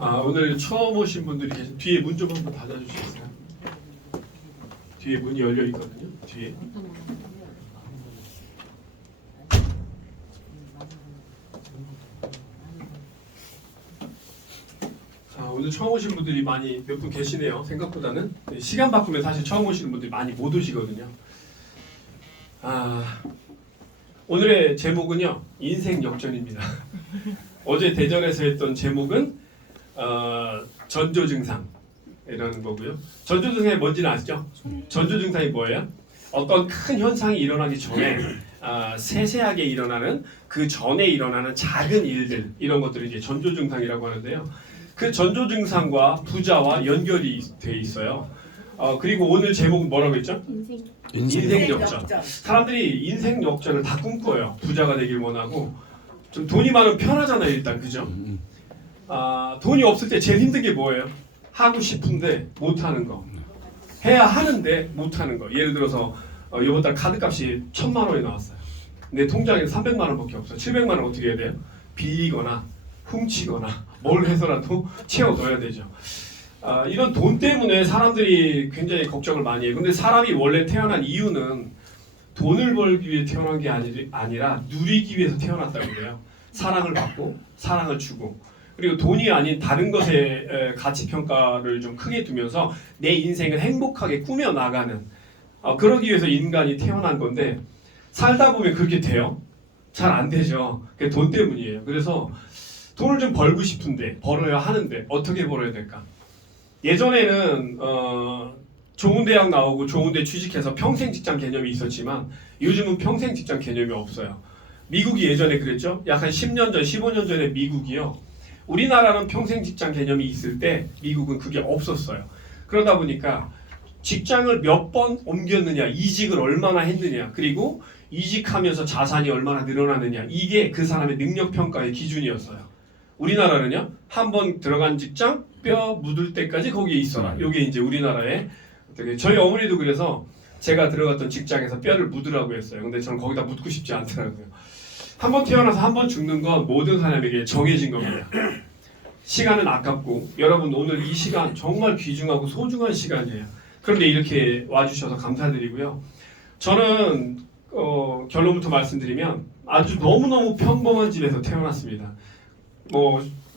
오늘 처음 오신 분들이 계신 뒤에 문 좀 한번 닫아주시겠어요? 뒤에 문이 열려 있거든요. 뒤에. 자, 오늘 처음 오신 분들이 많이 몇 분 계시네요. 생각보다는 시간 바꾸면 사실 처음 오시는 분들이 많이 못 오시거든요. 오늘의 제목은요, 인생 역전입니다. 어제 대전에서 했던 제목은 전조 증상이라는 거고요. 전조 증상이 뭔지는 아시죠? 전조 증상이 뭐예요? 어떤 큰 현상이 일어나기 전에 세세하게 일어나는 그 전에 일어나는 작은 일들, 이런 것들을 이제 전조 증상이라고 하는데요. 그 전조 증상과 부자와 연결이 돼 있어요. 그리고 오늘 제목은 뭐라고 했죠? 인생 역전. 사람들이 인생 역전을 다 꿈꿔요. 부자가 되길 원하고. 좀 돈이 많으면 편하잖아요, 일단. 그죠? 돈이 없을 때 제일 힘든 게 뭐예요? 하고 싶은데 못하는 거. 해야 하는데 못하는 거. 예를 들어서 이번 달 카드값이 1,000만 원이 나왔어요. 내 통장에 300만 원밖에 없어요. 700만 원 어떻게 해야 돼요? 빌리거나 훔치거나 뭘 해서라도 채워 넣어야 되죠. 이런 돈 때문에 사람들이 굉장히 걱정을 많이 해요. 근데 사람이 원래 태어난 이유는 돈을 벌기 위해 태어난 게 아니라 누리기 위해서 태어났다고 그래요. 사랑을 받고 사랑을 주고, 그리고 돈이 아닌 다른 것의 가치 평가를 좀 크게 두면서 내 인생을 행복하게 꾸며 나가는, 그러기 위해서 인간이 태어난 건데 살다 보면 그렇게 돼요? 잘 안 되죠. 그게 돈 때문이에요. 그래서 돈을 좀 벌고 싶은데, 벌어야 하는데 어떻게 벌어야 될까? 예전에는 좋은 대학 나오고 좋은 데 취직해서 평생 직장 개념이 있었지만 요즘은 평생 직장 개념이 없어요. 미국이 예전에 그랬죠. 약 한 10년 전, 15년 전에 미국이요. 우리나라는 평생 직장 개념이 있을 때 미국은 그게 없었어요. 그러다 보니까 직장을 몇 번 옮겼느냐, 이직을 얼마나 했느냐, 그리고 이직하면서 자산이 얼마나 늘어나느냐, 이게 그 사람의 능력 평가의 기준이었어요. 우리나라는요, 한 번 들어간 직장 뼈 묻을 때까지 거기에 있어라. 이게 이제 우리나라의, 저희 어머니도 그래서 제가 들어갔던 직장에서 뼈를 묻으라고 했어요. 근데 저는 거기다 묻고 싶지 않더라고요. 한 번 태어나서 한 번 죽는 건 모든 사람에게 정해진 겁니다. 시간은 아깝고, 여러분 오늘 이 시간 정말 귀중하고 소중한 시간이에요. 그런데 이렇게 와주셔서 감사드리고요. 저는 결론부터 말씀드리면 아주 너무너무 평범한 집에서 태어났습니다.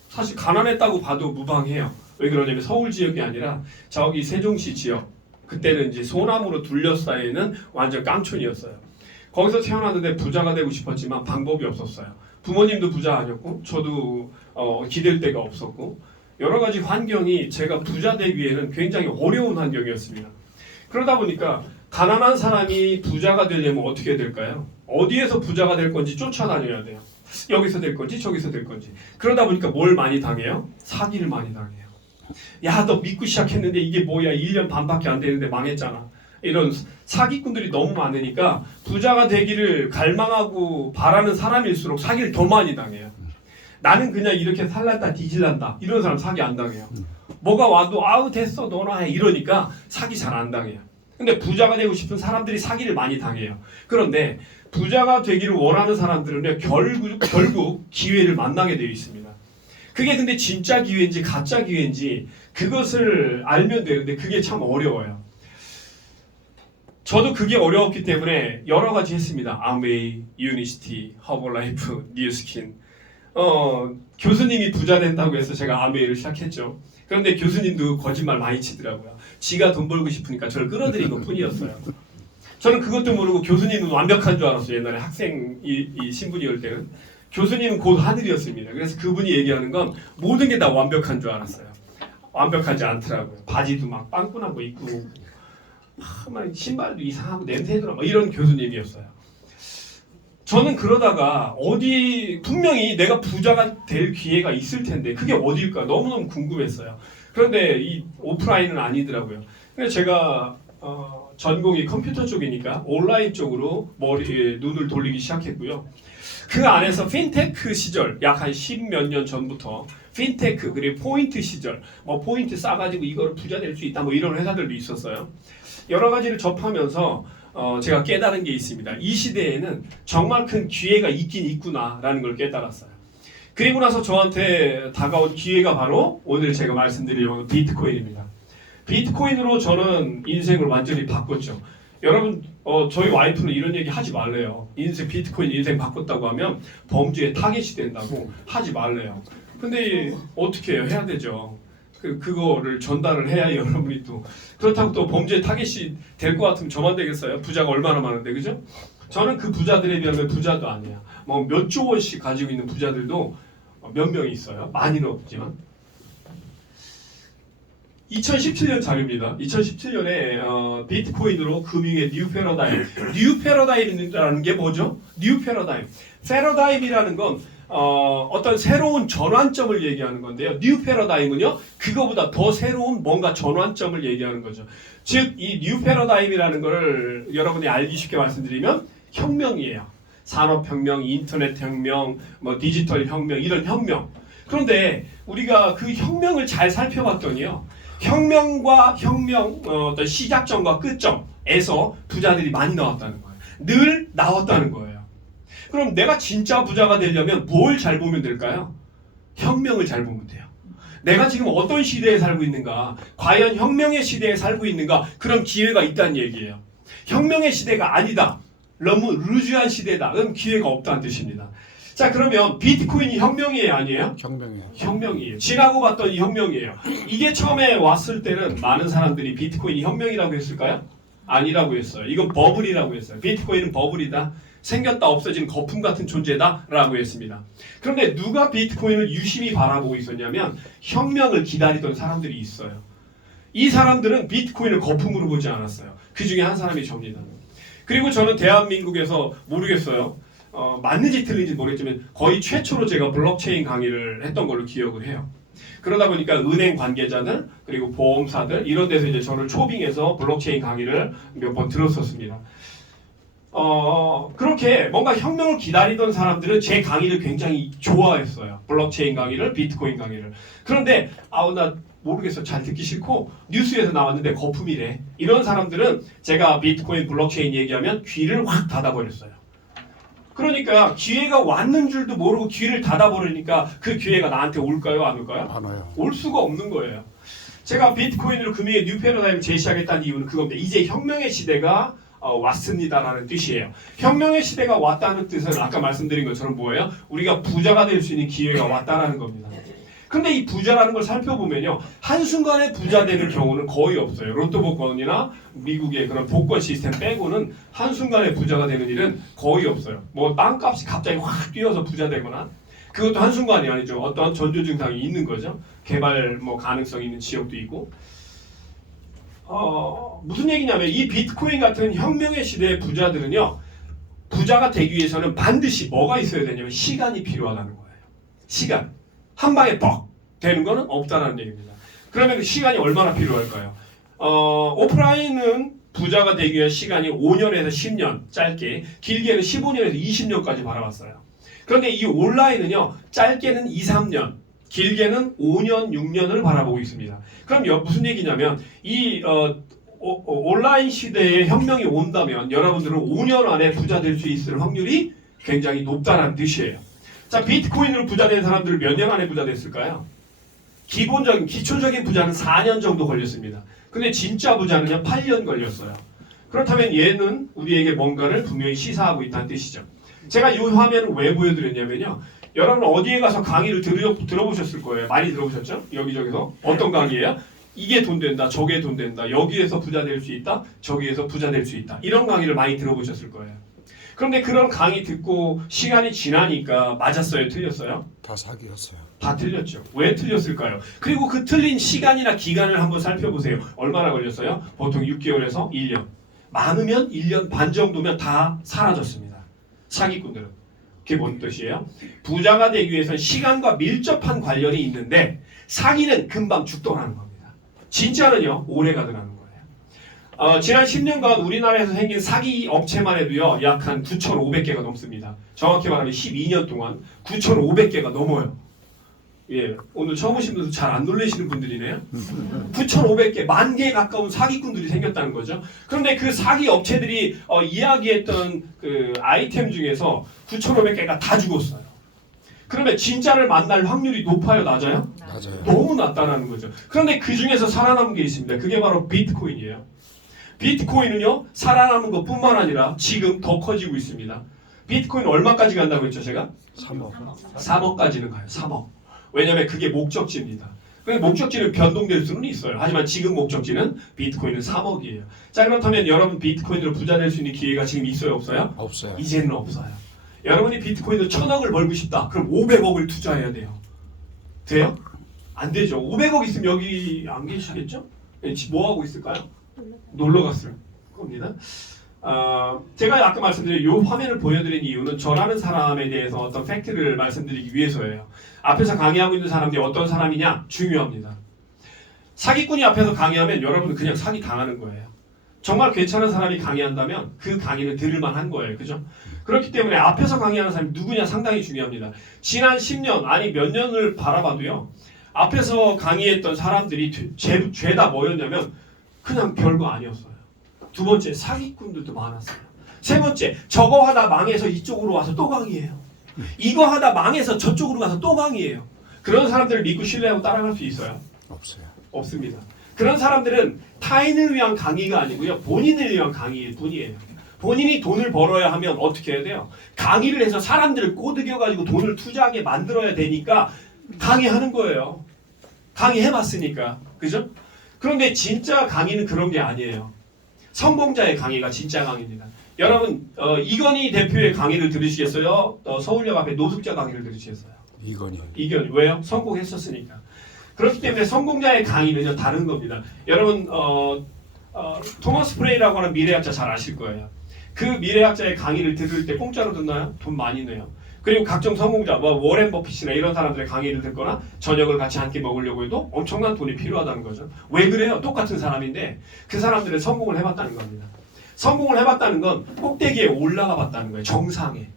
사실 가난했다고 봐도 무방해요. 왜 그러냐면 서울 지역이 아니라 저기 세종시 지역, 그때는 이제 소나무로 둘러싸이는 완전 깡촌이었어요. 거기서 태어났는데 부자가 되고 싶었지만 방법이 없었어요. 부모님도 부자 아니었고 저도 기댈 데가 없었고, 여러 가지 환경이 제가 부자 되기에는 굉장히 어려운 환경이었습니다. 그러다 보니까 가난한 사람이 부자가 되려면 어떻게 될까요? 어디에서 부자가 될 건지 쫓아다녀야 돼요. 여기서 될 건지 저기서 될 건지. 그러다 보니까 뭘 많이 당해요? 사기를 많이 당해요. 야, 너 믿고 시작했는데 이게 뭐야? 1년 반밖에 안 되는데 망했잖아. 이런 사기꾼들이 너무 많으니까 부자가 되기를 갈망하고 바라는 사람일수록 사기를 더 많이 당해요. 나는 그냥 이렇게 살란다 뒤질란다 이런 사람 사기 안 당해요. 뭐가 와도 아우 됐어 너나 해 이러니까 사기 잘 안 당해요. 근데 부자가 되고 싶은 사람들이 사기를 많이 당해요. 그런데 부자가 되기를 원하는 사람들은요, 결국 기회를 만나게 되어 있습니다. 그게 근데 진짜 기회인지 가짜 기회인지 그것을 알면 되는데 그게 참 어려워요. 저도 그게 어려웠기 때문에 여러 가지 했습니다. 아메이, 유니시티, 허벌라이프, 뉴스킨. 교수님이 부자 된다고 해서 제가 아메이를 시작했죠. 그런데 교수님도 거짓말 많이 치더라고요. 지가 돈 벌고 싶으니까 저를 끌어들인 것 뿐이었어요. 저는 그것도 모르고 교수님은 완벽한 줄 알았어요. 옛날에 학생 이 신분이 올 때는. 교수님은 곧 하늘이었습니다. 그래서 그분이 얘기하는 건 모든 게 다 완벽한 줄 알았어요. 완벽하지 않더라고요. 바지도 막 빵꾸난 거 입고 막 신발도 이상하고 냄새 들어 막 이런 교수님이었어요. 저는 그러다가 분명히 내가 부자가 될 기회가 있을 텐데 그게 어디일까 너무너무 궁금했어요. 그런데 이 오프라인은 아니더라고요. 그래서 제가 전공이 컴퓨터 쪽이니까 온라인 쪽으로 눈을 돌리기 시작했고요. 그 안에서 핀테크 시절, 약 한 10몇 년 전부터 핀테크 그리고 포인트 시절, 포인트 싸가지고 이걸 부자 될 수 있다 이런 회사들도 있었어요. 여러 가지를 접하면서 제가 깨달은 게 있습니다. 이 시대에는 정말 큰 기회가 있긴 있구나라는 걸 깨달았어요. 그리고 나서 저한테 다가온 기회가 바로 오늘 제가 말씀드리려고 비트코인입니다. 비트코인으로 저는 인생을 완전히 바꿨죠. 여러분, 저희 와이프는 이런 얘기 하지 말래요. 비트코인 인생 바꿨다고 하면 범죄에 타겟이 된다고 하지 말래요. 근데 어떻게 해요? 해야 되죠. 그거를 전달을 해야 여러분이 또 그렇다고 또 범죄 타겟이 될 것 같으면 저만 되겠어요? 부자가 얼마나 많은데, 그죠? 저는 그 부자들에 비하면 부자도 아니야. 뭐 몇 조 원씩 가지고 있는 부자들도 몇 명이 있어요. 많이는 없지만. 2017년 자료입니다. 2017년에 비트코인으로 금융의 뉴 패러다임. 뉴 패러다임이라는 게 뭐죠? 뉴 패러다임. 패러다임이라는 건 어떤 새로운 전환점을 얘기하는 건데요. 뉴 패러다임은요, 그거보다 더 새로운 뭔가 전환점을 얘기하는 거죠. 즉, 이 뉴 패러다임이라는 거를 여러분이 알기 쉽게 말씀드리면 혁명이에요. 산업혁명, 인터넷혁명, 뭐 디지털 혁명, 이런 혁명. 그런데 우리가 그 혁명을 잘 살펴봤더니요, 혁명과 혁명 어떤 시작점과 끝점에서 부자들이 많이 나왔다는 거예요. 늘 나왔다는 거예요. 그럼 내가 진짜 부자가 되려면 뭘 잘 보면 될까요? 혁명을 잘 보면 돼요. 내가 지금 어떤 시대에 살고 있는가? 과연 혁명의 시대에 살고 있는가? 그런 기회가 있다는 얘기예요. 혁명의 시대가 아니다. 너무 루즈한 시대다. 그럼 기회가 없다는 뜻입니다. 자, 그러면 비트코인이 혁명이에요, 아니에요? 혁명이에요. 혁명이에요. 지나고 봤더니 혁명이에요. 이게 처음에 왔을 때는 많은 사람들이 비트코인이 혁명이라고 했을까요? 아니라고 했어요. 이건 버블이라고 했어요. 비트코인은 버블이다. 생겼다 없어진 거품 같은 존재다 라고 했습니다. 그런데 누가 비트코인을 유심히 바라보고 있었냐면 혁명을 기다리던 사람들이 있어요. 이 사람들은 비트코인을 거품으로 보지 않았어요. 그 중에 한 사람이 접니다. 그리고 저는 대한민국에서 모르겠어요. 맞는지 틀린지 모르겠지만 거의 최초로 제가 블록체인 강의를 했던 걸로 기억을 해요. 그러다 보니까 은행 관계자들 그리고 보험사들 이런 데서 이제 저를 초빙해서 블록체인 강의를 몇 번 들었었습니다. 그렇게 뭔가 혁명을 기다리던 사람들은 제 강의를 굉장히 좋아했어요. 블록체인 강의를, 비트코인 강의를. 그런데 나 모르겠어, 잘 듣기 싫고 뉴스에서 나왔는데 거품이래. 이런 사람들은 제가 비트코인, 블록체인 얘기하면 귀를 확 닫아버렸어요. 그러니까 기회가 왔는 줄도 모르고 귀를 닫아버리니까 그 기회가 나한테 올까요, 안 올까요? 안 와요. 올 수가 없는 거예요. 제가 비트코인으로 금융의 뉴 패러다임을 제시하겠다는 이유는 그겁니다. 이제 혁명의 시대가 왔습니다라는 뜻이에요. 혁명의 시대가 왔다는 뜻은 아까 말씀드린 것처럼 뭐예요? 우리가 부자가 될 수 있는 기회가 왔다라는 겁니다. 근데 이 부자라는 걸 살펴보면요, 한순간에 부자 되는 경우는 거의 없어요. 로또 복권이나 미국의 그런 복권 시스템 빼고는 한순간에 부자가 되는 일은 거의 없어요. 뭐 땅값이 갑자기 확 뛰어서 부자 되거나, 그것도 한순간이 아니죠. 어떤 전조 증상이 있는 거죠. 개발 가능성이 있는 지역도 있고. 무슨 얘기냐면 이 비트코인 같은 혁명의 시대의 부자들은요, 부자가 되기 위해서는 반드시 뭐가 있어야 되냐면 시간이 필요하다는 거예요. 시간. 한 방에 뻑 되는 거는 없다는 얘기입니다. 그러면 그 시간이 얼마나 필요할까요? 오프라인은 부자가 되기 위한 시간이 5년에서 10년 짧게, 길게는 15년에서 20년까지 바라봤어요. 그런데 이 온라인은요, 짧게는 2, 3년, 길게는 5년, 6년을 바라보고 있습니다. 그럼 무슨 얘기냐면 이 온라인 시대에 혁명이 온다면 여러분들은 5년 안에 부자 될 수 있을 확률이 굉장히 높다는 뜻이에요. 자, 비트코인으로 부자 된 사람들은 몇 년 안에 부자 됐을까요? 기초적인 부자는 4년 정도 걸렸습니다. 근데 진짜 부자는요, 8년 걸렸어요. 그렇다면 얘는 우리에게 뭔가를 분명히 시사하고 있다는 뜻이죠. 제가 이 화면을 왜 보여드렸냐면요, 여러분 어디에 가서 강의를 들어보셨을 거예요. 많이 들어보셨죠? 여기저기서. 어떤 강의예요? 이게 돈 된다, 저게 돈 된다, 여기에서 부자 될 수 있다, 저기에서 부자 될 수 있다. 이런 강의를 많이 들어보셨을 거예요. 그런데 그런 강의 듣고 시간이 지나니까 맞았어요, 틀렸어요? 다 사기였어요. 다 틀렸죠. 왜 틀렸을까요? 그리고 그 틀린 시간이나 기간을 한번 살펴보세요. 얼마나 걸렸어요? 보통 6개월에서 1년. 많으면 1년 반 정도면 다 사라졌습니다. 사기꾼들은. 그게 뭔 뜻이에요? 부자가 되기 위해서는 시간과 밀접한 관련이 있는데 사기는 금방 죽더라는 겁니다. 진짜는요, 오래 가더라는 거예요. 지난 10년간 우리나라에서 생긴 사기 업체만 해도요, 약 한 9,500개가 넘습니다. 정확히 말하면 12년 동안 9,500개가 넘어요. 예, 오늘 처음 오신 분들 잘 안 놀라시는 분들이네요. 9,500개, 10,000개에 가까운 사기꾼들이 생겼다는 거죠. 그런데 그 사기 업체들이 이야기했던 그 아이템 중에서 9,500개가 다 죽었어요. 그러면 진짜를 만날 확률이 높아요, 낮아요? 맞아요. 너무 낮다라는 거죠. 그런데 그 중에서 살아남은 게 있습니다. 그게 바로 비트코인이에요. 비트코인은요, 살아남은 것뿐만 아니라 지금 더 커지고 있습니다. 비트코인 얼마까지 간다고 했죠, 제가? 3억. 3억까지는 가요. 3억. 왜냐하면 그게 목적지입니다. 근데 목적지는 변동될 수는 있어요. 하지만 지금 목적지는 비트코인은 3억이에요. 자, 그렇다면 여러분 비트코인으로 부자 될 수 있는 기회가 지금 있어요, 없어요? 없어요. 이제는 없어요. 여러분이 비트코인으로 1000억을 벌고 싶다. 그럼 500억을 투자해야 돼요. 돼요? 안 되죠. 500억 있으면 여기 안 계시겠죠? 뭐 하고 있을까요? 놀러 갔을 겁니다. 제가 아까 말씀드린 이 화면을 보여드린 이유는 저라는 사람에 대해서 어떤 팩트를 말씀드리기 위해서예요. 앞에서 강의하고 있는 사람들이 어떤 사람이냐 중요합니다. 사기꾼이 앞에서 강의하면 여러분은 그냥 사기 당하는 거예요. 정말 괜찮은 사람이 강의한다면 그 강의는 들을만 한 거예요. 그죠? 그렇기 때문에 앞에서 강의하는 사람이 누구냐 상당히 중요합니다. 지난 10년 아니 몇 년을 바라봐도요. 앞에서 강의했던 사람들이 죄다 뭐였냐면 그냥 별거 아니었어요. 두 번째, 사기꾼들도 많았어요. 세 번째, 저거 하다 망해서 이쪽으로 와서 또 강의해요. 이거 하다 망해서 저쪽으로 가서 또 강의해요. 그런 사람들을 믿고 신뢰하고 따라갈 수 있어요? 없어요. 없습니다. 그런 사람들은 타인을 위한 강의가 아니고요. 본인을 위한 강의일 뿐이에요. 본인이 돈을 벌어야 하면 어떻게 해야 돼요? 강의를 해서 사람들을 꼬드겨가지고 돈을 투자하게 만들어야 되니까 강의하는 거예요. 강의해봤으니까. 그죠? 그런데 진짜 강의는 그런 게 아니에요. 성공자의 강의가 진짜 강의입니다. 여러분 이건희 대표의 강의를 들으시겠어요? 서울역 앞에 노숙자 강의를 들으시겠어요? 이건희. 이건희. 왜요? 성공했었으니까. 그렇기 때문에 성공자의 강의는요 다른 겁니다. 여러분 토머스 프레이라고 하는 미래학자 잘 아실 거예요. 그 미래학자의 강의를 들을 때 공짜로 듣나요? 돈 많이 내요. 그리고 각종 성공자, 뭐 워렌 버핏이나 이런 사람들의 강의를 듣거나 저녁을 같이 함께 먹으려고 해도 엄청난 돈이 필요하다는 거죠. 왜 그래요? 똑같은 사람인데 그 사람들은 성공을 해봤다는 겁니다. 성공을 해봤다는 건 꼭대기에 올라가 봤다는 거예요. 정상에.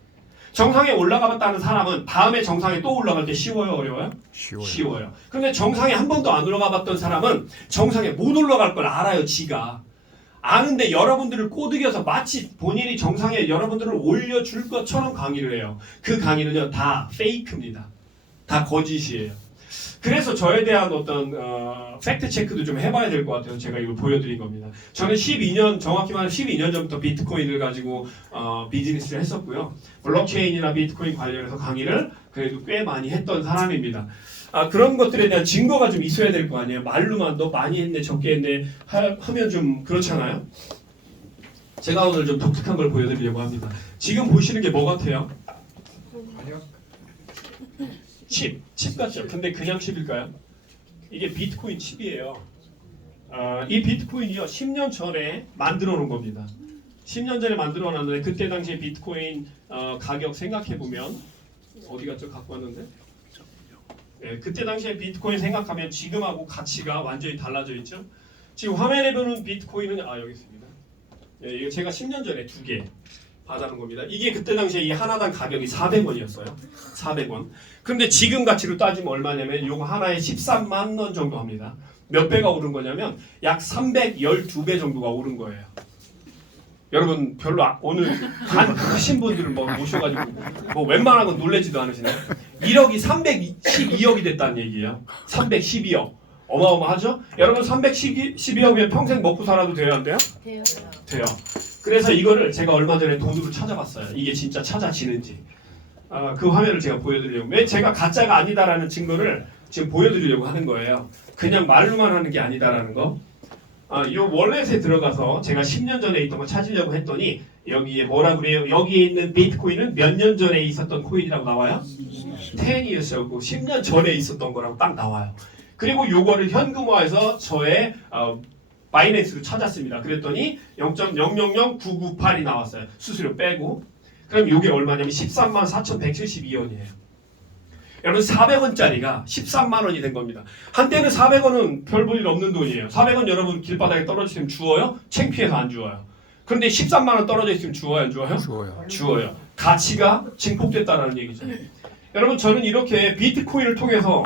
정상에 올라가 봤다는 사람은 다음에 정상에 또 올라갈 때 쉬워요? 어려워요? 쉬워요. 그런데 정상에 한 번도 안 올라가 봤던 사람은 정상에 못 올라갈 걸 알아요. 지가. 아는데 여러분들을 꼬드겨서 마치 본인이 정상에 여러분들을 올려줄 것처럼 강의를 해요. 그 강의는요 다 페이크입니다. 다 거짓이에요. 그래서 저에 대한 어떤 팩트 체크도 좀 해봐야 될 것 같아서 제가 이걸 보여드린 겁니다. 저는 12년 정확히 말하면 12년 전부터 비트코인을 가지고 비즈니스를 했었고요. 블록체인이나 비트코인 관련해서 강의를 그래도 꽤 많이 했던 사람입니다. 그런 것들에 대한 증거가 좀 있어야 될 거 아니에요. 말로만 너 많이 했네 적게 했네 하면 좀 그렇잖아요. 제가 오늘 좀 독특한 걸 보여드리려고 합니다. 지금 보시는 게 뭐 같아요? 칩 같죠? 근데 그냥 칩일까요? 이게 비트코인 칩이에요. 이 비트코인이요 10년 전에 만들어 놓은 겁니다. 10년 전에 만들어 놨는데 그때 당시에 비트코인 가격 생각해 보면 어디 갔죠? 갖고 왔는데 네, 그때 당시에 비트코인 생각하면 지금하고 가치가 완전히 달라져 있죠. 지금 화면에 보는 비트코인은 여기 있습니다. 네, 이거 제가 10년 전에 2개 받아놓은 겁니다. 이게 그때 당시에 이 하나당 가격이 400원이었어요. 400원. 그런데 지금 가치로 따지면 얼마냐면 이거 하나에 13만 원 정도 합니다. 몇 배가 오른 거냐면 약 312배 정도가 오른 거예요. 여러분 별로 오늘 간 크신 분들을 뭐 모셔가지고 뭐 웬만한 건 놀래지도 않으시나요? 1억이 312억이 됐다는 얘기예요. 312억. 어마어마하죠? 여러분 312억이면 평생 먹고 살아도 돼요? 안 돼요? 돼요. 돼요. 그래서 이거를 제가 얼마 전에 돈으로 찾아봤어요. 이게 진짜 찾아지는지. 그 화면을 제가 보여드리려고. 왜 제가 가짜가 아니다라는 증거를 지금 보여드리려고 하는 거예요. 그냥 말로만 하는 게 아니다라는 거. 이 월렛에 들어가서 제가 10년 전에 있던 거 찾으려고 했더니 여기에 뭐라 그래요? 여기에 있는 비트코인은 몇 년 전에 있었던 코인이라고 나와요? 10years였고 10년 전에 있었던 거라고 딱 나와요. 그리고 요거를 현금화해서 저의 바이낸스로 찾았습니다. 그랬더니 0.000998이 나왔어요. 수수료 빼고. 그럼 이게 얼마냐면 13만 4,172원이에요. 여러분 400원짜리가 13만 원이 된 겁니다. 한때는 400원은 별 볼 일 없는 돈이에요. 400원 여러분 길바닥에 떨어지면 주워요? 창피해서 안 주워요. 그런데 13만 원 떨어져 있으면 주워요? 안 주워요? 주워요. 주워요. 가치가 증폭됐다는 얘기죠. 여러분 저는 이렇게 비트코인을 통해서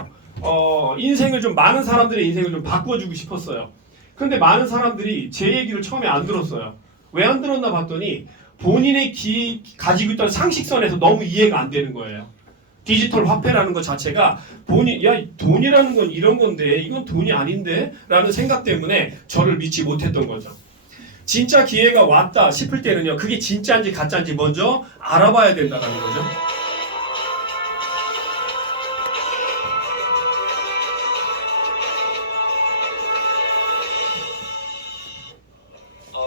인생을 좀 많은 사람들의 인생을 좀 바꿔주고 싶었어요. 그런데 많은 사람들이 제 얘기를 처음에 안 들었어요. 왜 안 들었나 봤더니 본인의 가지고 있던 상식선에서 너무 이해가 안 되는 거예요. 디지털 화폐라는 것 자체가 돈이라는 건 이런 건데 이건 돈이 아닌데 라는 생각 때문에 저를 믿지 못했던 거죠. 진짜 기회가 왔다 싶을 때는요, 그게 진짜인지 가짜인지 먼저 알아봐야 된다는 거죠.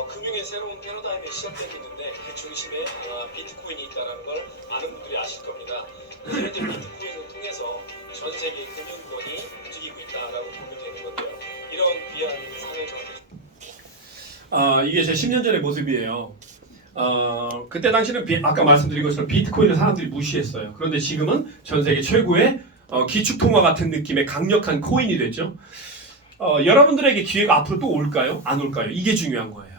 금융의 새로운 패러다임이 시작되고 있는데 그 중심에 비트코인이 있다는 걸 많은 분들이 아실 겁니다. 현재 비트코인을 통해서 전 세계 금융권이 움직이고 있다라고 보면 되는 건데요. 이런 귀한 상을 이게 제 10년 전의 모습이에요. 그때 당시는 아까 말씀드린 것처럼 비트코인을 사람들이 무시했어요. 그런데 지금은 전 세계 최고의 기축통화 같은 느낌의 강력한 코인이 됐죠. 여러분들에게 기회가 앞으로 또 올까요? 안 올까요? 이게 중요한 거예요.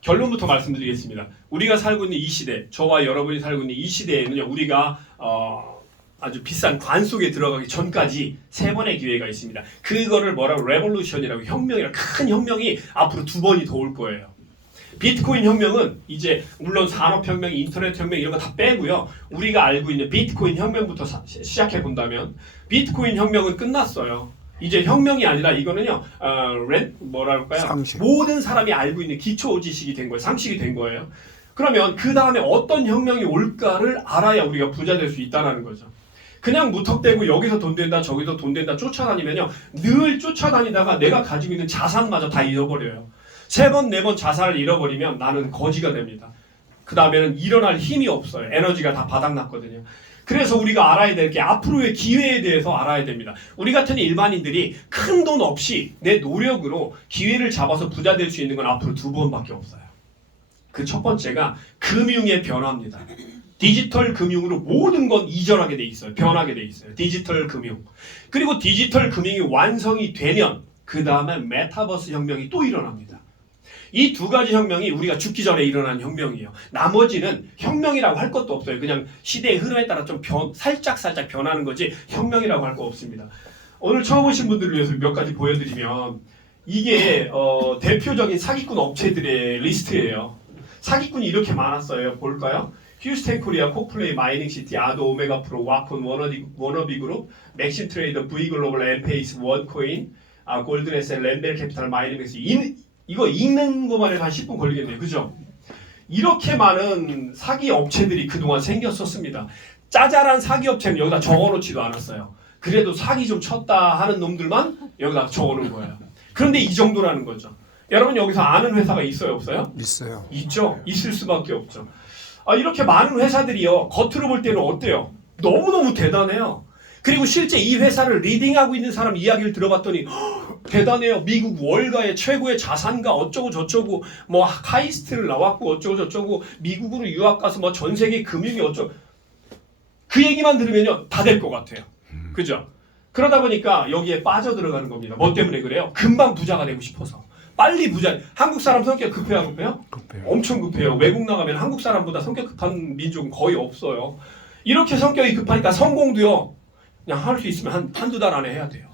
결론부터 말씀드리겠습니다. 우리가 살고 있는 이 시대, 저와 여러분이 살고 있는 이 시대에는요, 우리가 아주 비싼 관 속에 들어가기 전까지 3번의 기회가 있습니다. 그거를 뭐라고 레볼루션이라고, 혁명이라고, 큰 혁명이 앞으로 2번이 더 올 거예요. 비트코인 혁명은 이제 물론 산업혁명, 인터넷혁명 이런 거 다 빼고요. 우리가 알고 있는 비트코인 혁명부터 시작해 본다면 비트코인 혁명은 끝났어요. 이제 혁명이 아니라 이거는요, 뭐랄까요? 상식. 모든 사람이 알고 있는 기초 지식이 된 거예요. 상식이 된 거예요. 그러면 그 다음에 어떤 혁명이 올까를 알아야 우리가 부자 될 수 있다는 거죠. 그냥 무턱대고 여기서 돈 된다, 저기서 돈 된다 쫓아다니면요, 늘 쫓아다니다가 내가 가지고 있는 자산마저 다 잃어버려요. 3번, 4번 자산을 잃어버리면 나는 거지가 됩니다. 그 다음에는 일어날 힘이 없어요. 에너지가 다 바닥났거든요. 그래서 우리가 알아야 될 게 앞으로의 기회에 대해서 알아야 됩니다. 우리 같은 일반인들이 큰 돈 없이 내 노력으로 기회를 잡아서 부자 될 수 있는 건 앞으로 2번밖에 없어요. 그 첫 번째가 금융의 변화입니다. 디지털 금융으로 모든 건 이전하게 돼 있어요. 변하게 돼 있어요. 디지털 금융. 그리고 디지털 금융이 완성이 되면 그 다음에 메타버스 혁명이 또 일어납니다. 이 2가지 혁명이 우리가 죽기 전에 일어난 혁명이에요. 나머지는 혁명이라고 할 것도 없어요. 그냥 시대의 흐름에 따라 좀 살짝 변하는 거지 혁명이라고 할 거 없습니다. 오늘 처음 오신 분들을 위해서 몇 가지 보여드리면 이게 대표적인 사기꾼 업체들의 리스트예요. 사기꾼이 이렇게 많았어요. 볼까요? 휴스텐 코리아, 코플레이, 마이닝시티, 아도, 오메가 프로, 와콘, 워너비 그룹, 맥심 트레이더, V글로벌, 엠페이스, 원코인, 골든에셋, 랜벨 캐피탈, 마이닝맥스. 이거 읽는 것만 해도 한 10분 걸리겠네요. 그죠? 이렇게 많은 사기 업체들이 그동안 생겼었습니다. 짜잘한 사기 업체는 여기다 적어놓지도 않았어요. 그래도 사기 좀 쳤다 하는 놈들만 여기다 적어놓은 거예요. 그런데 이 정도라는 거죠. 여러분 여기서 아는 회사가 있어요? 없어요? 있어요. 있죠? 있을 수밖에 없죠. 이렇게 많은 회사들이요, 겉으로 볼 때는 어때요? 너무너무 대단해요. 그리고 실제 이 회사를 리딩하고 있는 사람 이야기를 들어봤더니 대단해요. 미국 월가의 최고의 자산가 어쩌고 저쩌고, 뭐 카이스트를 나왔고 어쩌고 저쩌고, 미국으로 유학 가서 뭐 전 세계 금융이 어쩌고, 그 얘기만 들으면요 다 될 것 같아요. 그죠? 그러다 보니까 여기에 빠져들어가는 겁니다. 뭐 때문에 그래요? 금방 부자가 되고 싶어서. 빨리 부자. 한국 사람 성격 급해요, 안 급해요? 급해요. 엄청 급해요. 외국 나가면 한국 사람보다 성격 급한 민족은 거의 없어요. 이렇게 성격이 급하니까 성공도요, 그냥 할 수 있으면 한두 달 안에 해야 돼요.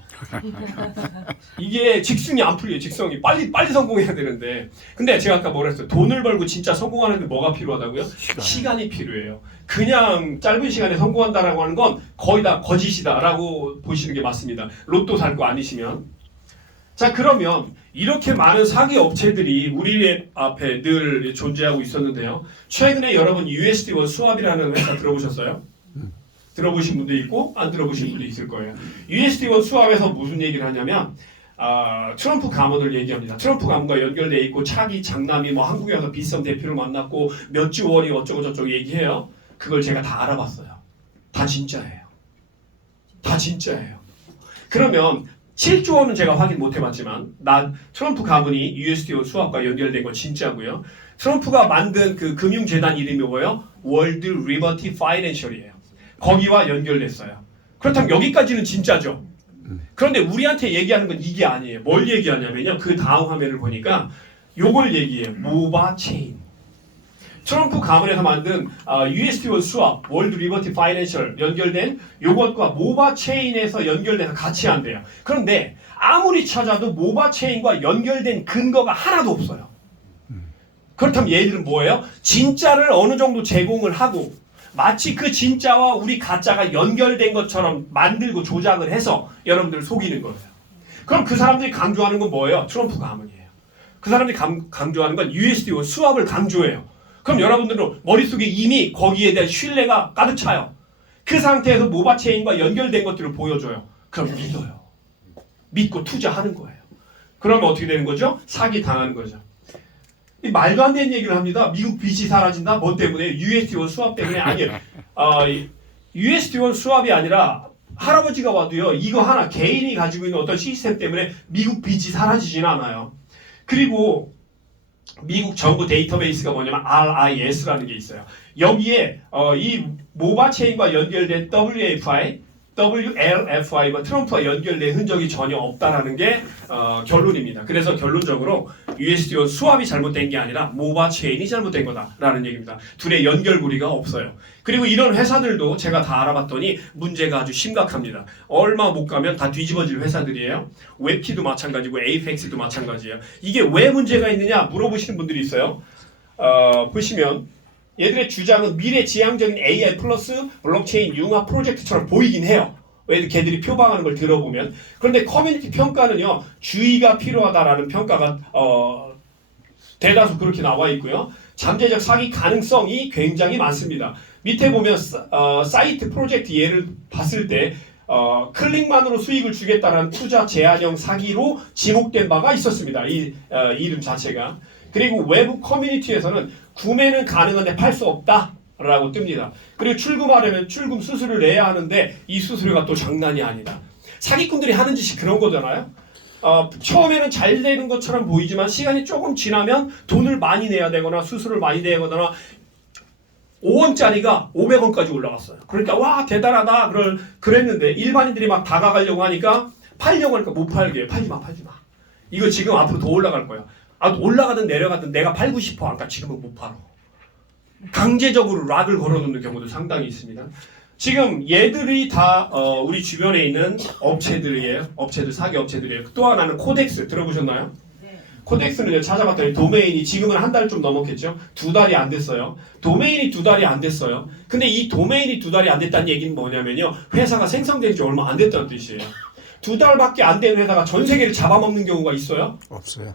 이게 직승이 안 풀려요. 직성이 빨리 성공해야 되는데, 근데 제가 아까 뭐라 했어요? 돈을 벌고 진짜 성공하는데 뭐가 필요하다고요? 시간이 필요해요. 그냥 짧은 시간에 성공한다라고 하는 건 거의 다 거짓이다라고 보시는 게 맞습니다. 로또 살 거 아니시면. 자, 그러면 이렇게 많은 사기 업체들이 우리 앞에 늘 존재하고 있었는데요, 최근에 여러분 USD1 수압이라는 회사 들어보셨어요? 들어보신 분도 있고 안 들어보신 분도 있을 거예요. USD1 수압에서 무슨 얘기를 하냐면 트럼프 가문을 얘기합니다. 트럼프 가문과 연결돼 있고 차기 장남이 뭐 한국에 와서 비선 대표를 만났고 몇 주 원이 어쩌고 저쩌고 얘기해요. 그걸 제가 다 알아봤어요. 다 진짜예요. 다 진짜예요. 그러면 7조 원은 제가 확인 못 해봤지만 트럼프 가문이 USD1 수압과 연결된 건 진짜고요. 트럼프가 만든 그 금융재단 이름이 뭐예요? 월드 리버티 파이낸셜이에요. 거기와 연결됐어요. 그렇다면 여기까지는 진짜죠. 그런데 우리한테 얘기하는 건 이게 아니에요. 뭘 얘기하냐면요, 그 다음 화면을 보니까 요걸 얘기해요. 모바 체인. 트럼프 가문에서 만든 USD1 수압, 월드 리버티 파이낸셜 연결된 요것과 모바 체인에서 연결돼서 같이 한대요. 그런데 아무리 찾아도 모바 체인과 연결된 근거가 하나도 없어요. 그렇다면 얘들은 뭐예요? 진짜를 어느 정도 제공을 하고 마치 그 진짜와 우리 가짜가 연결된 것처럼 만들고 조작을 해서 여러분들을 속이는 거예요. 그럼 그 사람들이 강조하는 건 뭐예요? 트럼프 가문이에요. 그 사람들이 강조하는 건 USD와 수압을 강조해요. 그럼 여러분들은 머릿속에 이미 거기에 대한 신뢰가 가득 차요. 그 상태에서 모바체인과 연결된 것들을 보여줘요. 그럼 믿어요. 믿고 투자하는 거예요. 그러면 어떻게 되는 거죠? 사기 당하는 거죠. 말도 안 되는 얘기를 합니다. 미국 빚이 사라진다? 뭐 때문에? USD-원 수압 때문에? 아니에요. USD-원 수압이 아니라 할아버지가 와도요. 이거 하나 개인이 가지고 있는 어떤 시스템 때문에 미국 빚이 사라지진 않아요. 그리고 미국 정부 데이터베이스가 뭐냐면 RIS라는 게 있어요. 여기에 이 모바체인과 연결된 WLFI와 트럼프와 연결된 흔적이 전혀 없다라는 게 결론입니다. 그래서 결론적으로 USD-원 수압이 잘못된 게 아니라 모바체인이 잘못된 거다라는 얘기입니다. 둘의 연결고리가 없어요. 그리고 이런 회사들도 제가 다 알아봤더니 문제가 아주 심각합니다. 얼마 못 가면 다 뒤집어질 회사들이에요. 웹키도 마찬가지고 에이펙스도 마찬가지예요. 이게 왜 문제가 있느냐 물어보시는 분들이 있어요. 보시면 얘들의 주장은 미래지향적인 AI 플러스 블록체인 융합 프로젝트처럼 보이긴 해요. 왜 걔들이 표방하는 걸 들어보면. 그런데 커뮤니티 평가는요. 주의가 필요하다라는 평가가 대다수 그렇게 나와 있고요. 잠재적 사기 가능성이 굉장히 많습니다. 밑에 보면 사이트 프로젝트 예를 봤을 때 클릭만으로 수익을 주겠다는 투자 제한형 사기로 지목된 바가 있었습니다. 이 이름 자체가. 그리고 외부 커뮤니티에서는 구매는 가능한데 팔 수 없다라고 뜹니다. 그리고 출금하려면 출금 수수료를 내야 하는데 이 수수료가 또 장난이 아니다. 사기꾼들이 하는 짓이 그런 거잖아요. 처음에는 잘 되는 것처럼 보이지만 시간이 조금 지나면 돈을 많이 내야 되거나 수수료를 많이 내야 되거나 5원짜리가 500원까지 올라갔어요. 그러니까 와 대단하다 그랬는데 일반인들이 막 다가가려고 하니까 팔려고 하니까 못 팔게. 팔지 마. 이거 지금 앞으로 더 올라갈 거야. 올라가든 내려가든 내가 팔고 싶어. 아까 지금은 못 팔아. 강제적으로 락을 걸어놓는 경우도 상당히 있습니다. 지금 얘들이 다 우리 주변에 있는 업체들이에요. 사기 업체들이에요. 또 하나는 코덱스 들어보셨나요? 네. 코덱스는 찾아봤더니 도메인이 지금은 한 달 좀 넘었겠죠. 2달이 안 됐어요. 도메인이 2달이 안 됐어요. 근데 이 도메인이 2달이 안 됐다는 얘기는 뭐냐면요. 회사가 생성된 지 얼마 안 됐다는 뜻이에요. 2달밖에 안 된 회사가 전 세계를 잡아먹는 경우가 있어요?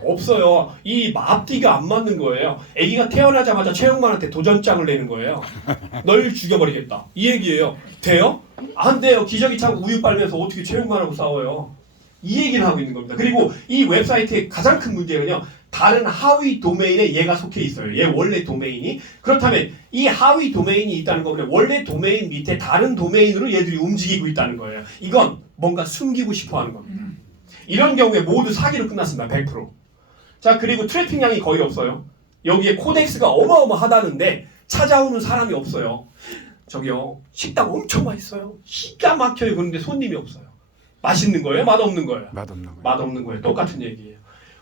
없어요. 이 앞뒤가 안 맞는 거예요. 아기가 태어나자마자 최영만한테 도전장을 내는 거예요. 널 죽여버리겠다. 이 얘기예요. 돼요? 안 돼요. 기저귀 차고 우유 빨면서 어떻게 최영만하고 싸워요? 이 얘기를 하고 있는 겁니다. 그리고 이 웹사이트의 가장 큰 문제는요. 다른 하위 도메인에 얘가 속해 있어요. 얘 원래 도메인이. 그렇다면 이 하위 도메인이 있다는 거는 원래 도메인 밑에 다른 도메인으로 얘들이 움직이고 있다는 거예요. 이건 뭔가 숨기고 싶어 하는 겁니다. 이런 경우에 모두 사기로 끝났습니다. 100%. 자, 그리고 트래픽량이 거의 없어요. 여기에 코덱스가 어마어마하다는데 찾아오는 사람이 없어요. 저기요, 식당 엄청 맛있어요. 기가 막혀요. 그런데 손님이 없어요. 맛있는 거예요? 맛없는 거예요? 맛없는 거예요. 똑같은 얘기예요.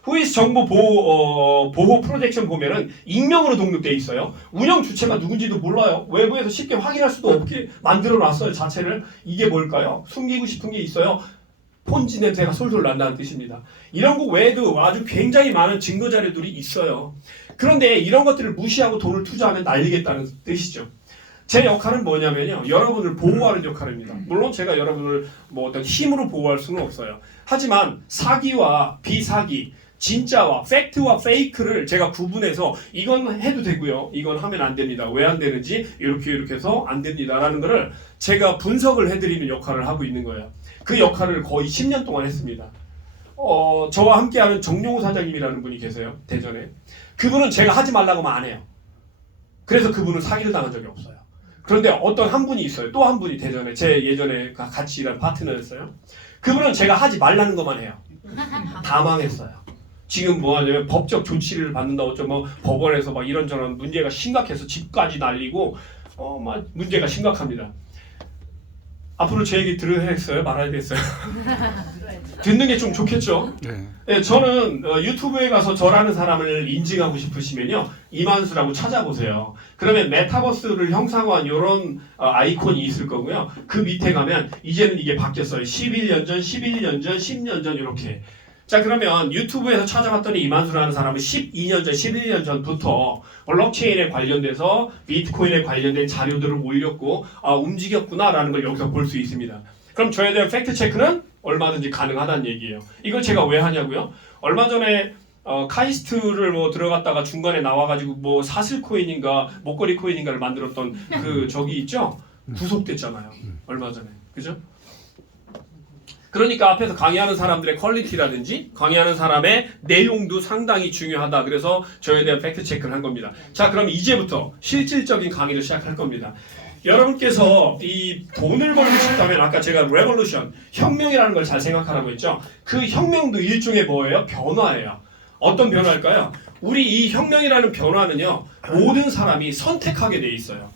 후이스 정보 보호 프로젝션 보면은 익명으로 등록돼 있어요. 운영 주체가 누군지도 몰라요. 외부에서 쉽게 확인할 수도 없게 만들어 놨어요. 자체를. 이게 뭘까요? 숨기고 싶은 게 있어요. 폰지 냄새가 솔솔 난다는 뜻입니다. 이런 거 외에도 아주 굉장히 많은 증거 자료들이 있어요. 그런데 이런 것들을 무시하고 돈을 투자하면 날리겠다는 뜻이죠. 제 역할은 뭐냐면요. 여러분을 보호하는 역할입니다. 물론 제가 여러분을 뭐 어떤 힘으로 보호할 수는 없어요. 하지만 사기와 비사기, 진짜와 팩트와 페이크를 제가 구분해서 이건 해도 되고요. 이건 하면 안 됩니다. 왜 안 되는지 이렇게 해서 안 됩니다라는 거를 제가 분석을 해드리는 역할을 하고 있는 거예요. 그 역할을 거의 10년 동안 했습니다. 저와 함께하는 정용호 사장님이라는 분이 계세요. 대전에. 그분은 제가 하지 말라고 하면 안 해요. 그래서 그분은 사기를 당한 적이 없어요. 그런데 어떤 한 분이 있어요. 또 한 분이 대전에 제 예전에 같이 일한 파트너였어요. 그분은 제가 하지 말라는 것만 해요. 다 망했어요. 지금 뭐 하냐면 법적 조치를 받는다고 뭐 법원에서 막 이런저런 문제가 심각해서 집까지 날리고 막 문제가 심각합니다. 앞으로 제 얘기 들으겠어요? 말아야겠어요? 듣는 게 좀 좋겠죠? 네, 저는 유튜브에 가서 저라는 사람을 인증하고 싶으시면요. 이만수라고 찾아보세요. 그러면 메타버스를 형상화한 이런 아이콘이 있을 거고요. 그 밑에 가면 이제는 이게 바뀌었어요. 11년 전, 10년 전 이렇게. 자, 그러면 유튜브에서 찾아봤더니 이만수라는 사람은 12년 전, 11년 전부터 블록체인에 관련돼서 비트코인에 관련된 자료들을 올렸고 움직였구나라는 걸 여기서 볼 수 있습니다. 그럼 저에 대한 팩트 체크는 얼마든지 가능하다는 얘기예요. 이걸 제가 왜 하냐고요? 얼마 전에 카이스트를 뭐 들어갔다가 중간에 나와가지고 뭐 사슬 코인인가 목걸이 코인인가를 만들었던 그 저기 있죠? 구속됐잖아요. 얼마 전에. 그죠? 그러니까 앞에서 강의하는 사람들의 퀄리티라든지 강의하는 사람의 내용도 상당히 중요하다. 그래서 저에 대한 팩트 체크를 한 겁니다. 자, 그럼 이제부터 실질적인 강의를 시작할 겁니다. 여러분께서 이 돈을 벌고 싶다면 아까 제가 레볼루션, 혁명이라는 걸 잘 생각하라고 했죠. 그 혁명도 일종의 뭐예요? 변화예요. 어떤 변화일까요? 우리 이 혁명이라는 변화는요. 모든 사람이 선택하게 돼 있어요.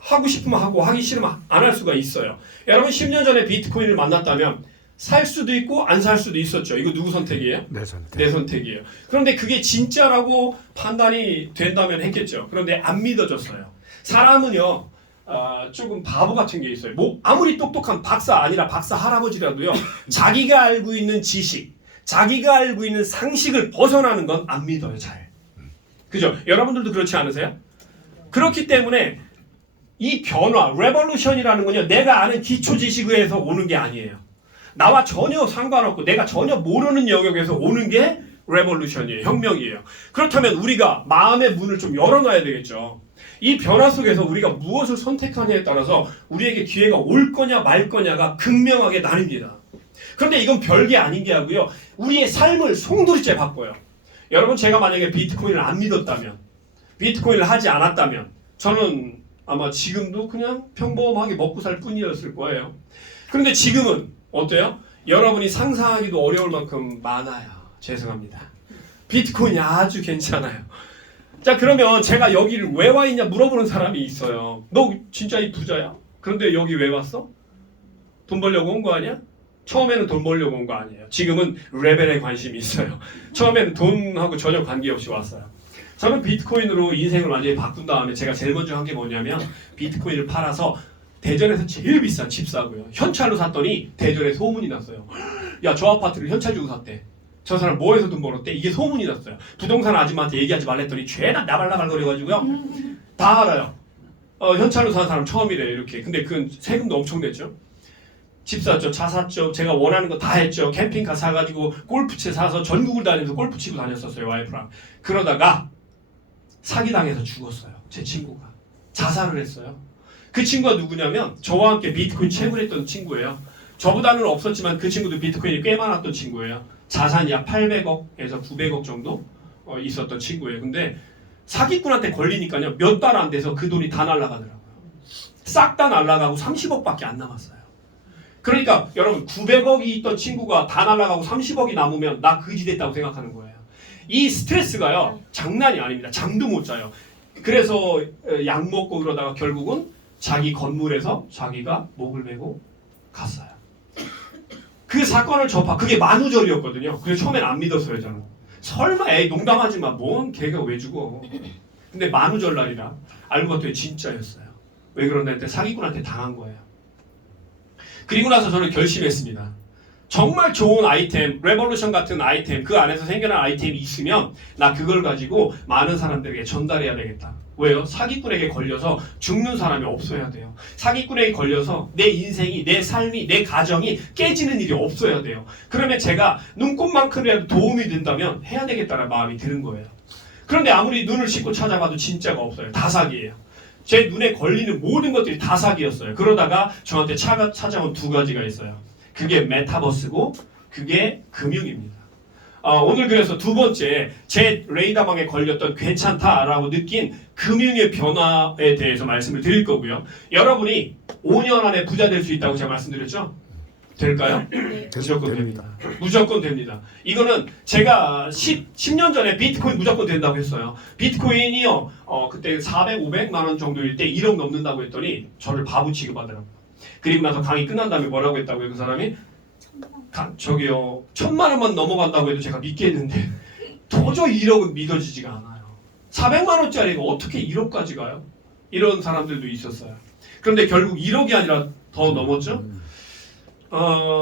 하고 싶으면 하고 하기 싫으면 안 할 수가 있어요. 여러분 10년 전에 비트코인을 만났다면 살 수도 있고 안 살 수도 있었죠. 이거 누구 선택이에요? 내 선택. 내 선택이에요. 그런데 그게 진짜라고 판단이 된다면 했겠죠. 그런데 안 믿어졌어요. 사람은요. 조금 바보 같은 게 있어요. 뭐 아무리 똑똑한 박사 아니라 박사 할아버지라도요. 자기가 알고 있는 지식, 자기가 알고 있는 상식을 벗어나는 건 안 믿어요. 잘. 그죠? 여러분들도 그렇지 않으세요? 그렇기 때문에 이 변화, 레볼루션이라는 건요. 내가 아는 기초 지식에서 오는 게 아니에요. 나와 전혀 상관없고 내가 전혀 모르는 영역에서 오는 게 레볼루션이에요. 혁명이에요. 그렇다면 우리가 마음의 문을 좀 열어놔야 되겠죠. 이 변화 속에서 우리가 무엇을 선택하냐에 따라서 우리에게 기회가 올 거냐 말 거냐가 극명하게 나뉩니다. 그런데 이건 별게 아닌 게 하고요. 우리의 삶을 송두리째 바꿔요. 여러분 제가 만약에 비트코인을 안 믿었다면 비트코인을 하지 않았다면 저는 아마 지금도 그냥 평범하게 먹고 살 뿐이었을 거예요. 그런데 지금은 어때요? 여러분이 상상하기도 어려울 만큼 많아요. 죄송합니다. 비트코인이 아주 괜찮아요. 자, 그러면 제가 여기를 왜 와 있냐 물어보는 사람이 있어요. 너 진짜 이 부자야? 그런데 여기 왜 왔어? 돈 벌려고 온 거 아니야? 처음에는 돈 벌려고 온 거 아니에요. 지금은 레벨에 관심이 있어요. 처음에는 돈하고 전혀 관계없이 왔어요. 저는 비트코인으로 인생을 완전히 바꾼 다음에 제가 제일 먼저 한 게 뭐냐면 비트코인을 팔아서 대전에서 제일 비싼 집 사고요. 현찰로 샀더니 대전에 소문이 났어요. 야, 저 아파트를 현찰 주고 샀대. 저 사람 뭐해서 돈 벌었대? 이게 소문이 났어요. 부동산 아줌마한테 얘기하지 말랬더니 죄나 나발나발 거려가지고요. 다 알아요. 현찰로 산 사람 처음이래요. 이렇게. 근데 그건 세금도 엄청 냈죠. 집 샀죠. 차 샀죠. 제가 원하는 거 다 했죠. 캠핑카 사가지고 골프채 사서 전국을 다니면서 골프 치고 다녔었어요. 와이프랑. 그러다가 사기당해서 죽었어요. 제 친구가. 자살을 했어요. 그 친구가 누구냐면 저와 함께 비트코인 채굴했던 친구예요. 저보다는 없었지만 그 친구도 비트코인이 꽤 많았던 친구예요. 자산이 약 800억에서 900억 정도 있었던 친구예요. 근데 사기꾼한테 걸리니까요. 몇 달 안 돼서 그 돈이 다 날아가더라고요. 싹 다 날아가고 30억밖에 안 남았어요. 그러니까 여러분 900억이 있던 친구가 다 날아가고 30억이 남으면 나 그지 됐다고 생각하는 거예요. 이 스트레스가요. 장난이 아닙니다. 잠도 못 자요. 그래서 약 먹고 그러다가 결국은 자기 건물에서 자기가 목을 메고 갔어요. 그 사건을 그게 만우절이었거든요. 그래서 처음엔 안 믿었어요. 저는. 설마 에이 농담하지 마. 뭔 걔가 왜 죽어. 근데 만우절 날이라 알고 봤더니 진짜였어요. 왜 그러나 했더니 사기꾼한테 당한 거예요. 그리고 나서 저는 결심했습니다. 정말 좋은 아이템, 레볼루션 같은 아이템, 그 안에서 생겨난 아이템이 있으면 나 그걸 가지고 많은 사람들에게 전달해야 되겠다. 왜요? 사기꾼에게 걸려서 죽는 사람이 없어야 돼요. 사기꾼에게 걸려서 내 인생이, 내 삶이, 내 가정이 깨지는 일이 없어야 돼요. 그러면 제가 눈꽃만큼이라도 도움이 된다면 해야 되겠다는 마음이 드는 거예요. 그런데 아무리 눈을 씻고 찾아봐도 진짜가 없어요. 다 사기예요. 제 눈에 걸리는 모든 것들이 다 사기였어요. 그러다가 저한테 찾아온 두 가지가 있어요. 그게 메타버스고 그게 금융입니다. 오늘 그래서 두 번째 제 레이더방에 걸렸던 괜찮다라고 느낀 금융의 변화에 대해서 말씀을 드릴 거고요. 여러분이 5년 안에 부자 될 수 있다고 제가 말씀드렸죠? 될까요? 네. 무조건 됩니다. 무조건 됩니다. 이거는 제가 10년 전에 비트코인 무조건 된다고 했어요. 비트코인이요. 그때 400, 500만 원 정도일 때 1억 넘는다고 했더니 저를 바보 취급하더라고요. 그리고 나서 강의 끝난 다음에 뭐라고 했다고요? 그 사람이? 저기요. 1000만 원만 넘어간다고 해도 제가 믿겠는데 도저히 1억은 믿어지지가 않아요. 400만 원짜리가 어떻게 1억까지 가요? 이런 사람들도 있었어요. 그런데 결국 1억이 아니라 더 넘었죠?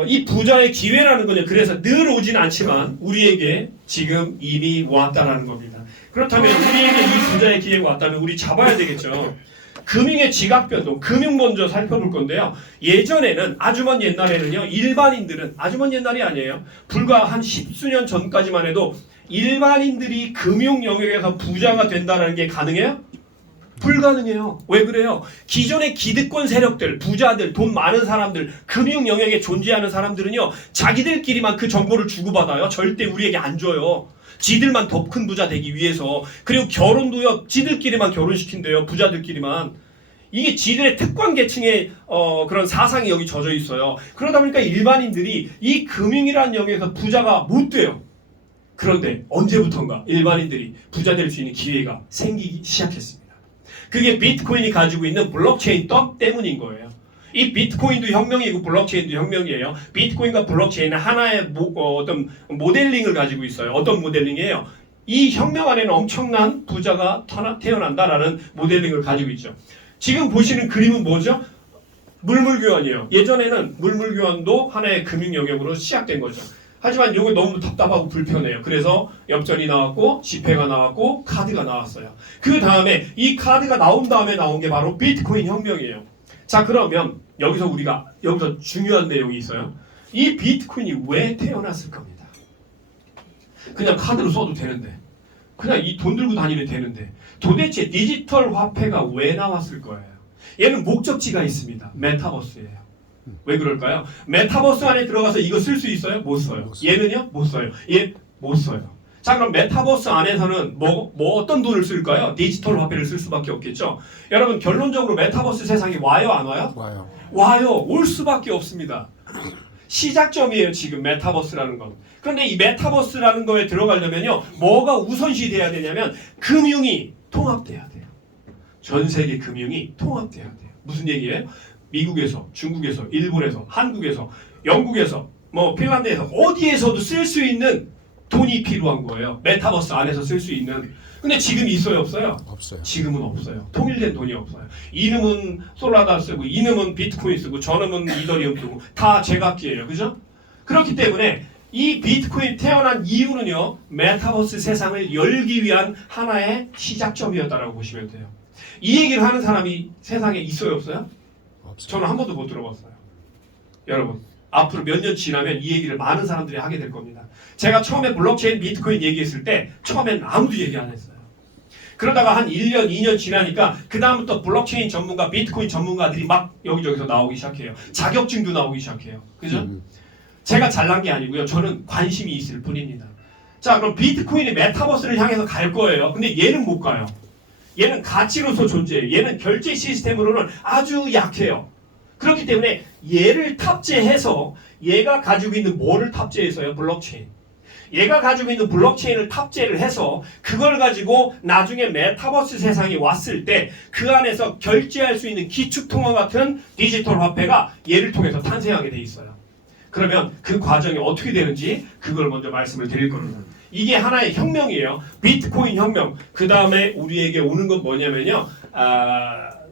이 부자의 기회라는 거는 그래서 늘 오진 않지만 우리에게 지금 이미 왔다라는 겁니다. 그렇다면 우리에게 이 부자의 기회가 왔다면 우리 잡아야 되겠죠. 금융의 지각 변동, 금융 먼저 살펴볼 건데요. 예전에는 아주 먼 옛날에는요, 일반인들은 아주 먼 옛날이 아니에요. 불과 한 십수년 전까지만 해도 일반인들이 금융 영역에서 부자가 된다는 게 가능해요? 불가능해요. 왜 그래요? 기존의 기득권 세력들, 부자들, 돈 많은 사람들, 금융 영역에 존재하는 사람들은요, 자기들끼리만 그 정보를 주고받아요. 절대 우리에게 안 줘요. 지들만 더 큰 부자 되기 위해서. 그리고 결혼도요, 지들끼리만 결혼시킨대요. 부자들끼리만. 이게 지들의 특권 계층의 그런 사상이 여기 젖어 있어요. 그러다 보니까 일반인들이 이 금융이라는 영역에서 부자가 못 돼요. 그런데 언제부턴가 일반인들이 부자 될 수 있는 기회가 생기기 시작했습니다. 그게 비트코인이 가지고 있는 블록체인 떡 때문인 거예요. 이 비트코인도 혁명이고 블록체인도 혁명이에요. 비트코인과 블록체인은 하나의 어떤 모델링을 가지고 있어요. 어떤 모델링이에요? 이 혁명 안에는 엄청난 부자가 태어난다라는 모델링을 가지고 있죠. 지금 보시는 그림은 뭐죠? 물물교환이에요. 예전에는 물물교환도 하나의 금융 영역으로 시작된 거죠. 하지만 이거 너무 답답하고 불편해요. 그래서 엽전이 나왔고 지폐가 나왔고 카드가 나왔어요. 그 다음에 이 카드가 나온 다음에 나온 게 바로 비트코인 혁명이에요. 자, 그러면 여기서 중요한 내용이 있어요. 이 비트코인이 왜 태어났을 겁니다. 그냥 카드로 써도 되는데, 그냥 이 돈 들고 다니면 되는데, 도대체 디지털 화폐가 왜 나왔을 거예요? 얘는 목적지가 있습니다. 메타버스예요. 왜 그럴까요? 메타버스 안에 들어가서 이거 쓸 수 있어요? 못 써요. 얘는요? 못 써요. 얘 못 써요. 자, 그럼 메타버스 안에서는 뭐 어떤 돈을 쓸까요? 디지털 화폐를 쓸 수밖에 없겠죠. 여러분, 결론적으로 메타버스 세상이 와요, 안 와요? 와요. 와요. 올 수밖에 없습니다. 시작점이에요, 지금 메타버스라는 건. 그런데 이 메타버스라는 거에 들어가려면요, 뭐가 우선시 돼야 되냐면 금융이 통합돼야 돼요. 전 세계 금융이 통합돼야 돼요. 무슨 얘기예요? 미국에서, 중국에서, 일본에서, 한국에서, 영국에서, 핀란드에서 어디에서도 쓸 수 있는 돈이 필요한 거예요. 메타버스 안에서 쓸 수 있는. 근데 지금 있어요, 없어요? 없어요. 지금은 없어요. 통일된 돈이 없어요. 이놈은 솔라나 쓰고, 이놈은 비트코인 쓰고, 저놈은 이더리움 쓰고, 다 제각기예요. 그죠? 그렇기 때문에 이 비트코인 태어난 이유는요, 메타버스 세상을 열기 위한 하나의 시작점이었다라고 보시면 돼요. 이 얘기를 하는 사람이 세상에 있어요, 없어요? 없어요. 저는 한 번도 못 들어봤어요. 여러분, 앞으로 몇 년 지나면 이 얘기를 많은 사람들이 하게 될 겁니다. 제가 처음에 블록체인 비트코인 얘기했을 때 처음엔 아무도 얘기 안 했어요. 그러다가 한 1년, 2년 지나니까 그 다음부터 블록체인 전문가, 비트코인 전문가들이 막 여기저기서 나오기 시작해요. 자격증도 나오기 시작해요. 그죠? 제가 잘난 게 아니고요. 저는 관심이 있을 뿐입니다. 자, 그럼 비트코인이 메타버스를 향해서 갈 거예요. 근데 얘는 못 가요. 얘는 가치로서 존재해요. 얘는 결제 시스템으로는 아주 약해요. 그렇기 때문에 얘를 탑재해서 얘가 가지고 있는 뭐를 탑재해서요? 블록체인. 얘가 가지고 있는 블록체인을 탑재를 해서 그걸 가지고 나중에 메타버스 세상이 왔을 때 그 안에서 결제할 수 있는 기축통화 같은 디지털 화폐가 얘를 통해서 탄생하게 돼 있어요. 그러면 그 과정이 어떻게 되는지 그걸 먼저 말씀을 드릴 겁니다. 이게 하나의 혁명이에요. 비트코인 혁명. 그 다음에 우리에게 오는 건 뭐냐면요.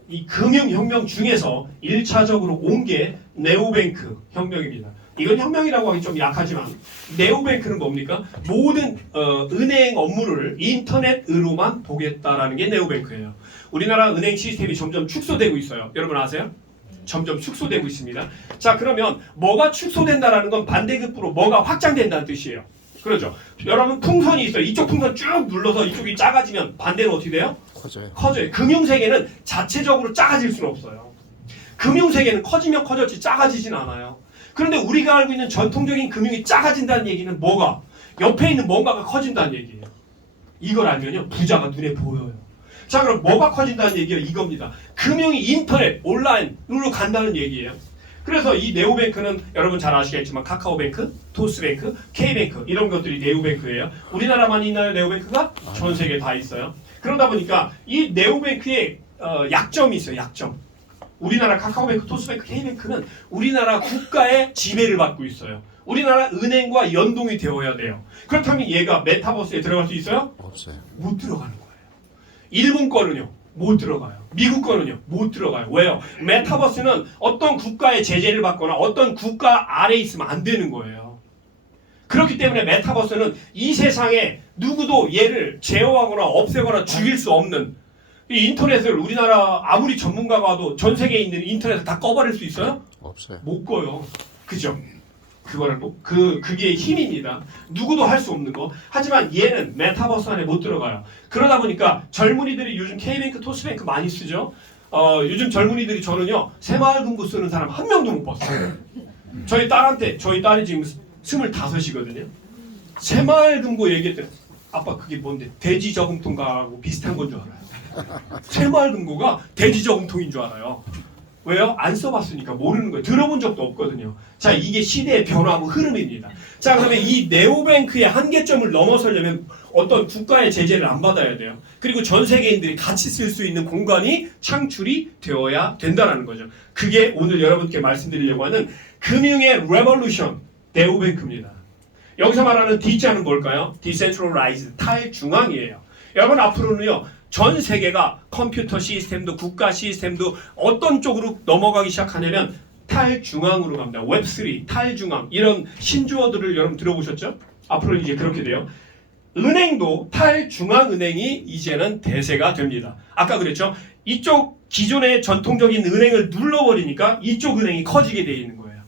이 금융혁명 중에서 1차적으로 온 게 네오뱅크 혁명입니다. 이건 혁명이라고 하기 좀 약하지만 네오뱅크는 뭡니까? 모든 은행 업무를 인터넷으로만 보겠다라는 게 네오뱅크예요. 우리나라 은행 시스템이 점점 축소되고 있어요. 여러분 아세요? 점점 축소되고 있습니다. 자, 그러면 뭐가 축소된다라는 건 반대급부로 뭐가 확장된다는 뜻이에요. 그렇죠? 여러분 풍선이 있어요. 이쪽 풍선 쭉 눌러서 이쪽이 작아지면 반대는 어떻게 돼요? 커져요. 커져요. 금융세계는 자체적으로 작아질 수는 없어요. 금융세계는 커지면 커졌지 작아지진 않아요. 그런데 우리가 알고 있는 전통적인 금융이 작아진다는 얘기는 뭐가? 옆에 있는 뭔가가 커진다는 얘기예요. 이걸 알면요, 부자가 눈에 보여요. 자, 그럼 뭐가 커진다는 얘기예요? 이겁니다. 금융이 인터넷, 온라인으로 간다는 얘기예요. 그래서 이 네오뱅크는 여러분 잘 아시겠지만 카카오뱅크, 토스뱅크, K뱅크 이런 것들이 네오뱅크예요. 우리나라만 있나요, 네오뱅크가? 전 세계에 다 있어요. 그러다 보니까 이 네오뱅크의 약점이 있어요. 약점. 우리나라 카카오뱅크, 토스뱅크, K뱅크는 우리나라 국가의 지배를 받고 있어요. 우리나라 은행과 연동이 되어야 돼요. 그렇다면 얘가 메타버스에 들어갈 수 있어요? 없어요. 못 들어가는 거예요. 일본 거는요, 못 들어가요. 미국 거는요 못 들어가요. 왜요? 메타버스는 어떤 국가의 제재를 받거나 어떤 국가 아래에 있으면 안 되는 거예요. 그렇기 때문에 메타버스는 이 세상에 누구도 얘를 제어하거나 없애거나 죽일 수 없는, 이 인터넷을 우리나라 아무리 전문가가 와도 전 세계에 있는 인터넷을 다 꺼버릴 수 있어요? 없어요. 못 꺼요. 그죠? 그거를 그게 힘입니다. 누구도 할 수 없는 거. 하지만 얘는 메타버스 안에 못 들어가요. 그러다 보니까 젊은이들이 요즘 K뱅크, 토스뱅크 많이 쓰죠. 요즘 젊은이들이 저는요 새마을금고 쓰는 사람 한 명도 못 봤어요. 저희 딸이 지금 25이거든요. 새마을금고 얘기했더니 아빠 그게 뭔데? 돼지저금통가하고 비슷한 건 줄 알아요. 새마을금고가 돼지저금통인 줄 알아요. 왜요? 안 써봤으니까 모르는 거예요. 들어본 적도 없거든요. 자, 이게 시대의 변화하고 흐름입니다. 자, 그러면 이 네오뱅크의 한계점을 넘어서려면 어떤 국가의 제재를 안 받아야 돼요. 그리고 전 세계인들이 같이 쓸 수 있는 공간이 창출이 되어야 된다는 거죠. 그게 오늘 여러분께 말씀드리려고 하는 금융의 레볼루션, 네오뱅크입니다. 여기서 말하는 D자는 뭘까요? 디센트럴라이즈, 탈중앙이에요. 여러분 앞으로는요. 전 세계가 컴퓨터 시스템도 국가 시스템도 어떤 쪽으로 넘어가기 시작하냐면 탈중앙으로 갑니다. 웹3, 탈중앙 이런 신조어들을 여러분 들어보셨죠? 앞으로 이제 그렇게 돼요. 은행도 탈중앙은행이 이제는 대세가 됩니다. 아까 그랬죠? 이쪽 기존의 전통적인 은행을 눌러버리니까 이쪽 은행이 커지게 되어 있는 거예요.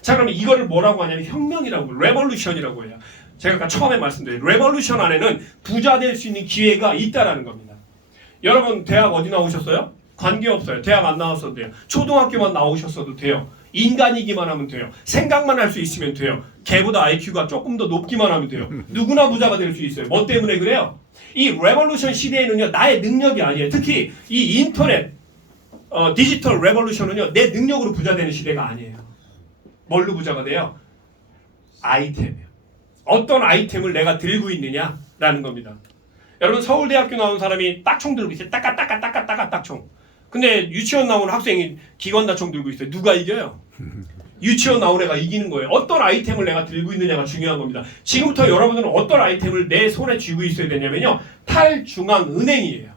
자, 그러면 이거를 뭐라고 하냐면 혁명이라고, 레볼루션이라고 해요. 제가 아까 처음에 말씀드린 레볼루션 안에는 부자 될 수 있는 기회가 있다라는 겁니다. 여러분 대학 어디 나오셨어요? 관계없어요. 대학 안 나왔어도 돼요. 초등학교만 나오셨어도 돼요. 인간이기만 하면 돼요. 생각만 할 수 있으면 돼요. 걔보다 IQ가 조금 더 높기만 하면 돼요. 누구나 부자가 될 수 있어요. 뭐 때문에 그래요? 이 레볼루션 시대에는요. 나의 능력이 아니에요. 특히 이 인터넷 디지털 레볼루션은요. 내 능력으로 부자 되는 시대가 아니에요. 뭘로 부자가 돼요? 아이템이에요. 어떤 아이템을 내가 들고 있느냐라는 겁니다. 여러분 서울대학교 나온 사람이 딱총 들고 있어요. 딱총. 근데 유치원 나온 학생이 기관다총 들고 있어요. 누가 이겨요? 유치원 나온 애가 이기는 거예요. 어떤 아이템을 내가 들고 있느냐가 중요한 겁니다. 지금부터 여러분들은 어떤 아이템을 내 손에 쥐고 있어야 되냐면요. 탈중앙 은행이에요.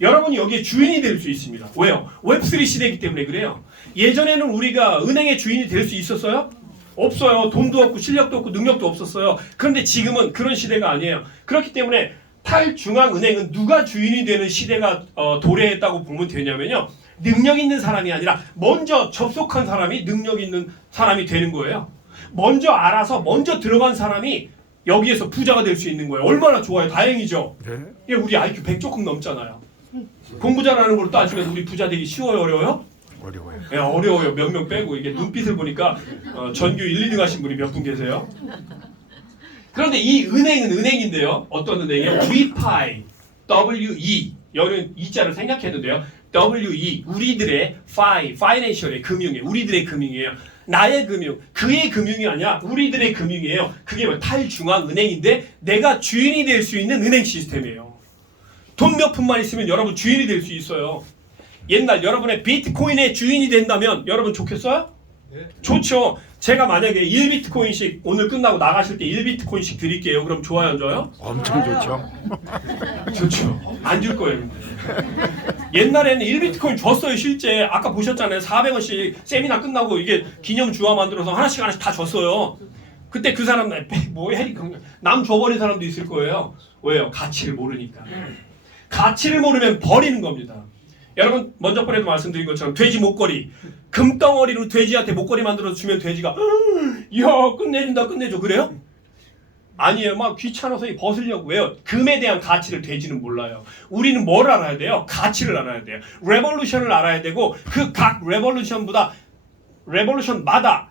여러분이 여기에 주인이 될 수 있습니다. 왜요? 웹3 시대이기 때문에 그래요. 예전에는 우리가 은행의 주인이 될 수 있었어요? 없어요. 돈도 없고 실력도 없고 능력도 없었어요. 그런데 지금은 그런 시대가 아니에요. 그렇기 때문에 탈중앙은행은 누가 주인이 되는 시대가 도래했다고 보면 되냐면요. 능력 있는 사람이 아니라 먼저 접속한 사람이 능력 있는 사람이 되는 거예요. 먼저 알아서 먼저 들어간 사람이 여기에서 부자가 될 수 있는 거예요. 얼마나 좋아요. 다행이죠. 네? 우리 IQ 100 조금 넘잖아요. 공부 잘하는 걸로 따지면 우리 부자 되기 쉬워요? 어려워요? 어려워요. 네, 어려워요. 몇 명 빼고 이게 눈빛을 보니까 전교 1, 2등 하신 분이 몇 분 계세요? 그런데 이 은행은 은행인데요. 어떤 은행이요? WePi, WE. 여기는 이자를 생략해도 돼요. WE, 우리들의 Financial의 금융이에요. 우리들의 금융이에요. 나의 금융, 그의 금융이 아니라 우리들의 금융이에요. 그게 뭐 탈중앙 은행인데 내가 주인이 될 수 있는 은행 시스템이에요. 돈 몇 푼만 있으면 여러분 주인이 될 수 있어요. 옛날 여러분의 비트코인의 주인이 된다면 여러분 좋겠어요? 네. 좋죠. 제가 만약에 1비트코인씩 오늘 끝나고 나가실 때 1비트코인씩 드릴게요. 그럼 좋아요, 안 좋아요? 엄청 좋죠. 좋죠. 안 줄 거예요. 근데. 옛날에는 1비트코인 줬어요. 실제 아까 보셨잖아요. 400원씩 세미나 끝나고 이게 기념 주화 만들어서 하나씩 다 줬어요. 그때 그 사람 뭐 해? 남 줘버린 사람도 있을 거예요. 왜요? 가치를 모르니까. 가치를 모르면 버리는 겁니다. 여러분 먼저 번에도 말씀드린 것처럼 돼지 목걸이, 금덩어리로 돼지한테 목걸이 만들어서 주면 돼지가 야 끝내준다 끝내줘 그래요? 아니에요. 막 귀찮아서 벗으려고. 왜요? 금에 대한 가치를 돼지는 몰라요. 우리는 뭘 알아야 돼요? 가치를 알아야 돼요. 레볼루션을 알아야 되고 그 각 레볼루션마다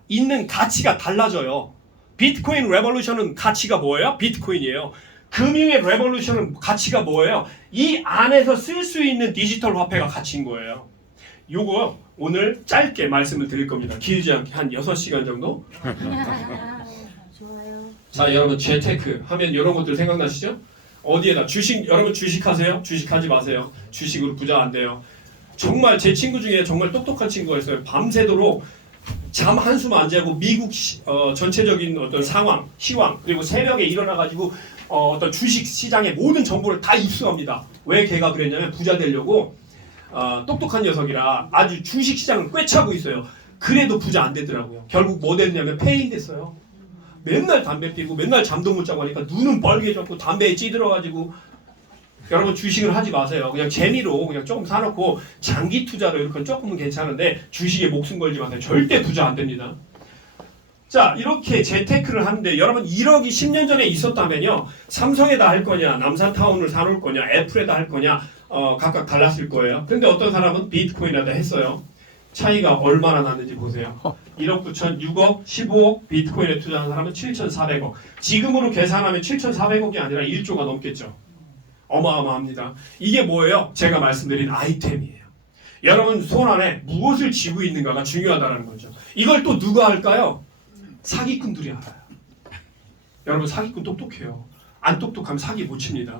있는 가치가 달라져요. 비트코인 레볼루션은 가치가 뭐예요? 비트코인이에요. 금융의 레볼루션은 가치가 뭐예요? 이 안에서 쓸 수 있는 디지털 화폐가 가치인 거예요. 요거 오늘 짧게 말씀을 드릴 겁니다. 길지 않게 한 6시간 정도. 좋아요. 자, 여러분 재테크 하면 이런 것들 생각나시죠? 어디에다 주식, 여러분 주식하세요? 주식하지 마세요. 주식으로 부자 안 돼요. 정말 제 친구 중에 정말 똑똑한 친구가 있어요. 밤새도록 잠 한숨 안 자고 미국 전체적인 어떤 상황, 시황 그리고 새벽에 일어나가지고 어떤 주식 시장의 모든 정보를 다 입수합니다. 왜 걔가 그랬냐면 부자 되려고 똑똑한 녀석이라 아주 주식시장을 꿰차고 있어요. 그래도 부자 안 되더라고요. 결국 뭐 됐냐면 폐인 됐어요. 맨날 담배 피고 맨날 잠도 못 자고 하니까 눈은 빨개졌고 담배에 찌들어가지고. 여러분 주식을 하지 마세요. 그냥 재미로 그냥 조금 사놓고 장기 투자로 이렇게 조금은 괜찮은데 주식에 목숨 걸지 마세요. 절대 부자 안 됩니다. 자, 이렇게 재테크를 하는데 여러분 1억이 10년 전에 있었다면요. 삼성에다 할 거냐, 남산타운을 사놓을 거냐, 애플에다 할 거냐 각각 달랐을 거예요. 근데 어떤 사람은 비트코인에다 했어요. 차이가 얼마나 났는지 보세요. 1억 9천, 6억, 15억, 비트코인에 투자한 사람은 7,400억. 지금으로 계산하면 7,400억이 아니라 1조가 넘겠죠. 어마어마합니다. 이게 뭐예요? 제가 말씀드린 아이템이에요. 여러분 손 안에 무엇을 쥐고 있는가가 중요하다는 거죠. 이걸 또 누가 할까요? 사기꾼들이 알아요. 여러분 사기꾼 똑똑해요. 안 똑똑하면 사기 못 칩니다.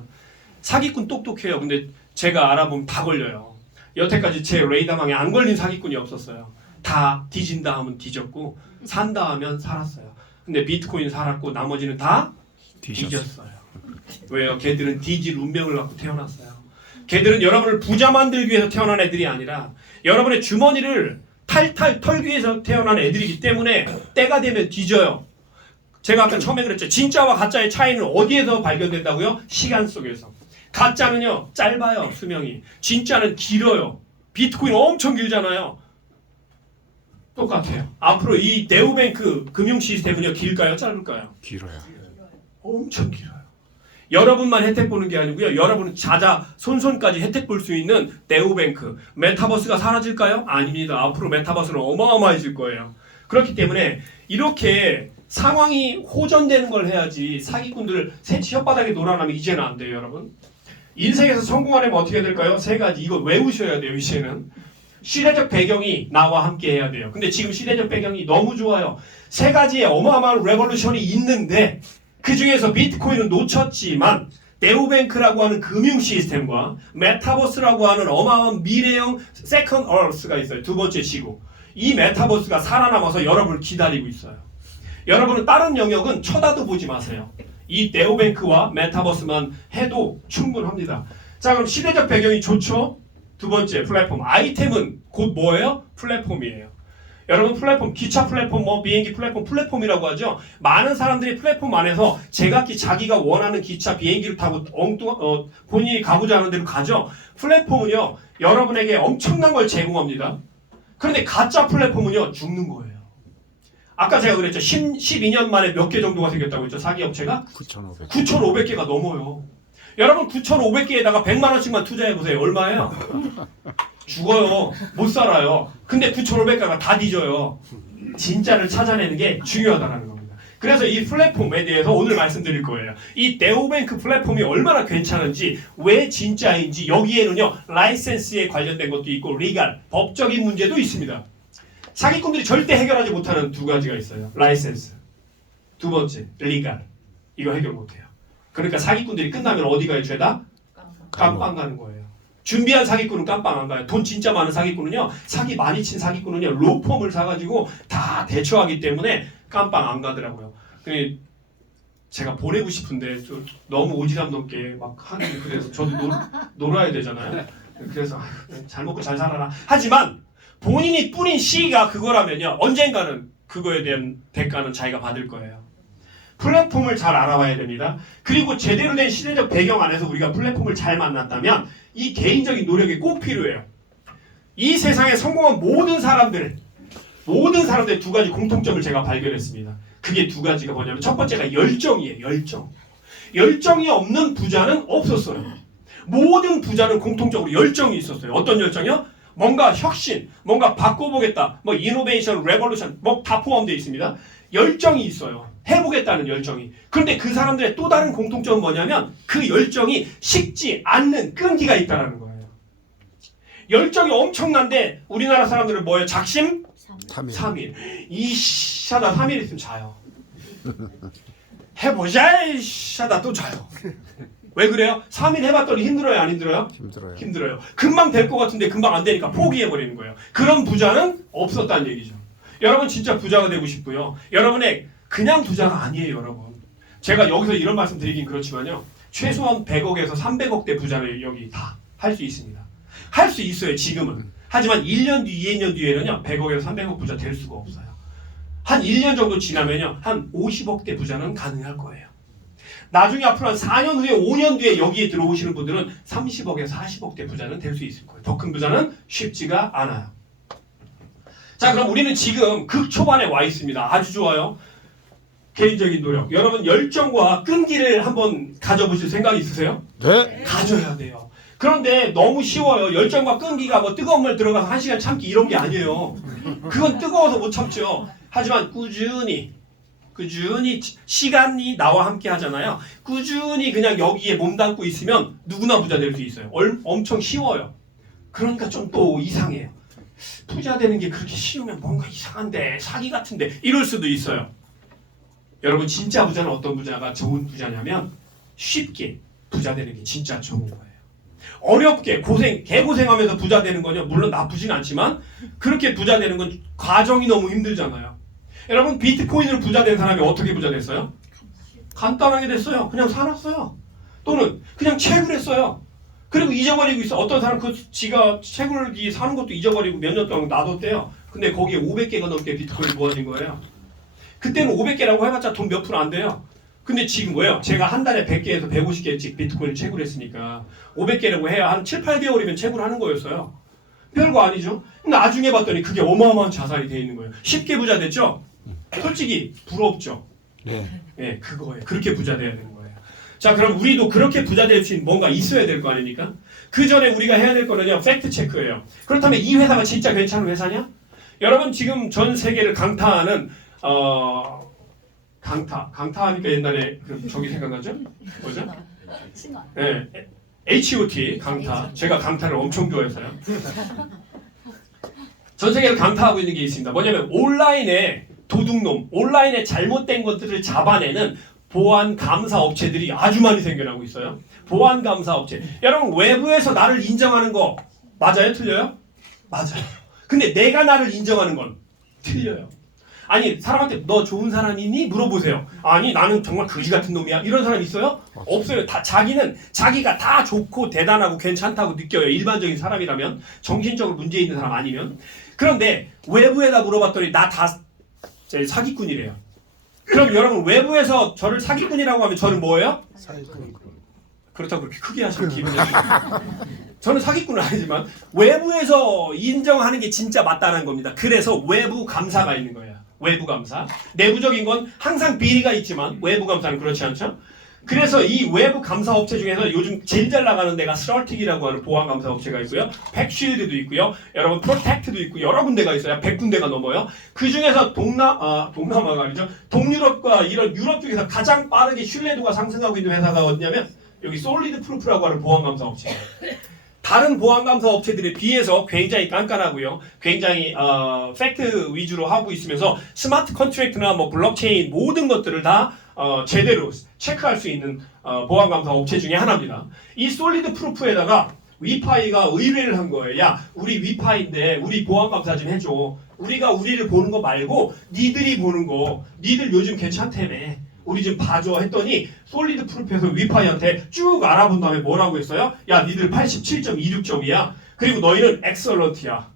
사기꾼 똑똑해요. 근데 제가 알아보면 다 걸려요. 여태까지 제 레이더망에 안 걸린 사기꾼이 없었어요. 다 뒤진다 하면 뒤졌고 산다 하면 살았어요. 근데 비트코인 살았고 나머지는 다 뒤졌어요. 왜요? 걔들은 뒤질 운명을 갖고 태어났어요. 걔들은 여러분을 부자 만들기 위해서 태어난 애들이 아니라 여러분의 주머니를 탈탈 털기 위해서 태어난 애들이기 때문에 때가 되면 뒤져요. 제가 아까 처음에 그랬죠. 진짜와 가짜의 차이는 어디에서 발견된다고요? 시간 속에서. 가짜는요 짧아요. 수명이. 진짜는 길어요. 비트코인 엄청 길잖아요. 똑같아요. 앞으로 이 네오뱅크 금융 시스템은요 길까요? 짧을까요? 길어요. 엄청 길어요. 여러분만 혜택 보는 게 아니고요. 여러분은 자손손까지 혜택 볼 수 있는 네오뱅크, 메타버스가 사라질까요? 아닙니다. 앞으로 메타버스는 어마어마해질 거예요. 그렇기 때문에 이렇게 상황이 호전되는 걸 해야지 사기꾼들 새치 혓바닥에 놀아나면 이제는 안 돼요, 여러분. 인생에서 성공하려면 어떻게 될까요? 세 가지. 이거 외우셔야 돼요, 이제는. 시대적 배경이 나와 함께 해야 돼요. 근데 지금 시대적 배경이 너무 좋아요. 세 가지의 어마어마한 레볼루션이 있는데 그 중에서 비트코인은 놓쳤지만 네오뱅크라고 하는 금융 시스템과 메타버스라고 하는 어마어마한 미래형 세컨 얼스가 있어요. 두 번째 시고. 이 메타버스가 살아남아서 여러분을 기다리고 있어요. 여러분은 다른 영역은 쳐다도 보지 마세요. 이 네오뱅크와 메타버스만 해도 충분합니다. 자, 그럼 시대적 배경이 좋죠? 두 번째 플랫폼. 아이템은 곧 뭐예요? 플랫폼이에요. 여러분 플랫폼, 기차 플랫폼, 뭐 비행기 플랫폼, 플랫폼이라고 하죠. 많은 사람들이 플랫폼 안에서 제각기 자기가 원하는 기차, 비행기를 타고 본인이 가고자 하는 데로 가죠. 플랫폼은요, 여러분에게 엄청난 걸 제공합니다. 그런데 가짜 플랫폼은요, 죽는 거예요. 아까 제가 그랬죠. 12년 만에 몇 개 정도가 생겼다고 했죠. 사기 업체가? 9,500개가 넘어요. 여러분 9,500개에다가 100만 원씩만 투자해보세요. 얼마예요? 죽어요. 못 살아요. 근데 9,500개가 다 뒤져요. 진짜를 찾아내는 게 중요하다는 겁니다. 그래서 이 플랫폼에 대해서 오늘 말씀드릴 거예요. 이 네오뱅크 플랫폼이 얼마나 괜찮은지, 왜 진짜인지, 여기에는요 라이센스에 관련된 것도 있고 리갈, 법적인 문제도 있습니다. 사기꾼들이 절대 해결하지 못하는 두 가지가 있어요. 라이센스. 두 번째, 리갈. 이거 해결 못해요. 그러니까 사기꾼들이 끝나면 어디 가요? 죄다? 깜빵 가는 거예요. 준비한 사기꾼은 깜빵 안 가요. 돈 진짜 많은 사기꾼은요, 사기 많이 친 사기꾼은요, 로펌을 사가지고 다 대처하기 때문에 깜빵 안 가더라고요. 근데 제가 보내고 싶은데 좀 너무 오지랖 넘게 막 하는, 그래서 저도 놀아야 되잖아요. 그래서 잘 먹고 잘 살아라. 하지만 본인이 뿌린 씨가 그거라면요, 언젠가는 그거에 대한 대가는 자기가 받을 거예요. 플랫폼을 잘 알아봐야 됩니다. 그리고 제대로 된 시대적 배경 안에서 우리가 플랫폼을 잘 만났다면 이 개인적인 노력이 꼭 필요해요. 이 세상에 성공한 모든 사람들 두 가지 공통점을 제가 발견했습니다. 그게 두 가지가 뭐냐면 첫 번째가 열정이에요. 열정이 없는 부자는 없었어요. 모든 부자는 공통적으로 열정이 있었어요. 어떤 열정이요? 뭔가 혁신, 뭔가 바꿔보겠다, 뭐 이노베이션, 레볼루션, 뭐 다 포함되어 있습니다. 열정이 있어요. 해보겠다는 열정이. 그런데 그 사람들의 또 다른 공통점은 뭐냐면 그 열정이 식지 않는 끈기가 있다는 거예요. 열정이 엄청난데 우리나라 사람들은 뭐예요? 작심? 3일. 이샤다 3일 있으면 자요. 해보자 이샤다 또 자요. 왜 그래요? 3일 해봤더니 힘들어요? 안 힘들어요? 힘들어요. 금방 될 것 같은데 금방 안 되니까 포기해버리는 거예요. 그런 부자는 없었다는 얘기죠. 여러분 진짜 부자가 되고 싶고요. 여러분의 그냥 부자가 아니에요, 여러분. 제가 여기서 이런 말씀 드리긴 그렇지만요. 최소한 100억에서 300억대 부자를 여기 다 할 수 있습니다. 할 수 있어요, 지금은. 하지만 1년 뒤, 2년 뒤에는요, 100억에서 300억 부자 될 수가 없어요. 한 1년 정도 지나면요, 한 50억대 부자는 가능할 거예요. 나중에 앞으로 한 4년 후에, 5년 뒤에 여기에 들어오시는 분들은 30억에서 40억대 부자는 될 수 있을 거예요. 더 큰 부자는 쉽지가 않아요. 자, 그럼 우리는 지금 극초반에 와 있습니다. 아주 좋아요. 개인적인 노력. 여러분 열정과 끈기를 한번 가져보실 생각 있으세요? 네. 가져야 돼요. 그런데 너무 쉬워요. 열정과 끈기가 뭐 뜨거운 물 들어가서 1시간 참기 이런 게 아니에요. 그건 뜨거워서 못 참죠. 하지만 꾸준히 시간이 나와 함께 하잖아요. 꾸준히 그냥 여기에 몸담고 있으면 누구나 부자 될 수 있어요. 엄청 쉬워요. 그러니까 좀 또 이상해요. 부자 되는 게 그렇게 쉬우면 뭔가 이상한데, 사기 같은데 이럴 수도 있어요. 여러분 진짜 부자는 어떤 부자가 좋은 부자냐면 쉽게 부자 되는 게 진짜 좋은 거예요. 어렵게 개고생하면서 부자 되는 거냐 물론 나쁘진 않지만 그렇게 부자 되는 건 과정이 너무 힘들잖아요. 여러분 비트코인으로 부자 된 사람이 어떻게 부자 됐어요? 간단하게 됐어요. 그냥 사놨어요. 또는 그냥 채굴 했어요. 그리고 잊어버리고 있어. 어떤 사람 지가 채굴기 사는 것도 잊어버리고 몇 년 동안 놔뒀대요. 근데 거기에 500개가 넘게 비트코인이 모아진 거예요. 그때는 500개라고 해봤자 돈 몇 프로 안 돼요. 근데 지금 뭐예요? 제가 한 달에 100개에서 150개씩 비트코인을 채굴했으니까 500개라고 해야 한 7, 8개월이면 채굴하는 거였어요. 별거 아니죠? 나중에 봤더니 그게 어마어마한 자산이 돼 있는 거예요. 쉽게 부자 됐죠? 솔직히 부럽죠? 네. 네, 그거예요. 그렇게 부자 돼야 되는 거예요. 자, 그럼 우리도 그렇게 부자 될 수 있는 뭔가 있어야 될 거 아닙니까? 그 전에 우리가 해야 될 거는요, 팩트 체크예요. 그렇다면 이 회사가 진짜 괜찮은 회사냐? 여러분 지금 전 세계를 강타하는 강타하니까 옛날에 저기 생각나죠? 뭐죠? 네, HOT 강타. 제가 강타를 엄청 좋아해서요. 전 세계를 강타하고 있는 게 있습니다. 뭐냐면 온라인에 도둑놈, 온라인에 잘못된 것들을 잡아내는 보안 감사 업체들이 아주 많이 생겨나고 있어요. 보안 감사 업체. 여러분 외부에서 나를 인정하는 거 맞아요? 틀려요? 맞아요. 근데 내가 나를 인정하는 건 틀려요. 아니 사람한테 너 좋은 사람이니? 물어보세요. 아니 나는 정말 거지 같은 놈이야. 이런 사람 있어요? 없어요. 다 자기가 다 좋고 대단하고 괜찮다고 느껴요. 일반적인 사람이라면. 정신적으로 문제 있는 사람 아니면. 그런데 외부에다 물어봤더니 나 다 사기꾼이래요. 그럼 여러분 외부에서 저를 사기꾼이라고 하면 저는 뭐예요? 사기꾼. 그렇다고 그렇게 크게 하시면 기분이 저는 사기꾼은 아니지만 외부에서 인정하는 게 진짜 맞다는 겁니다. 그래서 외부 감사가 있는 거예요. 외부 감사. 내부적인 건 항상 비리가 있지만 외부 감사는 그렇지 않죠? 그래서 이 외부 감사 업체 중에서 요즘 제일 잘 나가는 데가 스럴틱이라고 하는 보안 감사 업체가 있고요. 팩쉴드도 있고요. 여러분 프로텍트도 있고 여러 군데가 있어요. 100군데가 넘어요. 그 중에서 동남아가 아니죠. 동유럽과 이런 유럽 쪽에서 가장 빠르게 신뢰도가 상승하고 있는 회사가 어디냐면 여기 솔리드 프루프라고 하는 보안 감사 업체예요. 다른 보안 감사 업체들에 비해서 굉장히 깐깐하고요. 굉장히 팩트 위주로 하고 있으면서 스마트 컨트랙트나 뭐 블록체인 모든 것들을 다 제대로 체크할 수 있는 보안 감사 업체 중에 하나입니다. 이 솔리드 프루프에다가 위파이가 의뢰를 한 거예요. 야, 우리 위파인데 우리 보안 감사 좀 해줘. 우리가 우리를 보는 거 말고 니들이 보는 거, 니들 요즘 괜찮다며. 우리 좀 봐줘 했더니 솔리드 프루프에서 위파이한테 쭉 알아본 다음에 뭐라고 했어요? 야, 니들 87.26점이야. 그리고 너희는 엑설런트야.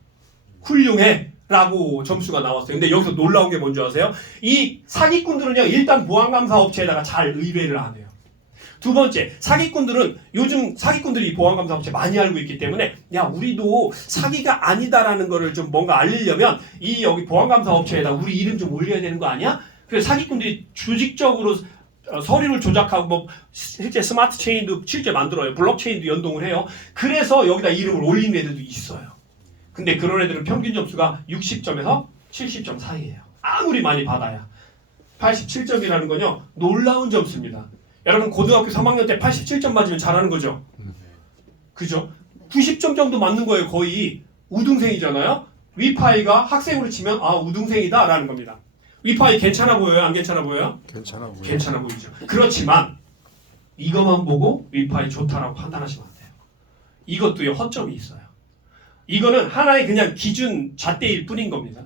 훌륭해. 라고 점수가 나왔어요. 근데 여기서 놀라운 게 뭔지 아세요? 이 사기꾼들은요, 일단 보안감사 업체에다가 잘 의뢰를 안 해요. 두 번째, 사기꾼들은 요즘 사기꾼들이 보안감사 업체 많이 알고 있기 때문에 야, 우리도 사기가 아니다라는 거를 좀 뭔가 알리려면 이 여기 보안감사 업체에다 우리 이름 좀 올려야 되는 거 아니야? 그래서 사기꾼들이 조직적으로 서류를 조작하고 뭐 실제 스마트 체인도 실제 만들어요. 블록체인도 연동을 해요. 그래서 여기다 이름을 올리는 애들도 있어요. 근데 그런 애들은 평균 점수가 60점에서 70점 사이예요. 아무리 많이 받아야. 87점이라는 건요, 놀라운 점수입니다. 여러분 고등학교 3학년 때 87점 맞으면 잘하는 거죠? 그죠? 90점 정도 맞는 거예요. 거의 우등생이잖아요. 위파이가 학생으로 치면 아, 우등생이다 라는 겁니다. 위파이 괜찮아 보여요? 안 괜찮아 보여요? 괜찮아 보여. 괜찮아 보이죠. 그렇지만 이것만 보고 위파이 좋다라고 판단하시면 안 돼요. 이것도요, 허점이 있어요. 이거는 하나의 그냥 기준 잣대일 뿐인 겁니다.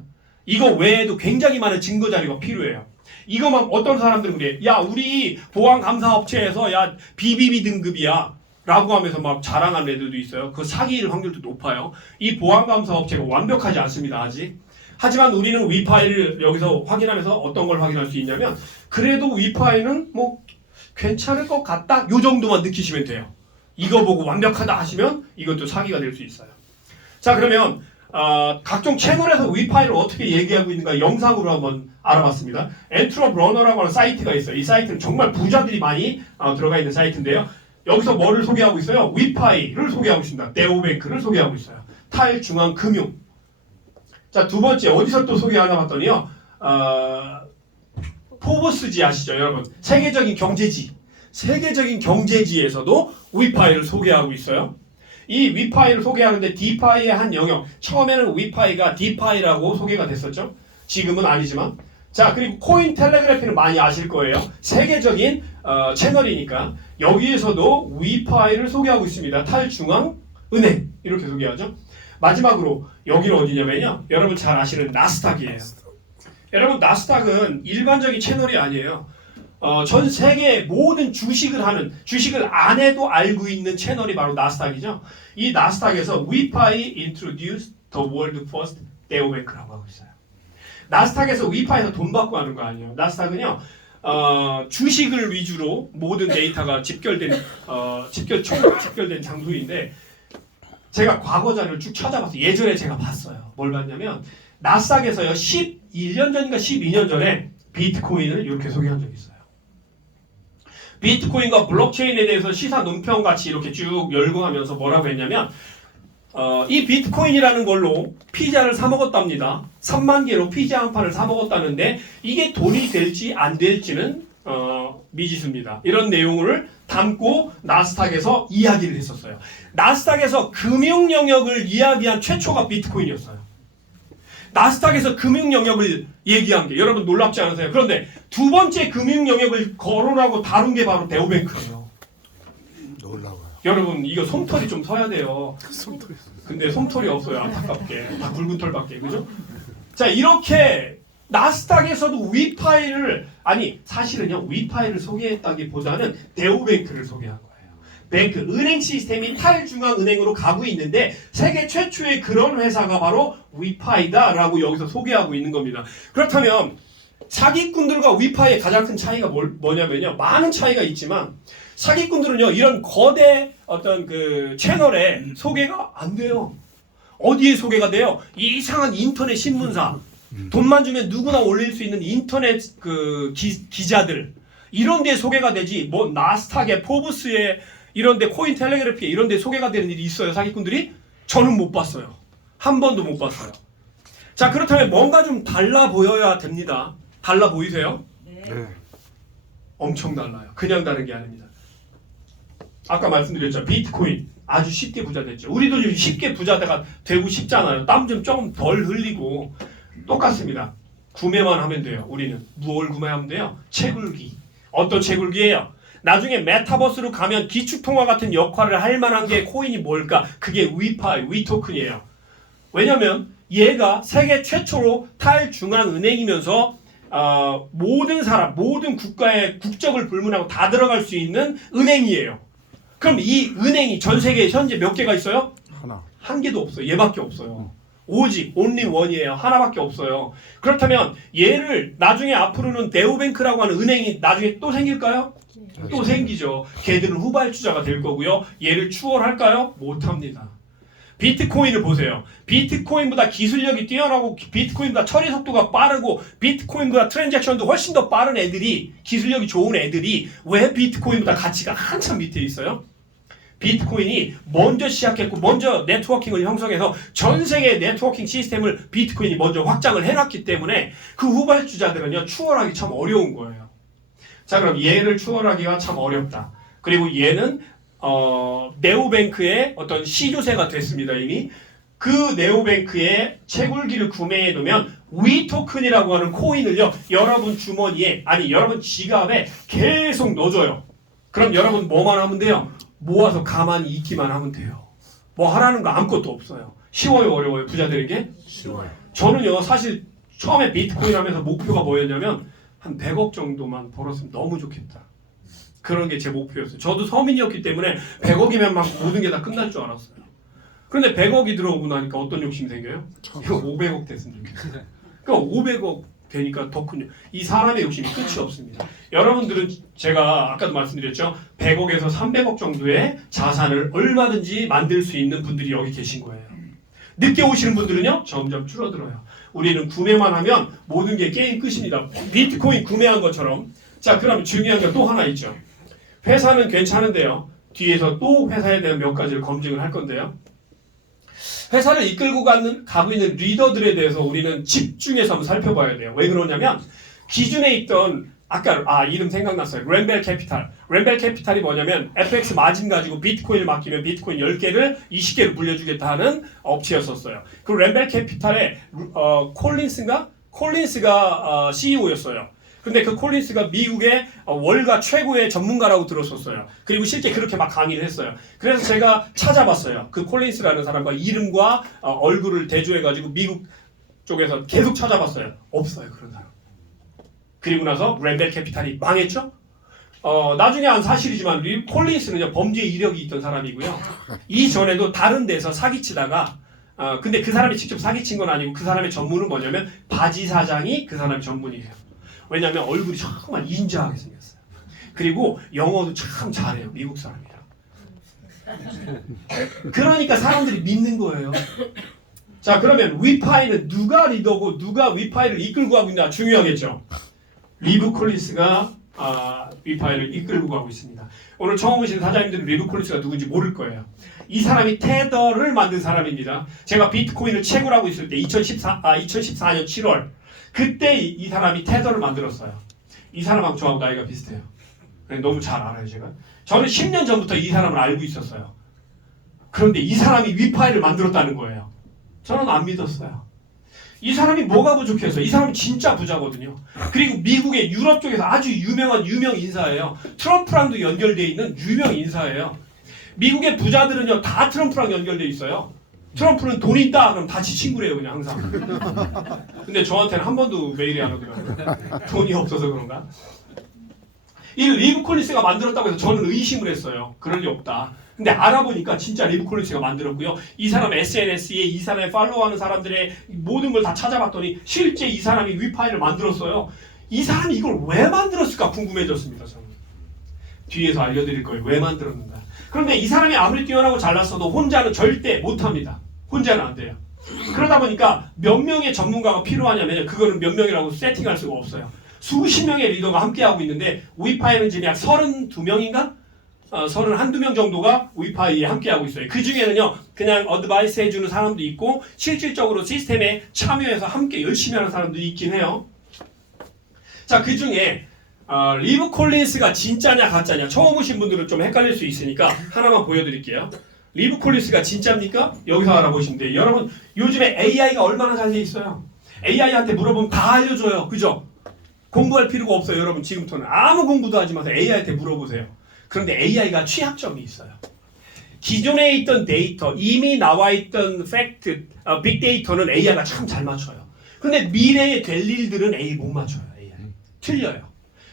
이거 외에도 굉장히 많은 증거 자료가 필요해요. 이거만 어떤 사람들은 그래. 야, 우리 보안 감사 업체에서 야, BBB 등급이야. 라고 하면서 막 자랑하는 애들도 있어요. 그 사기일 확률도 높아요. 이 보안감사 업체가 완벽하지 않습니다. 아직. 하지만 우리는 위파이를 여기서 확인하면서 어떤 걸 확인할 수 있냐면 그래도 위파이는 뭐 괜찮을 것 같다 요 정도만 느끼시면 돼요. 이거 보고 완벽하다 하시면 이것도 사기가 될 수 있어요. 자, 그러면 각종 채널에서 위파이를 어떻게 얘기하고 있는가 영상으로 한번 알아봤습니다. 엔트롭 러너라고 하는 사이트가 있어요. 이 사이트는 정말 부자들이 많이 들어가 있는 사이트인데요. 여기서 뭐를 소개하고 있어요? 위파이를 소개하고 있습니다. 네오뱅크를 소개하고 있어요. 탈중앙금융. 자, 두 번째 어디서 또 소개하나 봤더니요. 포브스지 아시죠, 여러분? 세계적인 경제지. 세계적인 경제지에서도 위파이를 소개하고 있어요. 이 위파이를 소개하는데 디파이의 한 영역. 처음에는 위파이가 디파이라고 소개가 됐었죠. 지금은 아니지만. 자, 그리고 코인 텔레그래피는 많이 아실 거예요. 세계적인 채널이니까 여기에서도 위파이를 소개하고 있습니다. 탈중앙은행 이렇게 소개하죠. 마지막으로 여기는 어디냐면요. 여러분 잘 아시는 나스닥이에요. 여러분 나스닥은 일반적인 채널이 아니에요. 전 세계 모든 주식을 안 해도 알고 있는 채널이 바로 나스닥이죠. 이 나스닥에서 위파이 introduced the world first 네오뱅크라고 하고 있어요. 나스닥에서 위파이에서 돈 받고 하는 거 아니에요. 나스닥은요. 주식을 위주로 모든 데이터가 집결된 장소인데 제가 과거 자료를 쭉 찾아봤어요. 예전에 제가 봤어요. 뭘 봤냐면 나스닥에서요 11년 전인가 12년 전에 비트코인을 이렇게 소개한 적이 있어요. 비트코인과 블록체인에 대해서 시사 논평 같이 이렇게 쭉 열거하면서 뭐라고 했냐면 이 비트코인이라는 걸로 피자를 사 먹었답니다. 3만 개로 피자 한 판을 사 먹었다는데 이게 돈이 될지 안 될지는 미지수입니다. 이런 내용을 담고 나스닥에서 이야기를 했었어요. 나스닥에서 금융 영역을 이야기한 최초가 비트코인이었어요. 나스닥에서 금융 영역을 얘기한 게 여러분 놀랍지 않으세요? 그런데 두 번째 금융 영역을 거론하고 다룬 게 바로 네오뱅크예요. 놀라워요. 여러분 이거 솜털이 좀 서야 돼요. 근데 솜털이 없어요. 안타깝게. 다 굵은 털밖에. 그죠? 자, 이렇게 나스닥에서도 위파이를 사실은요. 위파이를 소개했다기보다는 네오뱅크를 소개한 거예요. 뱅크, 은행 시스템이 탈중앙은행으로 가고 있는데 세계 최초의 그런 회사가 바로 위파이다라고 여기서 소개하고 있는 겁니다. 그렇다면 사기꾼들과 위파이의 가장 큰 차이가 뭐냐면요. 많은 차이가 있지만 사기꾼들은요. 이런 거대 어떤 그 채널에 소개가 안 돼요. 어디에 소개가 돼요? 이상한 인터넷 신문사. 돈만 주면 누구나 올릴 수 있는 인터넷 그 기자들. 이런 데에 소개가 되지 뭐 나스닥에 포브스에 이런 데 코인 텔레그래피에 이런 데 소개가 되는 일이 있어요. 사기꾼들이? 저는 못 봤어요. 한 번도 못 봤어요. 자, 그렇다면 뭔가 좀 달라 보여야 됩니다. 달라 보이세요? 네. 엄청 달라요. 그냥 다른 게 아닙니다. 아까 말씀드렸죠. 비트코인 아주 쉽게 부자 됐죠. 우리도 좀 쉽게 부자가 되고 싶잖아요. 땀 좀 덜 흘리고 똑같습니다. 구매만 하면 돼요. 우리는 뭘 구매하면 돼요? 채굴기. 어떤 채굴기예요? 나중에 메타버스로 가면 기축통화 같은 역할을 할 만한 게 코인이 뭘까? 그게 위파이, 위토큰이에요. 왜냐면 얘가 세계 최초로 탈중앙은행이면서 모든 사람, 모든 국가의 국적을 불문하고 다 들어갈 수 있는 은행이에요. 그럼 이 은행이 전 세계에 현재 몇 개가 있어요? 하나. 한 개도 없어요. 얘밖에 없어요. 오직 only one이에요. 하나밖에 없어요. 그렇다면 얘를 나중에 앞으로는 네오뱅크라고 하는 은행이 나중에 또 생길까요? 또 생기죠. 걔들은 후발주자가 될 거고요. 얘를 추월할까요? 못합니다. 비트코인을 보세요. 비트코인보다 기술력이 뛰어나고 비트코인보다 처리 속도가 빠르고 비트코인보다 트랜잭션도 훨씬 더 빠른 애들이 기술력이 좋은 애들이 왜 비트코인보다 가치가 한참 밑에 있어요? 비트코인이 먼저 시작했고 먼저 네트워킹을 형성해서 전 세계의 네트워킹 시스템을 비트코인이 먼저 확장을 해놨기 때문에 그 후발주자들은요 추월하기 참 어려운 거예요. 자, 그럼 얘를 추월하기가 참 어렵다. 그리고 얘는 네오뱅크의 어떤 시조세가 됐습니다. 이미 그 네오뱅크의 채굴기를 구매해 놓으면 위토큰이라고 하는 코인을요 여러분 주머니에 여러분 지갑에 계속 넣어줘요. 그럼 여러분 뭐만 하면 돼요? 모아서 가만히 있기만 하면 돼요. 뭐 하라는 거 아무것도 없어요. 쉬워요, 어려워요? 부자 되는 게? 쉬워요. 저는요 사실 처음에 비트코인 하면서 목표가 뭐였냐면 한 100억 정도만 벌었으면 너무 좋겠다. 그런 게 제 목표였어요. 저도 서민이었기 때문에 100억이면 막 모든 게 다 끝날 줄 알았어요. 그런데 100억이 들어오고 나니까 어떤 욕심이 생겨요? 이거 500억 됐으면 좋겠어요. 그러니까 500억 되니까 더 큰, 이 사람의 욕심이 끝이 없습니다. 여러분들은 제가 아까도 말씀드렸죠. 100억에서 300억 정도의 자산을 얼마든지 만들 수 있는 분들이 여기 계신 거예요. 늦게 오시는 분들은요, 점점 줄어들어요. 우리는 구매만 하면 모든 게 게임 끝입니다. 비트코인 구매한 것처럼. 자, 그럼 중요한 게 또 하나 있죠. 회사는 괜찮은데요. 뒤에서 또 회사에 대한 몇 가지를 검증을 할 건데요. 회사를 이끌고 가고 있는 리더들에 대해서 우리는 집중해서 한번 살펴봐야 돼요. 왜 그러냐면 기존에 있던 아까 이름 생각났어요. 램벨 캐피탈. 램벨 캐피탈이 뭐냐면 FX 마진 가지고 비트코인을 맡기면 비트코인 10개를 20개를 물려주겠다 하는 업체였었어요. 그 램벨 캐피탈의 콜린스가 CEO였어요. 근데 그 콜린스가 미국의 월가 최고의 전문가라고 들었었어요. 그리고 실제 그렇게 막 강의를 했어요. 그래서 제가 찾아봤어요. 그 콜린스라는 사람과 이름과 얼굴을 대조해가지고 미국 쪽에서 계속 찾아봤어요. 없어요, 그런 사람. 그리고 나서 램벨 캐피탈이 망했죠? 나중에 한 사실이지만 콜린스는요, 범죄 이력이 있던 사람이고요. 이전에도 다른 데서 사기치다가 근데 그 사람이 직접 사기친 건 아니고 그 사람의 전문은 뭐냐면 바지 사장이 그 사람의 전문이에요. 왜냐하면 얼굴이 정말 인자하게 생겼어요. 그리고 영어도 참 잘해요. 미국 사람이라. 그러니까 사람들이 믿는 거예요. 자, 그러면 위파이는 누가 리더고 누가 위파이를 이끌고 가고 있냐 중요하겠죠. 리브 콜린스가 위파이를 이끌고 가고 있습니다. 오늘 처음 오신 사장님들은 리브 콜린스가 누군지 모를 거예요. 이 사람이 테더를 만든 사람입니다. 제가 비트코인을 채굴하고 있을 때 2014년 7월 그때 이 사람이 테더를 만들었어요. 이 사람하고 저하고 나이가 비슷해요. 너무 잘 알아요, 제가. 저는 10년 전부터 이 사람을 알고 있었어요. 그런데 이 사람이 위파이를 만들었다는 거예요. 저는 안 믿었어요. 이 사람이 뭐가 부족해서? 이 사람은 진짜 부자거든요. 그리고 미국의 유럽 쪽에서 아주 유명한 유명 인사예요. 트럼프랑도 연결되어 있는 유명 인사예요. 미국의 부자들은요 다 트럼프랑 연결되어 있어요. 트럼프는 돈 있다 그럼 다 지 친구래요, 그냥 항상. 근데 저한테는 한 번도 메일이 안 오더라고요. 돈이 없어서 그런가? 이 리브 콜린스가 만들었다고 해서 저는 의심을 했어요. 그럴 리 없다. 근데 알아보니까 진짜 리브 콜린스가 만들었고요. 이 사람 SNS에 이 사람의 팔로우하는 사람들의 모든 걸 다 찾아봤더니 실제 이 사람이 위파이를 만들었어요. 이 사람이 이걸 왜 만들었을까 궁금해졌습니다. 저는. 뒤에서 알려드릴 거예요. 왜 만들었는가. 그런데 이 사람이 아무리 뛰어나고 잘났어도 혼자는 절대 못합니다. 혼자는 안 돼요. 그러다 보니까 몇 명의 전문가가 필요하냐면 그거는 몇 명이라고 세팅할 수가 없어요. 수십 명의 리더가 함께하고 있는데 위파이는 지금 약 32명인가? 31~2명 정도가 위파이에 함께하고 있어요. 그 중에는요 그냥 어드바이스 해주는 사람도 있고 실질적으로 시스템에 참여해서 함께 열심히 하는 사람도 있긴 해요. 자, 그 중에 리브 콜린스가 진짜냐 가짜냐 처음 오신 분들은 좀 헷갈릴 수 있으니까 하나만 보여드릴게요. 리브 콜린스가 진짜입니까? 여기서 알아보시면 돼요. 여러분 요즘에 AI가 얼마나 잘 돼 있어요. AI한테 물어보면 다 알려줘요. 그죠? 공부할 필요가 없어요. 여러분 지금부터는 아무 공부도 하지 마세요. AI한테 물어보세요. 그런데 AI가 취약점이 있어요. 기존에 있던 데이터, 이미 나와 있던 팩트, 빅데이터는 AI가 참 잘 맞춰요. 근데 미래에 될 일들은 AI 못 맞춰요. AI. 틀려요.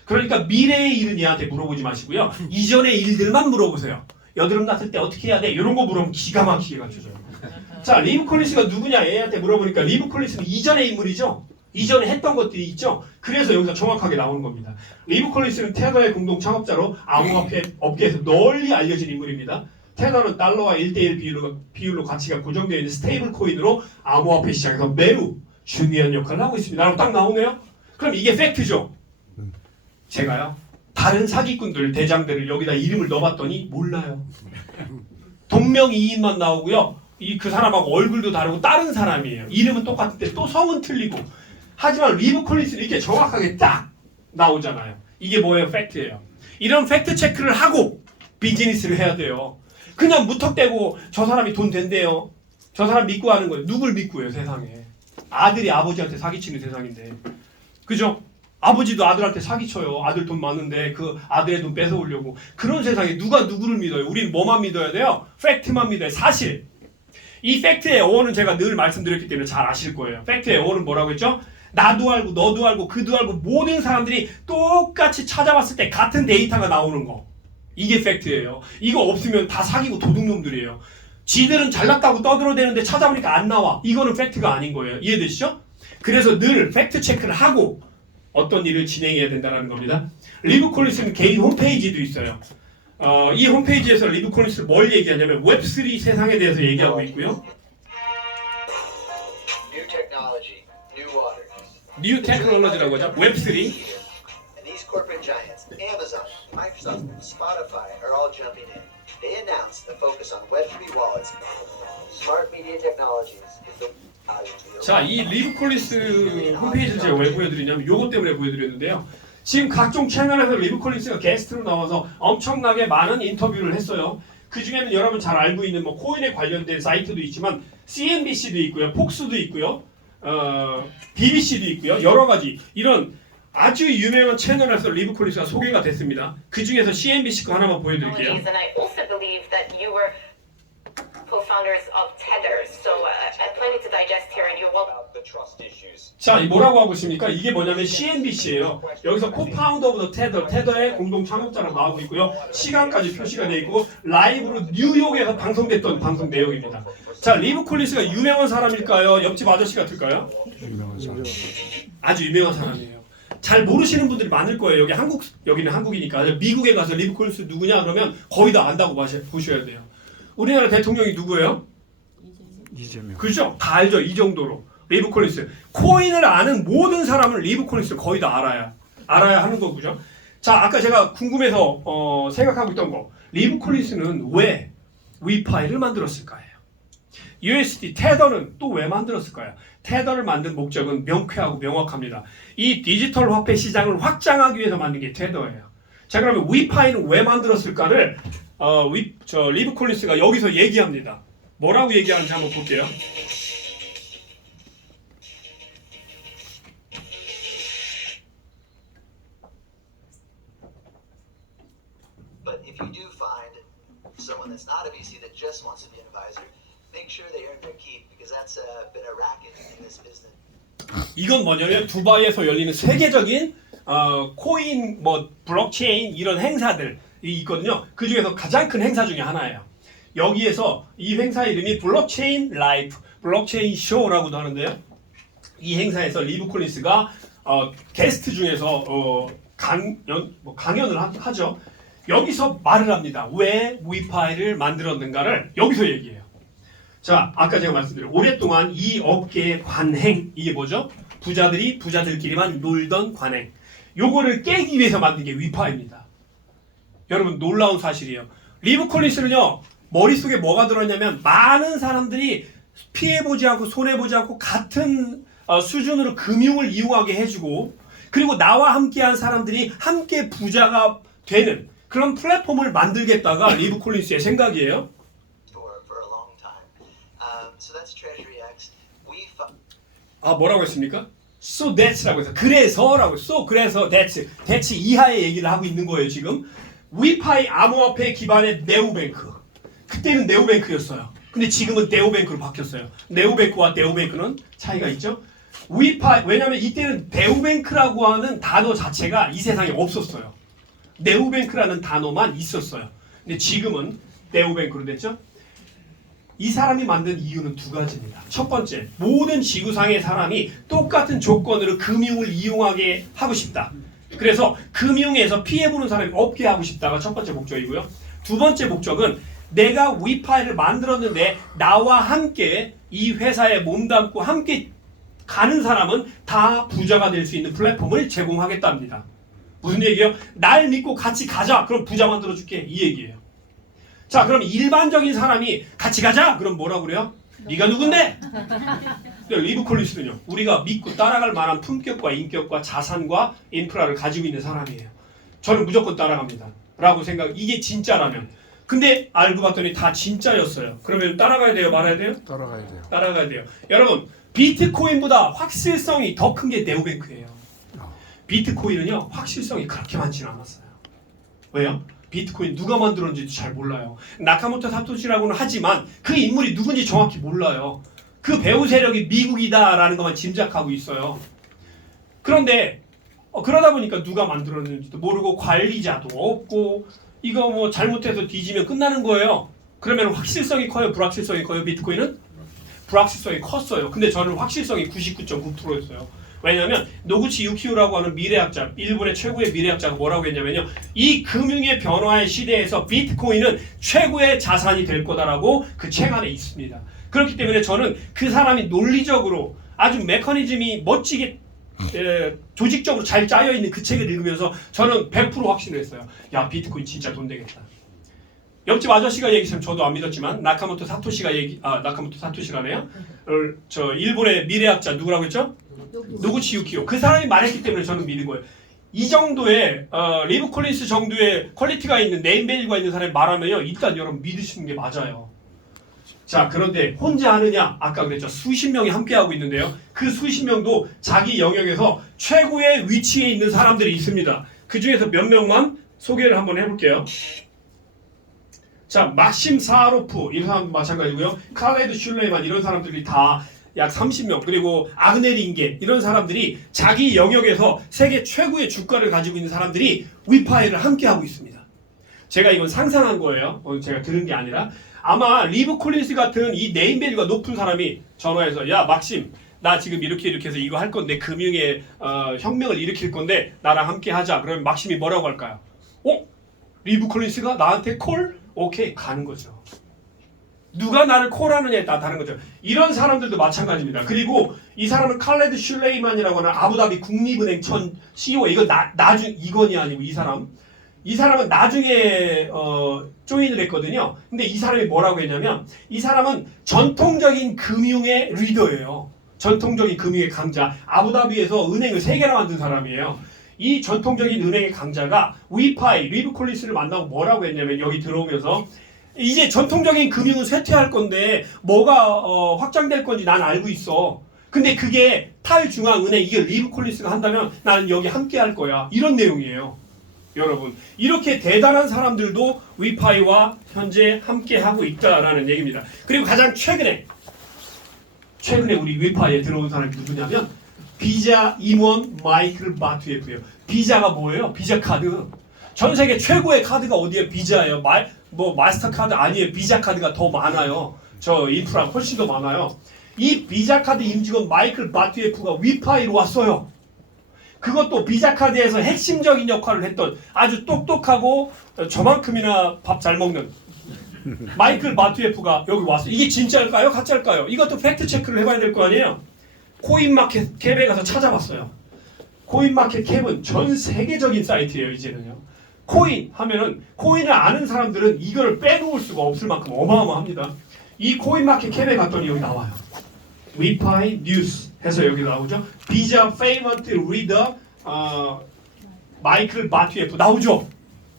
그러니까 미래의 일은 얘한테 물어보지 마시고요. 이전의 일들만 물어보세요. 여드름 났을 때 어떻게 해야 돼? 이런 거 물어보면 기가 막히게 가르쳐줘요. 자, 리브 콜린스가 누구냐? AI한테 물어보니까 리브 콜린스는 이전의 인물이죠. 이전에 했던 것들이 있죠. 그래서 여기서 정확하게 나오는 겁니다. 리브 콜린스는 테더의 공동 창업자로 암호화폐 업계에서 널리 알려진 인물입니다. 테더는 달러와 1:1 비율로 가치가 고정되어 있는 스테이블 코인으로 암호화폐 시장에서 매우 중요한 역할을 하고 있습니다. 라고 딱 나오네요. 그럼 이게 팩트죠. 제가요 다른 사기꾼들 대장들을 여기다 이름을 넣어봤더니 몰라요. 동명이인만 나오고요. 그 사람하고 얼굴도 다르고 다른 사람이에요. 이름은 똑같은데 또 성은 틀리고. 하지만 리브 콜린스는 이렇게 정확하게 딱 나오잖아요. 이게 뭐예요? 팩트예요. 이런 팩트 체크를 하고 비즈니스를 해야 돼요. 그냥 무턱대고 저 사람이 돈 된대요. 저 사람 믿고 하는 거예요. 누굴 믿고 해요, 세상에. 아들이 아버지한테 사기치는 세상인데. 그죠? 아버지도 아들한테 사기쳐요. 아들 돈 많은데 그 아들의 돈 뺏어오려고. 그런 세상에 누가 누구를 믿어요? 우리는 뭐만 믿어야 돼요? 팩트만 믿어요. 사실. 이 팩트의 어원은 제가 늘 말씀드렸기 때문에 잘 아실 거예요. 팩트의 어원은 뭐라고 했죠? 나도 알고 너도 알고 그도 알고 모든 사람들이 똑같이 찾아봤을 때 같은 데이터가 나오는 거. 이게 팩트예요. 이거 없으면 다 사기고 도둑놈들이에요. 지들은 잘났다고 떠들어대는데 찾아보니까 안 나와. 이거는 팩트가 아닌 거예요. 이해되시죠? 그래서 늘 팩트 체크를 하고 어떤 일을 진행해야 된다는 겁니다. 리브 콜린스는 개인 홈페이지도 있어요. 이 홈페이지에서 리브 콜린스는 뭘 얘기하냐면 웹3 세상에 대해서 얘기하고 있고요. New technology, new water. 뉴 테크놀로지라고 하죠. 웹3. And these corporate giants, Amazon, Microsoft, Spotify, are all jumping in. They announced the focus on Web3 wallets. Smart media technologies is the 자, 이 리브 콜린스 홈페이지를 제가 왜 보여드리냐면 요것 때문에 보여드렸는데요. 지금 각종 채널에서 리브 콜린스가 게스트로 나와서 엄청나게 많은 인터뷰를 했어요. 그 중에는 여러분 잘 알고 있는 뭐 코인에 관련된 사이트도 있지만 CNBC도 있고요, 폭스도 있고요, BBC도 있고요, 여러 가지 이런 아주 유명한 채널에서 리브 콜린스가 소개가 됐습니다. 그 중에서 CNBC 거 하나만 보여드릴게요. And I also believe that you were co-founders of Tether, so plenty to digest here, and you're welcome. about the trust issues. 자, 이 뭐라고 하고 있습니까? 이게 뭐냐면 CNBC예요. 여기서 코파운더 오브 더 테더, 테더의 공동 창업자라고 나오고 있고요. 시간까지 표시가 되어 있고 라이브로 뉴욕에서 방송됐던 방송 내용입니다. 자, 리브 콜린스가 유명한 사람일까요? 옆집 아저씨 같을까요? 유명한 사람. 아주 유명한 사람이에요. 잘 모르시는 분들이 많을 거예요. 여기는 한국이니까. 미국에 가서 리브 콜린스 누구냐 그러면 거의 다 안다고 보셔야 돼요. 우리나라 대통령이 누구예요? 이재명. 그죠? 다 알죠. 이 정도로. 리브 콜린스. 코인을 아는 모든 사람은 리브 콜린스 거의 다 알아야 하는 거고요. 자, 아까 제가 궁금해서 생각하고 있던 거. 리브 콜린스는 왜 위파이를 만들었을까요? USD 테더는 또 왜 만들었을까요? 테더를 만든 목적은 명쾌하고 명확합니다. 이 디지털 화폐 시장을 확장하기 위해서 만든 게 테더예요. 자, 그러면 위파이는 왜 만들었을까를 리브 콜린스가 여기서 얘기합니다. 뭐라고 얘기하는지 한번 볼게요. But if you do find someone that's not a VC that just wants to be an advisor, make sure they earn their keep because that's been a racket in this business. 이건 뭐냐면 두바이에서 열리는 세계적인 코인, 뭐 블록체인 이런 행사들이 있거든요. 그 중에서 가장 큰 행사 중에 하나예요. 여기에서 이 행사 이름이 블록체인 라이프, 블록체인 쇼라고도 하는데요. 이 행사에서 리브 콜린스가 게스트 중에서 강연을 하죠. 여기서 말을 합니다. 왜 위파이를 만들었는가를 여기서 얘기해요. 자, 아까 제가 말씀드린 오랫동안 이 업계의 관행, 이게 뭐죠? 부자들이 부자들끼리만 놀던 관행. 요거를 깨기 위해서 만든 게 위파이입니다. 여러분 놀라운 사실이에요. 리브 콜린스는요, 머릿속에 뭐가 들었냐면 많은 사람들이 피해보지 않고 손해보지 않고 같은 수준으로 금융을 이용하게 해주고, 그리고 나와 함께한 사람들이 함께 부자가 되는 그런 플랫폼을 만들겠다가 리브 콜린스의 생각이에요. For a long time. So that's Treasury X. 뭐라고 했습니까? So that's라고 해서 그래서라고 그래서 that's 이하의 얘기를 하고 있는 거예요 지금. 위파이 암호화폐 기반의 네오뱅크. 그때는 네오뱅크였어요. 근데 지금은 네오뱅크로 바뀌었어요. 네오뱅크와 네오뱅크는 차이가 있죠. 위파이 왜냐면 이때는 네오뱅크라고 하는 단어 자체가 이 세상에 없었어요. 네오뱅크라는 단어만 있었어요. 근데 지금은 네오뱅크로 됐죠. 이 사람이 만든 이유는 두 가지입니다. 첫 번째, 모든 지구상의 사람이 똑같은 조건으로 금융을 이용하게 하고 싶다. 그래서 금융에서 피해보는 사람이 없게 하고 싶다가 첫 번째 목적이고요. 두 번째 목적은 내가 위파이를 만들었는데 나와 함께 이 회사에 몸담고 함께 가는 사람은 다 부자가 될 수 있는 플랫폼을 제공하겠답니다. 무슨 얘기예요? 날 믿고 같이 가자. 그럼 부자 만들어줄게. 이 얘기예요. 자, 그럼 일반적인 사람이 같이 가자. 그럼 뭐라고 그래요? 네가 누군데? 리브 콜린스는요. 우리가 믿고 따라갈 만한 품격과 인격과 자산과 인프라를 가지고 있는 사람이에요. 저는 무조건 따라갑니다. 라고 생각. 이게 진짜라면. 근데 알고 봤더니 다 진짜였어요. 그러면 따라가야 돼요? 말아야 돼요? 따라가야 돼요. 따라가야 돼요. 여러분, 비트코인보다 확실성이 더 큰 게 네오뱅크예요. 비트코인은요, 확실성이 그렇게 많지는 않았어요. 왜요? 비트코인 누가 만들었는지도 잘 몰라요. 나카모토 사토시라고는 하지만 그 인물이 누군지 정확히 몰라요. 그 배후 세력이 미국이다라는 것만 짐작하고 있어요. 그런데 그러다 보니까 누가 만들었는지도 모르고 관리자도 없고 이거 뭐 잘못해서 뒤지면 끝나는 거예요. 그러면 확실성이 커요? 불확실성이 커요? 비트코인은? 불확실성이 컸어요. 근데 저는 확실성이 99.9%였어요. 왜냐하면 노구치 유키오라고 하는 미래학자, 일본의 최고의 미래학자가 뭐라고 했냐면요. 이 금융의 변화의 시대에서 비트코인은 최고의 자산이 될 거다라고 그 책 안에 있습니다. 그렇기 때문에 저는 그 사람이 논리적으로 아주 메커니즘이 멋지게 조직적으로 잘 짜여있는 그 책을 읽으면서 저는 100% 확신을 했어요. 야, 비트코인 진짜 돈 되겠다. 옆집 아저씨가 얘기했으면 저도 안 믿었지만 나카모토 사토시라네요. 저 일본의 미래학자 누구라고 했죠? 노구치 유키오. 그 사람이 말했기 때문에 저는 믿은 거예요. 이 정도의 리브 콜린스 정도의 퀄리티가 있는 네임밸류가 있는 사람이 말하면요. 일단 여러분 믿으시는 게 맞아요. 자, 그런데 혼자 하느냐? 아까 그랬죠. 수십 명이 함께하고 있는데요. 그 수십 명도 자기 영역에서 최고의 위치에 있는 사람들이 있습니다. 그 중에서 몇 명만 소개를 한번 해볼게요. 자, 막심 사하로프 이런 사람도 마찬가지고요. 칼레드 슐레이만 이런 사람들이 다 약 30명, 그리고 아그네링게 이런 사람들이 자기 영역에서 세계 최고의 주가를 가지고 있는 사람들이 위파이를 함께 하고 있습니다. 제가 이건 상상한 거예요. 제가 들은 게 아니라 아마 리브 콜린스 같은 이 네임밸류가 높은 사람이 전화해서 야, 막심 나 지금 이렇게 해서 이거 할 건데 금융의 혁명을 일으킬 건데 나랑 함께 하자. 그러면 막심이 뭐라고 할까요? 리브 콜린스가 나한테 콜? 오케이, 가는 거죠. 누가 나를 콜하느냐에 따라 다른 거죠. 이런 사람들도 마찬가지입니다. 그리고 이 사람은 칼레드 슐레이만이라고 하는 아부다비 국립은행 전 CEO. 이거 이건이 아니고 이 사람은 나중에 조인을 했거든요. 근데 이 사람이 뭐라고 했냐면 이 사람은 전통적인 금융의 리더예요. 전통적인 금융의 강자. 아부다비에서 은행을 3개나 만든 사람이에요. 이 전통적인 은행의 강자가 위파이, 리브 콜린스를 만나고 뭐라고 했냐면 여기 들어오면서 이제 전통적인 금융은 쇠퇴할 건데 뭐가 확장될 건지 난 알고 있어. 근데 그게 탈중앙은행 이게 리브 콜린스가 한다면 나는 여기 함께 할 거야. 이런 내용이에요. 여러분, 이렇게 대단한 사람들도 위파이와 현재 함께 하고 있다라는 얘기입니다. 그리고 가장 최근에 우리 위파이에 들어온 사람이 누구냐면 비자 임원 마이클 바투예프예요. 비자가 뭐예요? 비자 카드. 전 세계 최고의 카드가 어디에 비자예요. 마스터 카드 아니에요. 비자 카드가 더 많아요. 저 인프라 훨씬 더 많아요. 이 비자 카드 임직원 마이클 바투예프가 위파이로 왔어요. 그것도 비자 카드에서 핵심적인 역할을 했던 아주 똑똑하고 저만큼이나 밥 잘 먹는 마이클 바투예프가 여기 왔어요. 이게 진짜일까요? 가짜일까요? 이것도 팩트 체크를 해봐야 될 거 아니에요. 코인마켓 캡에 가서 찾아봤어요. 코인마켓 캡은 전 세계적인 사이트예요. 이제는요. 코인 하면은 코인을 아는 사람들은 이걸 빼놓을 수가 없을 만큼 어마어마합니다. 이 코인마켓 캡에 갔더니 여기 나와요. 위파이 뉴스 해서 여기 나오죠. 비자 페이먼트 리더 마이클 바투예프 나오죠.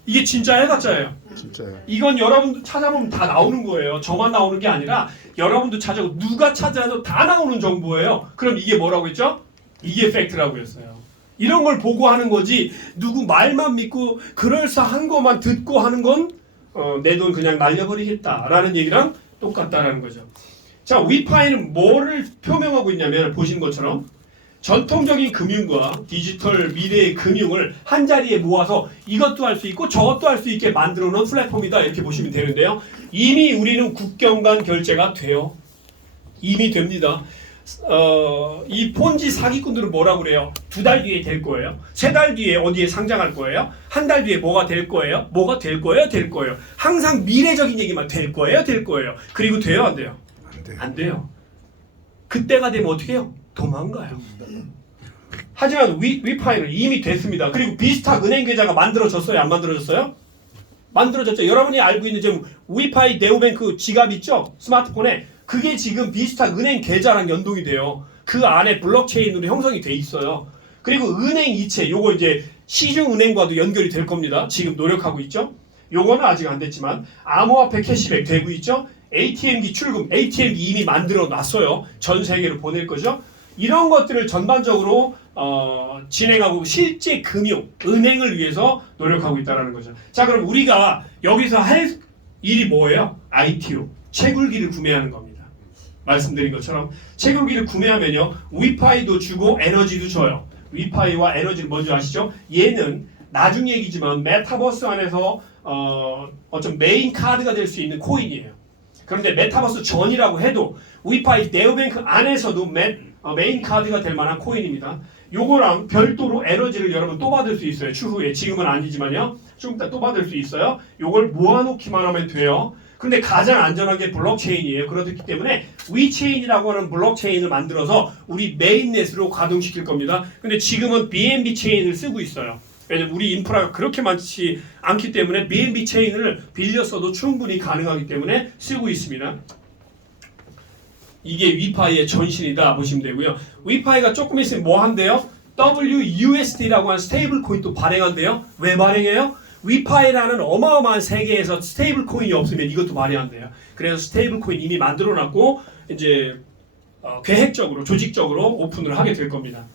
이게 진짜예요, 가짜예요? 진짜요. 이건 여러분도 찾아보면 다 나오는 거예요. 저만 나오는 게 아니라 여러분도 찾아보고 누가 찾아도 다 나오는 정보예요. 그럼 이게 뭐라고 했죠? 이게 팩트라고 했어요. 이런 걸 보고 하는 거지 누구 말만 믿고 그럴싸한 것만 듣고 하는 건 내 돈 그냥 날려버리겠다라는 얘기랑 똑같다라는 거죠. 자, 위파이는 뭐를 표명하고 있냐면 보시는 것처럼 전통적인 금융과 디지털 미래의 금융을 한 자리에 모아서 이것도 할 수 있고 저것도 할 수 있게 만들어 놓은 플랫폼이다 이렇게 보시면 되는데요. 이미 우리는 국경 간 결제가 돼요. 이미 됩니다. 이 폰지 사기꾼들은 뭐라고 그래요? 2달 뒤에 될 거예요. 3달 뒤에 어디에 상장할 거예요? 한 달 뒤에 뭐가 될 거예요? 뭐가 될 거예요? 될 거예요. 항상 미래적인 얘기만 될 거예요? 될 거예요. 그리고 돼요? 안 돼요? 안 돼요. 그때가 되면 어떻게 해요? 도망가요. 하지만 위파이는 이미 됐습니다. 그리고 비스탁 은행 계좌가 만들어졌어요? 안 만들어졌어요? 만들어졌죠. 여러분이 알고 있는 지금 위파이 네오뱅크 지갑 있죠? 스마트폰에 그게 지금 비스탁 은행 계좌랑 연동이 돼요. 그 안에 블록체인으로 형성이 돼 있어요. 그리고 은행 이체 요거 이제 시중은행과도 연결이 될 겁니다. 지금 노력하고 있죠. 요거는 아직 안 됐지만 암호화폐 캐시백 되고 있죠. ATM기 출금, ATM기 이미 만들어 놨어요. 전 세계로 보낼 거죠. 이런 것들을 전반적으로 진행하고 실제 금융, 은행을 위해서 노력하고 있다는 거죠. 자, 그럼 우리가 여기서 할 일이 뭐예요? ITO, 채굴기를 구매하는 겁니다. 말씀드린 것처럼 채굴기를 구매하면요. 위파이도 주고 에너지도 줘요. 위파이와 에너지를 뭔지 아시죠? 얘는 나중 얘기지만 메타버스 안에서 어떤 메인 카드가 될 수 있는 코인이에요. 그런데 메타버스 전이라고 해도 위파이 네오뱅크 안에서도 메인 카드가 될 만한 코인입니다. 요거랑 별도로 에너지를 여러분 또 받을 수 있어요. 추후에. 지금은 아니지만요. 좀 이따 또 받을 수 있어요. 요걸 모아놓기만 하면 돼요. 근데 가장 안전한 게 블록체인이에요. 그렇기 때문에 위체인이라고 하는 블록체인을 만들어서 우리 메인넷으로 가동시킬 겁니다. 근데 지금은 BNB 체인을 쓰고 있어요. 왜냐면 우리 인프라가 그렇게 많지 않기 때문에 BNB 체인을 빌렸어도 충분히 가능하기 때문에 쓰고 있습니다. 이게 위파이의 전신이다 보시면 되고요. 위파이가 조금 있으면 뭐 한대요? WUSD라고 하는 스테이블 코인도 발행한대요. 왜 발행해요? 위파이라는 어마어마한 세계에서 스테이블 코인이 없으면 이것도 발행한대요. 그래서 스테이블 코인 이미 만들어놨고 이제 계획적으로 조직적으로 오픈을 하게 될 겁니다.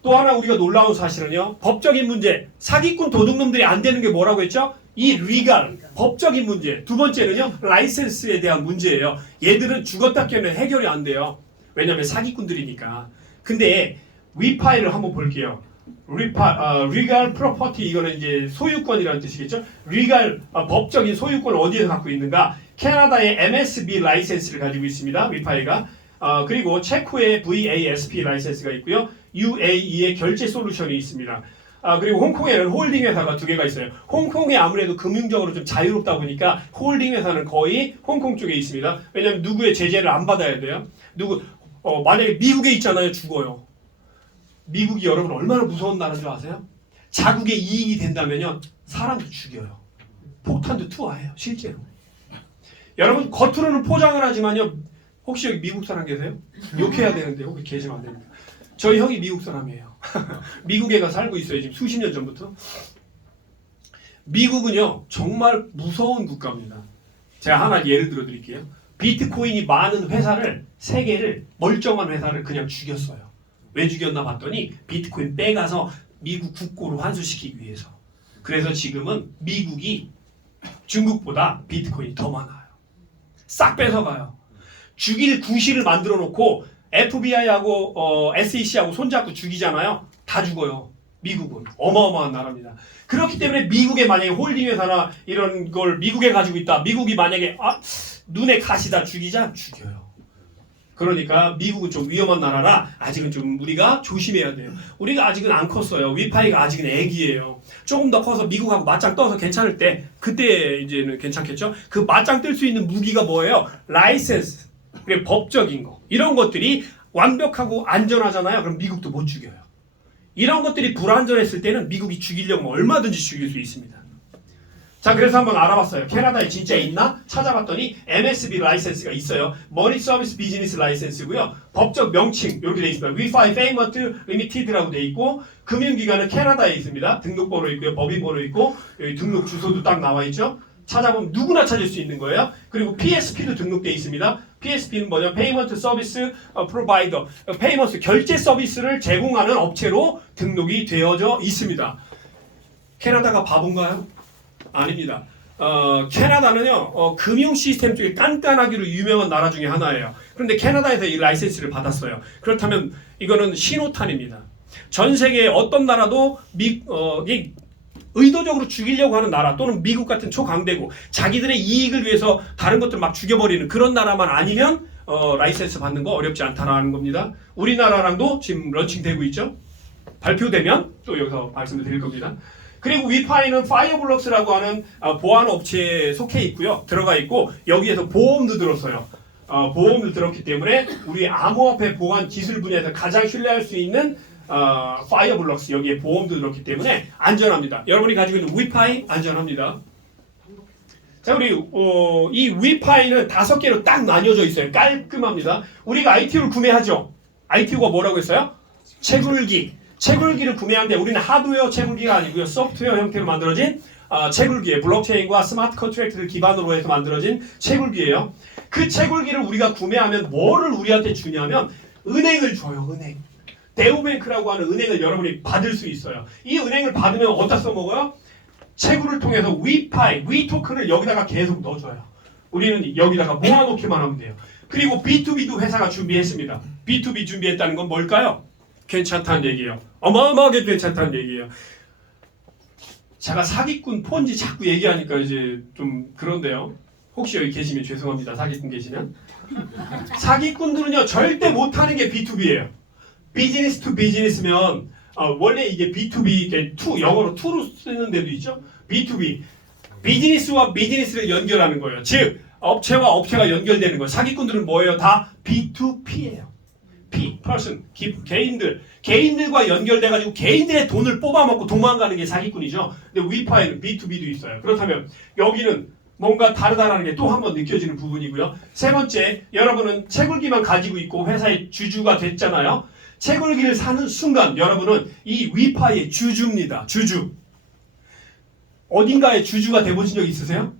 또 하나 우리가 놀라운 사실은요. 법적인 문제, 사기꾼 도둑놈들이 안 되는 게 뭐라고 했죠? 이 리갈, 법적인 문제. 두 번째는요. 라이센스에 대한 문제예요. 얘들은 죽었다 깨면 해결이 안 돼요. 왜냐하면 사기꾼들이니까. 근데 위파이를 한번 볼게요. 리갈 프로퍼티 이거는 이제 소유권이라는 뜻이겠죠. 리갈 법적인 소유권을 어디에서 갖고 있는가? 캐나다의 MSB 라이센스를 가지고 있습니다. 위파이가. 그리고 체코의 VASP 라이센스가 있고요. UAE의 결제 솔루션이 있습니다. 그리고 홍콩에는 홀딩 회사가 두 개가 있어요. 홍콩이 아무래도 금융적으로 좀 자유롭다 보니까 홀딩 회사는 거의 홍콩 쪽에 있습니다. 왜냐하면 누구의 제재를 안 받아야 돼요. 만약에 미국에 있잖아요. 죽어요. 미국이 여러분 얼마나 무서운 나라인 줄 아세요? 자국의 이익이 된다면요. 사람도 죽여요. 폭탄도 투하해요. 실제로. 여러분 겉으로는 포장을 하지만요. 혹시 여기 미국 사람 계세요? 욕해야 되는데 혹시 계시면 안 됩니다. 저희 형이 미국 사람이에요. 미국에 가서 살고 있어요. 지금 수십 년 전부터. 미국은요. 정말 무서운 국가입니다. 제가 하나 예를 들어 드릴게요. 비트코인이 많은 회사를, 세 개를, 멀쩡한 회사를 그냥 죽였어요. 왜 죽였나 봤더니 비트코인 빼가서 미국 국고로 환수시키기 위해서. 그래서 지금은 미국이 중국보다 비트코인이 더 많아요. 싹 뺏어가요. 죽일 구실을 만들어 놓고 FBI하고 SEC하고 손잡고 죽이잖아요. 다 죽어요. 미국은 어마어마한 나라입니다. 그렇기 때문에 미국에 만약에 홀딩 회사나 이런 걸 미국에 가지고 있다. 미국이 만약에 눈에 가시다 죽이자 죽여요. 그러니까 미국은 좀 위험한 나라라 아직은 좀 우리가 조심해야 돼요. 우리가 아직은 안 컸어요. 위파이가 아직은 애기예요. 조금 더 커서 미국하고 맞짱 떠서 괜찮을 때 그때 이제는 괜찮겠죠. 그 맞짱 뜰 수 있는 무기가 뭐예요? 라이센스. 그리고 법적인 거. 이런 것들이 완벽하고 안전하잖아요. 그럼 미국도 못 죽여요. 이런 것들이 불안전했을 때는 미국이 죽이려면 얼마든지 죽일 수 있습니다. 자, 그래서 한번 알아봤어요. 캐나다에 진짜 있나? 찾아봤더니 MSB 라이센스가 있어요. 머니 서비스 비즈니스 라이센스고요. 법적 명칭 이렇게 돼 있습니다. 위파이 페이먼트 리미티드라고 돼 있고 금융기관은 캐나다에 있습니다. 등록번호 있고요. 법인번호 있고 여기 등록 주소도 딱 나와 있죠. 찾아보면 누구나 찾을 수 있는 거예요. 그리고 PSP도 등록돼 있습니다. PSP는 뭐냐? 페이먼트 서비스 프로바이더. 페이먼트 결제 서비스를 제공하는 업체로 등록이 되어져 있습니다. 캐나다가 바본가요? 아닙니다. 캐나다는요 금융 시스템 쪽에 깐깐하기로 유명한 나라 중에 하나예요. 그런데 캐나다에서 이 라이센스를 받았어요. 그렇다면 이거는 신호탄입니다. 전 세계의 어떤 나라도 의도적으로 죽이려고 하는 나라 또는 미국 같은 초강대국 자기들의 이익을 위해서 다른 것들 막 죽여버리는 그런 나라만 아니면 라이센스 받는 거 어렵지 않다라는 겁니다. 우리나라랑도 지금 런칭되고 있죠. 발표되면 또 여기서 말씀을 드릴 겁니다. 그리고 위파이는 파이어블럭스라고 하는 보안 업체에 속해 있고요. 들어가 있고 여기에서 보험도 들었어요. 보험도 들었기 때문에 우리 암호화폐 보안 기술 분야에서 가장 신뢰할 수 있는 파이어블럭스 여기에 보험도 들었기 때문에 안전합니다. 여러분이 가지고 있는 위파이 안전합니다. 자, 우리 이 위파이는 5개로 딱 나뉘어져 있어요. 깔끔합니다. 우리가 ITU를 구매하죠. ITU가 뭐라고 했어요? 채굴기. 채굴기를 구매하는데 우리는 하드웨어 채굴기가 아니고요. 소프트웨어 형태로 만들어진 채굴기예요. 블록체인과 스마트 컨트랙트를 기반으로 해서 만들어진 채굴기예요. 그 채굴기를 우리가 구매하면 뭐를 우리한테 주냐면 은행을 줘요. 은행. 네오뱅크라고 하는 은행을 여러분이 받을 수 있어요. 이 은행을 받으면 어디다 써먹어요? 채굴을 통해서 위파이, 위토큰을 여기다가 계속 넣어줘요. 우리는 여기다가 모아놓기만 하면 돼요. 그리고 B2B도 회사가 준비했습니다. B2B 준비했다는 건 뭘까요? 괜찮다는 얘기예요. 어마어마하게 괜찮다는 얘기예요. 제가 사기꾼 폰지 자꾸 얘기하니까 이제 좀 그런데요. 혹시 여기 계시면 죄송합니다. 사기꾼 계시면. 사기꾼들은요 절대 못하는 게 B2B예요. 비즈니스 투 비즈니스면 원래 이게 B2B 이게 영어로 to로 쓰는 데도 있죠. B2B 비즈니스와 비즈니스를 연결하는 거예요. 즉 업체와 업체가 연결되는 거예요. 사기꾼들은 뭐예요? 다 B2P예요. P, person, 개인들과 연결돼가지고 개인들의 돈을 뽑아먹고 도망가는 게 사기꾼이죠. 근데 위파에는 B2B도 있어요. 그렇다면 여기는 뭔가 다르다라는 게 또 한 번 느껴지는 부분이고요. 세 번째, 여러분은 채굴기만 가지고 있고 회사의 주주가 됐잖아요. 채굴기를 사는 순간 여러분은 이 위파의 주주입니다. 주주. 어딘가에 주주가 돼보신 적 있으세요?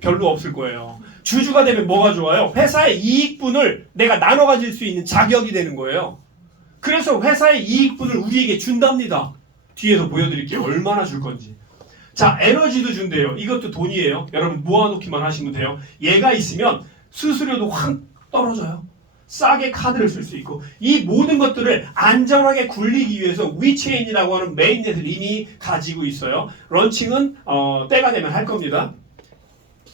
별로 없을 거예요. 주주가 되면 뭐가 좋아요? 회사의 이익분을 내가 나눠 가질 수 있는 자격이 되는 거예요. 그래서 회사의 이익분을 우리에게 준답니다. 뒤에서 보여드릴게요. 얼마나 줄 건지. 자, 에너지도 준대요. 이것도 돈이에요. 여러분 모아놓기만 하시면 돼요. 얘가 있으면 수수료도 확 떨어져요. 싸게 카드를 쓸 수 있고 이 모든 것들을 안전하게 굴리기 위해서 위체인이라고 하는 메인넷을 이미 가지고 있어요. 런칭은 때가 되면 할 겁니다.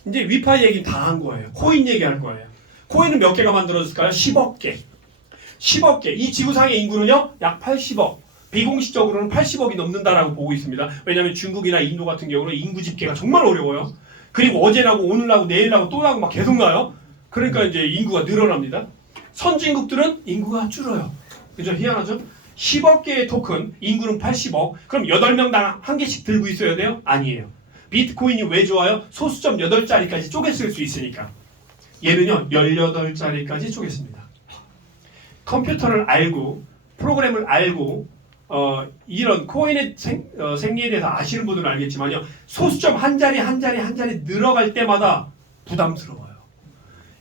이제 위파이 얘기는 다 한 거예요. 코인 얘기할 거예요. 코인은 몇 개가 만들어졌을까요? 10억 개. 10억 개. 이 지구상의 인구는요, 약 80억. 비공식적으로는 80억이 넘는다라고 보고 있습니다. 왜냐하면 중국이나 인도 같은 경우는 인구 집계가 정말 어려워요. 그리고 어제 나고 오늘 나고 내일 나고 또 나고 막 계속 나요. 그러니까 이제 인구가 늘어납니다. 선진국들은 인구가 줄어요. 그죠? 희한하죠? 10억 개의 토큰, 인구는 80억. 그럼 8명당 한 개씩 들고 있어야 돼요? 아니에요. 비트코인이 왜 좋아요? 소수점 8자리까지 쪼개 쓸 수 있으니까. 얘는요 18자리까지 쪼갰습니다. 컴퓨터를 알고 프로그램을 알고 이런 코인의 생리에 대해서 아시는 분들은 알겠지만요. 소수점 한 자리 한 자리 한 자리 늘어갈 때마다 부담스러워요.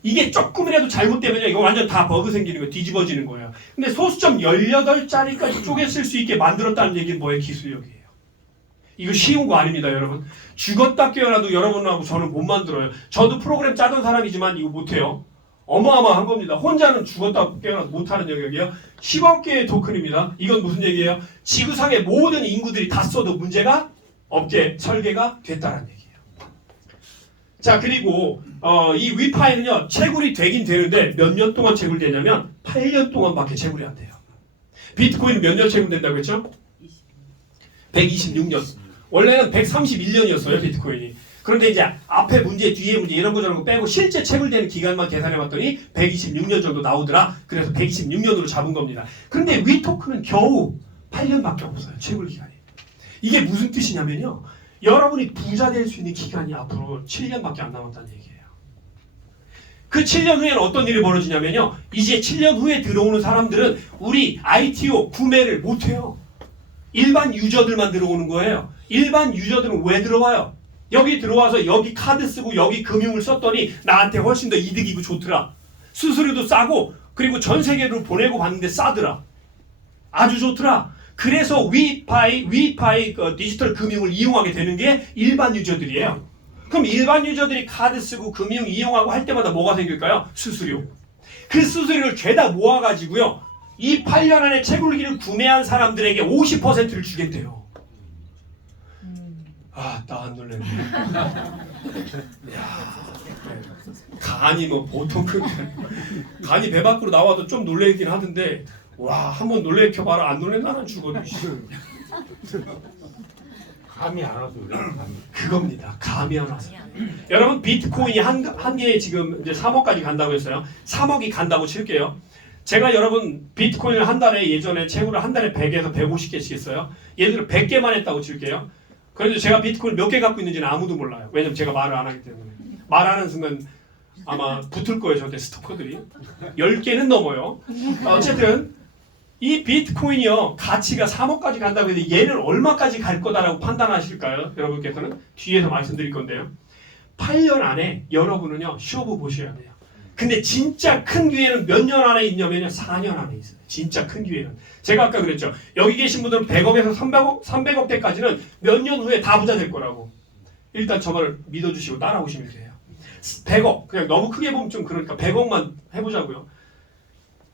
이게 조금이라도 잘못되면요. 이거 완전 다 버그 생기는 거예요. 뒤집어지는 거예요. 근데 소수점 18자리까지 쪼개 쓸 수 있게 만들었다는 얘기는 뭐예요? 기술력이에요. 이거 쉬운 거 아닙니다, 여러분. 죽었다 깨어나도 여러분하고 저는 못 만들어요. 저도 프로그램 짜던 사람이지만 이거 못해요. 어마어마한 겁니다. 혼자는 죽었다 깨어나도 못하는 영역이에요. 10억 개의 토큰입니다. 이건 무슨 얘기예요? 지구상의 모든 인구들이 다 써도 문제가 없게 설계가 됐다는 얘기예요. 자, 그리고 이 위파이는요 채굴이 되긴 되는데 몇 년 동안 채굴되냐면 8년 동안밖에 채굴이 안 돼요. 비트코인은 몇 년 채굴된다고 했죠? 126년. 원래는 131년이었어요, 비트코인이. 그런데 이제 앞에 문제, 뒤에 문제 이런 거 저런 거 빼고 실제 채굴되는 기간만 계산해 봤더니 126년 정도 나오더라. 그래서 126년으로 잡은 겁니다. 그런데 위 토큰은 겨우 8년밖에 없어요, 채굴 기간이. 이게 무슨 뜻이냐면요. 여러분이 부자 될 수 있는 기간이 앞으로 7년밖에 안 남았다는 얘기예요. 그 7년 후에는 어떤 일이 벌어지냐면요. 이제 7년 후에 들어오는 사람들은 우리 ITO 구매를 못해요. 일반 유저들만 들어오는 거예요. 일반 유저들은 왜 들어와요? 여기 들어와서 여기 카드 쓰고 여기 금융을 썼더니 나한테 훨씬 더 이득이고 좋더라. 수수료도 싸고 그리고 전 세계로 보내고 받는데 싸더라. 아주 좋더라. 그래서 위파이 디지털 금융을 이용하게 되는 게 일반 유저들이에요. 그럼 일반 유저들이 카드 쓰고 금융 이용하고 할 때마다 뭐가 생길까요? 수수료. 그 수수료를 죄다 모아가지고요. 이 8년 안에 채굴기를 구매한 사람들에게 50%를 주겠대요. 아, 나 안 놀랬네. 야, 간이 뭐 보통 간이 배 밖으로 나와도 좀 놀래긴 하던데 와, 한번 놀래켜봐라. 안 놀랜다는 죽어도 감이 안 와서 그래. 그겁니다. 감이 안 와서. 여러분 비트코인이 한 개에 지금 이제 3억까지 간다고 했어요. 3억이 간다고 칠게요. 제가 여러분 비트코인을 한 달에 예전에 채굴을 한 달에 100에서 150개씩 했어요. 예를 들어 100개만 했다고 칠게요. 그래도 제가 비트코인 몇 개 갖고 있는지는 아무도 몰라요. 왜냐면 제가 말을 안 하기 때문에. 말하는 순간 아마 붙을 거예요. 저한테 스토커들이. 10개는 넘어요. 어쨌든 이 비트코인이요. 가치가 3억까지 간다고 해서 얘는 얼마까지 갈 거다라고 판단하실까요? 여러분께서는 뒤에서 말씀드릴 건데요. 8년 안에 여러분은요. 쇼부 보셔야 돼요. 근데 진짜 큰 기회는 몇 년 안에 있냐면요. 4년 안에 있어요. 진짜 큰 기회는. 제가 아까 그랬죠. 여기 계신 분들은 100억에서 300억대까지는 몇 년 후에 다 부자 될 거라고. 일단 저를 믿어주시고 따라오시면 돼요. 100억. 그냥 너무 크게 보면 좀 그러니까 100억만 해보자고요.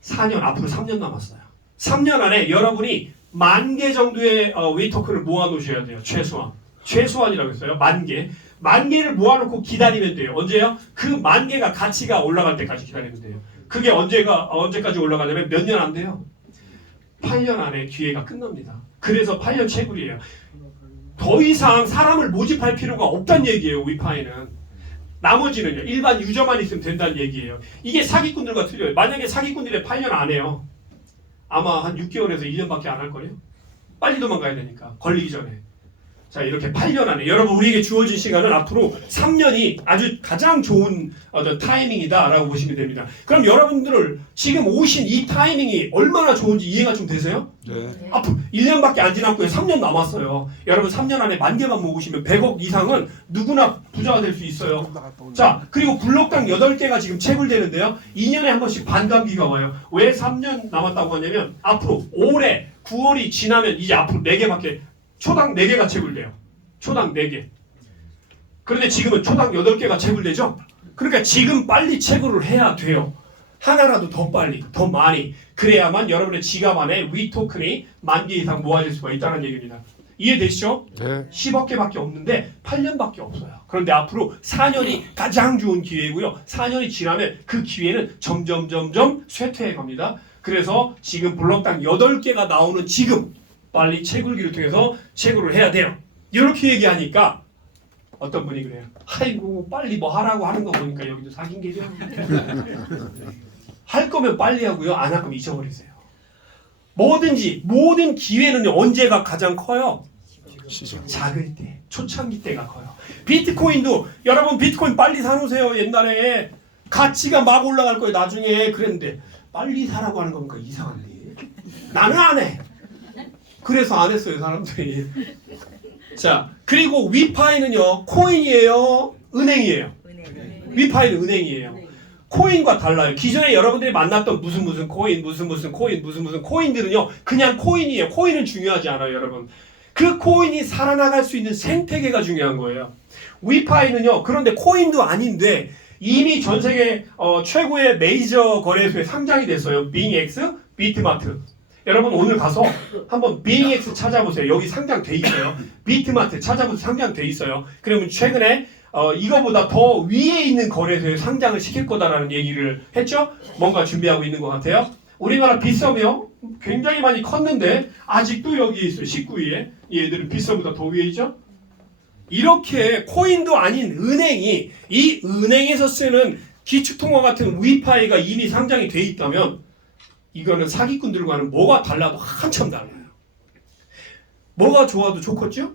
4년, 앞으로 3년 남았어요. 3년 안에 여러분이 10,000개 정도의 웨이토큰을 모아놓으셔야 돼요. 최소한이라고 했어요. 10,000개. 10,000개를 모아놓고 기다리면 돼요. 언제요? 그 10,000개가 가치가 올라갈 때까지 기다리면 돼요. 그게 언제까지 올라가냐면 몇 년 안 돼요. 8년 안에 기회가 끝납니다. 그래서 8년 채굴이에요. 더 이상 사람을 모집할 필요가 없다는 얘기예요. 위파이는. 나머지는요. 일반 유저만 있으면 된다는 얘기예요. 이게 사기꾼들과 틀려요. 만약에 사기꾼들이 8년 안 해요. 아마 한 6개월에서 1년밖에 안 할 거예요. 빨리 도망가야 되니까. 걸리기 전에. 자, 이렇게 8년 안에 여러분 우리에게 주어진 시간은 앞으로 3년이 아주 가장 좋은 어떤 타이밍이다라고 보시면 됩니다. 그럼 여러분들 지금 오신 이 타이밍이 얼마나 좋은지 이해가 좀 되세요? 네. 앞으로 1년밖에 안 지났고요. 3년 남았어요. 여러분 3년 안에 10,000개만 모으시면 100억 이상은 누구나 부자가 될 수 있어요. 자, 그리고 블록당 8개가 지금 채굴되는데요. 2년에 한 번씩 반감기가 와요. 왜 3년 남았다고 하냐면 앞으로 올해 9월이 지나면 이제 앞으로 4개밖에 초당 4개가 채굴돼요. 초당 4개. 그런데 지금은 초당 8개가 채굴되죠? 그러니까 지금 빨리 채굴을 해야 돼요. 하나라도 더 빨리, 더 많이. 그래야만 여러분의 지갑 안에 위토큰이 10,000개 이상 모아질 수가 있다는 얘기입니다. 이해되시죠? 네. 10억 개밖에 없는데 8년밖에 없어요. 그런데 앞으로 4년이 가장 좋은 기회이고요. 4년이 지나면 그 기회는 점점 쇠퇴해 갑니다. 그래서 지금 블록당 8개가 나오는 지금 빨리 채굴기를 통해서 채굴을 해야 돼요. 이렇게 얘기하니까 어떤 분이 그래요. 아이고 빨리 뭐 하라고 하는 거 보니까 여기도 사귄 게죠. 할 거면 빨리 하고요. 안 할 거면 잊어버리세요. 뭐든지 모든 기회는 언제가 가장 커요? 작을 때, 초창기 때가 커요. 비트코인도 여러분 비트코인 빨리 사놓으세요. 옛날에 가치가 막 올라갈 거예요. 나중에 그랬는데 빨리 사라고 하는 겁니까? 이상한데. 나는 안 해. 그래서 안 했어요, 사람들이. 자, 그리고 위파이는요, 코인이에요, 은행이에요. 위파이는 은행이에요. 코인과 달라요. 기존에 여러분들이 만났던 무슨 코인, 무슨 코인들은요, 그냥 코인이에요. 코인은 중요하지 않아요, 여러분. 그 코인이 살아나갈 수 있는 생태계가 중요한 거예요. 위파이는요, 그런데 코인도 아닌데 이미 전 세계 최고의 메이저 거래소에 상장이 됐어요. 빙엑스, 비트마트. 여러분 오늘 가서 한번 빙엑스 찾아보세요. 여기 상장돼 있어요. 비트마트 찾아보세요. 상장돼 있어요. 그러면 최근에 이거보다 더 위에 있는 거래소에 상장을 시킬 거다라는 얘기를 했죠. 뭔가 준비하고 있는 것 같아요. 우리나라 빗썸이요. 굉장히 많이 컸는데 아직도 여기 있어요. 19위에. 얘들은 빗썸보다 더 위에 있죠. 이렇게 코인도 아닌 은행이 이 은행에서 쓰는 기축통화 같은 위파이가 이미 상장이 돼 있다면 이거는 사기꾼들과는 뭐가 달라도 한참 달라요. 뭐가 좋아도 좋겠죠?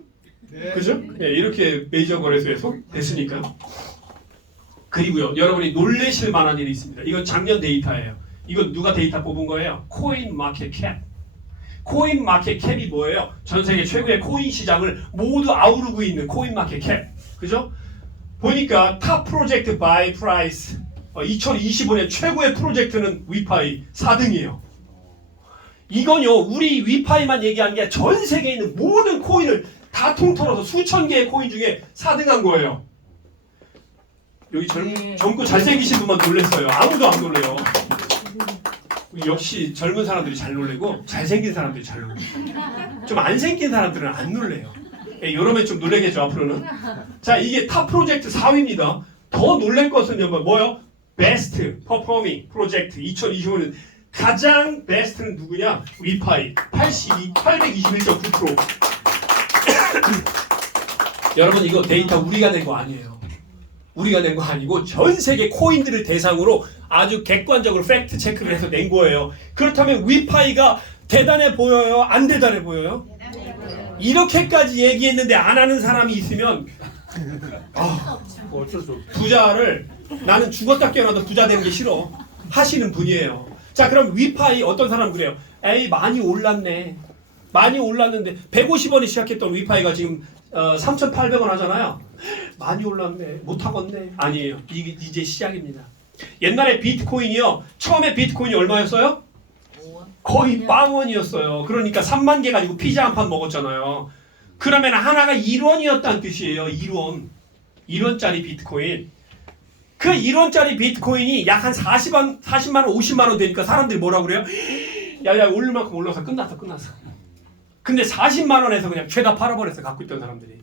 네. 그죠? 네, 이렇게 메이저 거래소에 됐으니까. 그리고요, 여러분이 놀라실 만한 일이 있습니다. 이건 작년 데이터예요. 이건 누가 데이터 뽑은 거예요? 코인 마켓 캡. 코인 마켓 캡이 뭐예요? 전 세계 최고의 코인 시장을 모두 아우르고 있는 코인 마켓 캡. 그죠? 보니까 탑 프로젝트 바이 프라이스 2025년 최고의 프로젝트는 위파이 4등이에요. 이건요, 우리 위파이만 얘기한 게 전 세계에 있는 모든 코인을 다 통틀어서 수천 개의 코인 중에 4등한 거예요. 여기 젊고 잘생기신 분만 놀랬어요. 아무도 안 놀래요. 역시 젊은 사람들이 잘 놀래고 잘생긴 사람들이 잘 놀래요. 좀 안 생긴 사람들은 안 놀래요. 이러면 좀 놀래겠죠, 앞으로는. 자, 이게 탑 프로젝트 4위입니다. 더 놀랄 것은요, 뭐요? 베스트 퍼포밍 프로젝트 2025년 가장 베스트는 누구냐? 위파이 821.9%. 여러분 이거 데이터 우리가 낸 거 아니에요. 우리가 낸 거 아니고 전 세계 코인들을 대상으로 아주 객관적으로 팩트 체크를 해서 낸 거예요. 그렇다면 위파이가 대단해 보여요? 안 대단해 보여요? 이렇게까지 얘기했는데 안 하는 사람이 있으면 어쩔 수 없어. 부자를 나는 죽었다 깨어나도 부자 되는 게 싫어 하시는 분이에요. 자, 그럼 위파이 어떤 사람 그래요? 에이 많이 올랐네. 많이 올랐는데 150원에 시작했던 위파이가 지금 3,800원 하잖아요. 많이 올랐네. 못하겠네. 아니에요. 이게 이제 시작입니다. 옛날에 비트코인이요. 처음에 비트코인이 얼마였어요? 거의 빵원이었어요. 그러니까 3만 개 가지고 피자 한 판 먹었잖아요. 그러면 하나가 1원이었다는 뜻이에요. 1원짜리 비트코인. 그 1원짜리 비트코인이 약 한 40만 원, 50만 원 되니까 사람들이 뭐라고 그래요? 야야 오를 만큼 올라서 끝났어. 근데 40만 원에서 그냥 죄다 팔아버렸어. 갖고 있던 사람들이.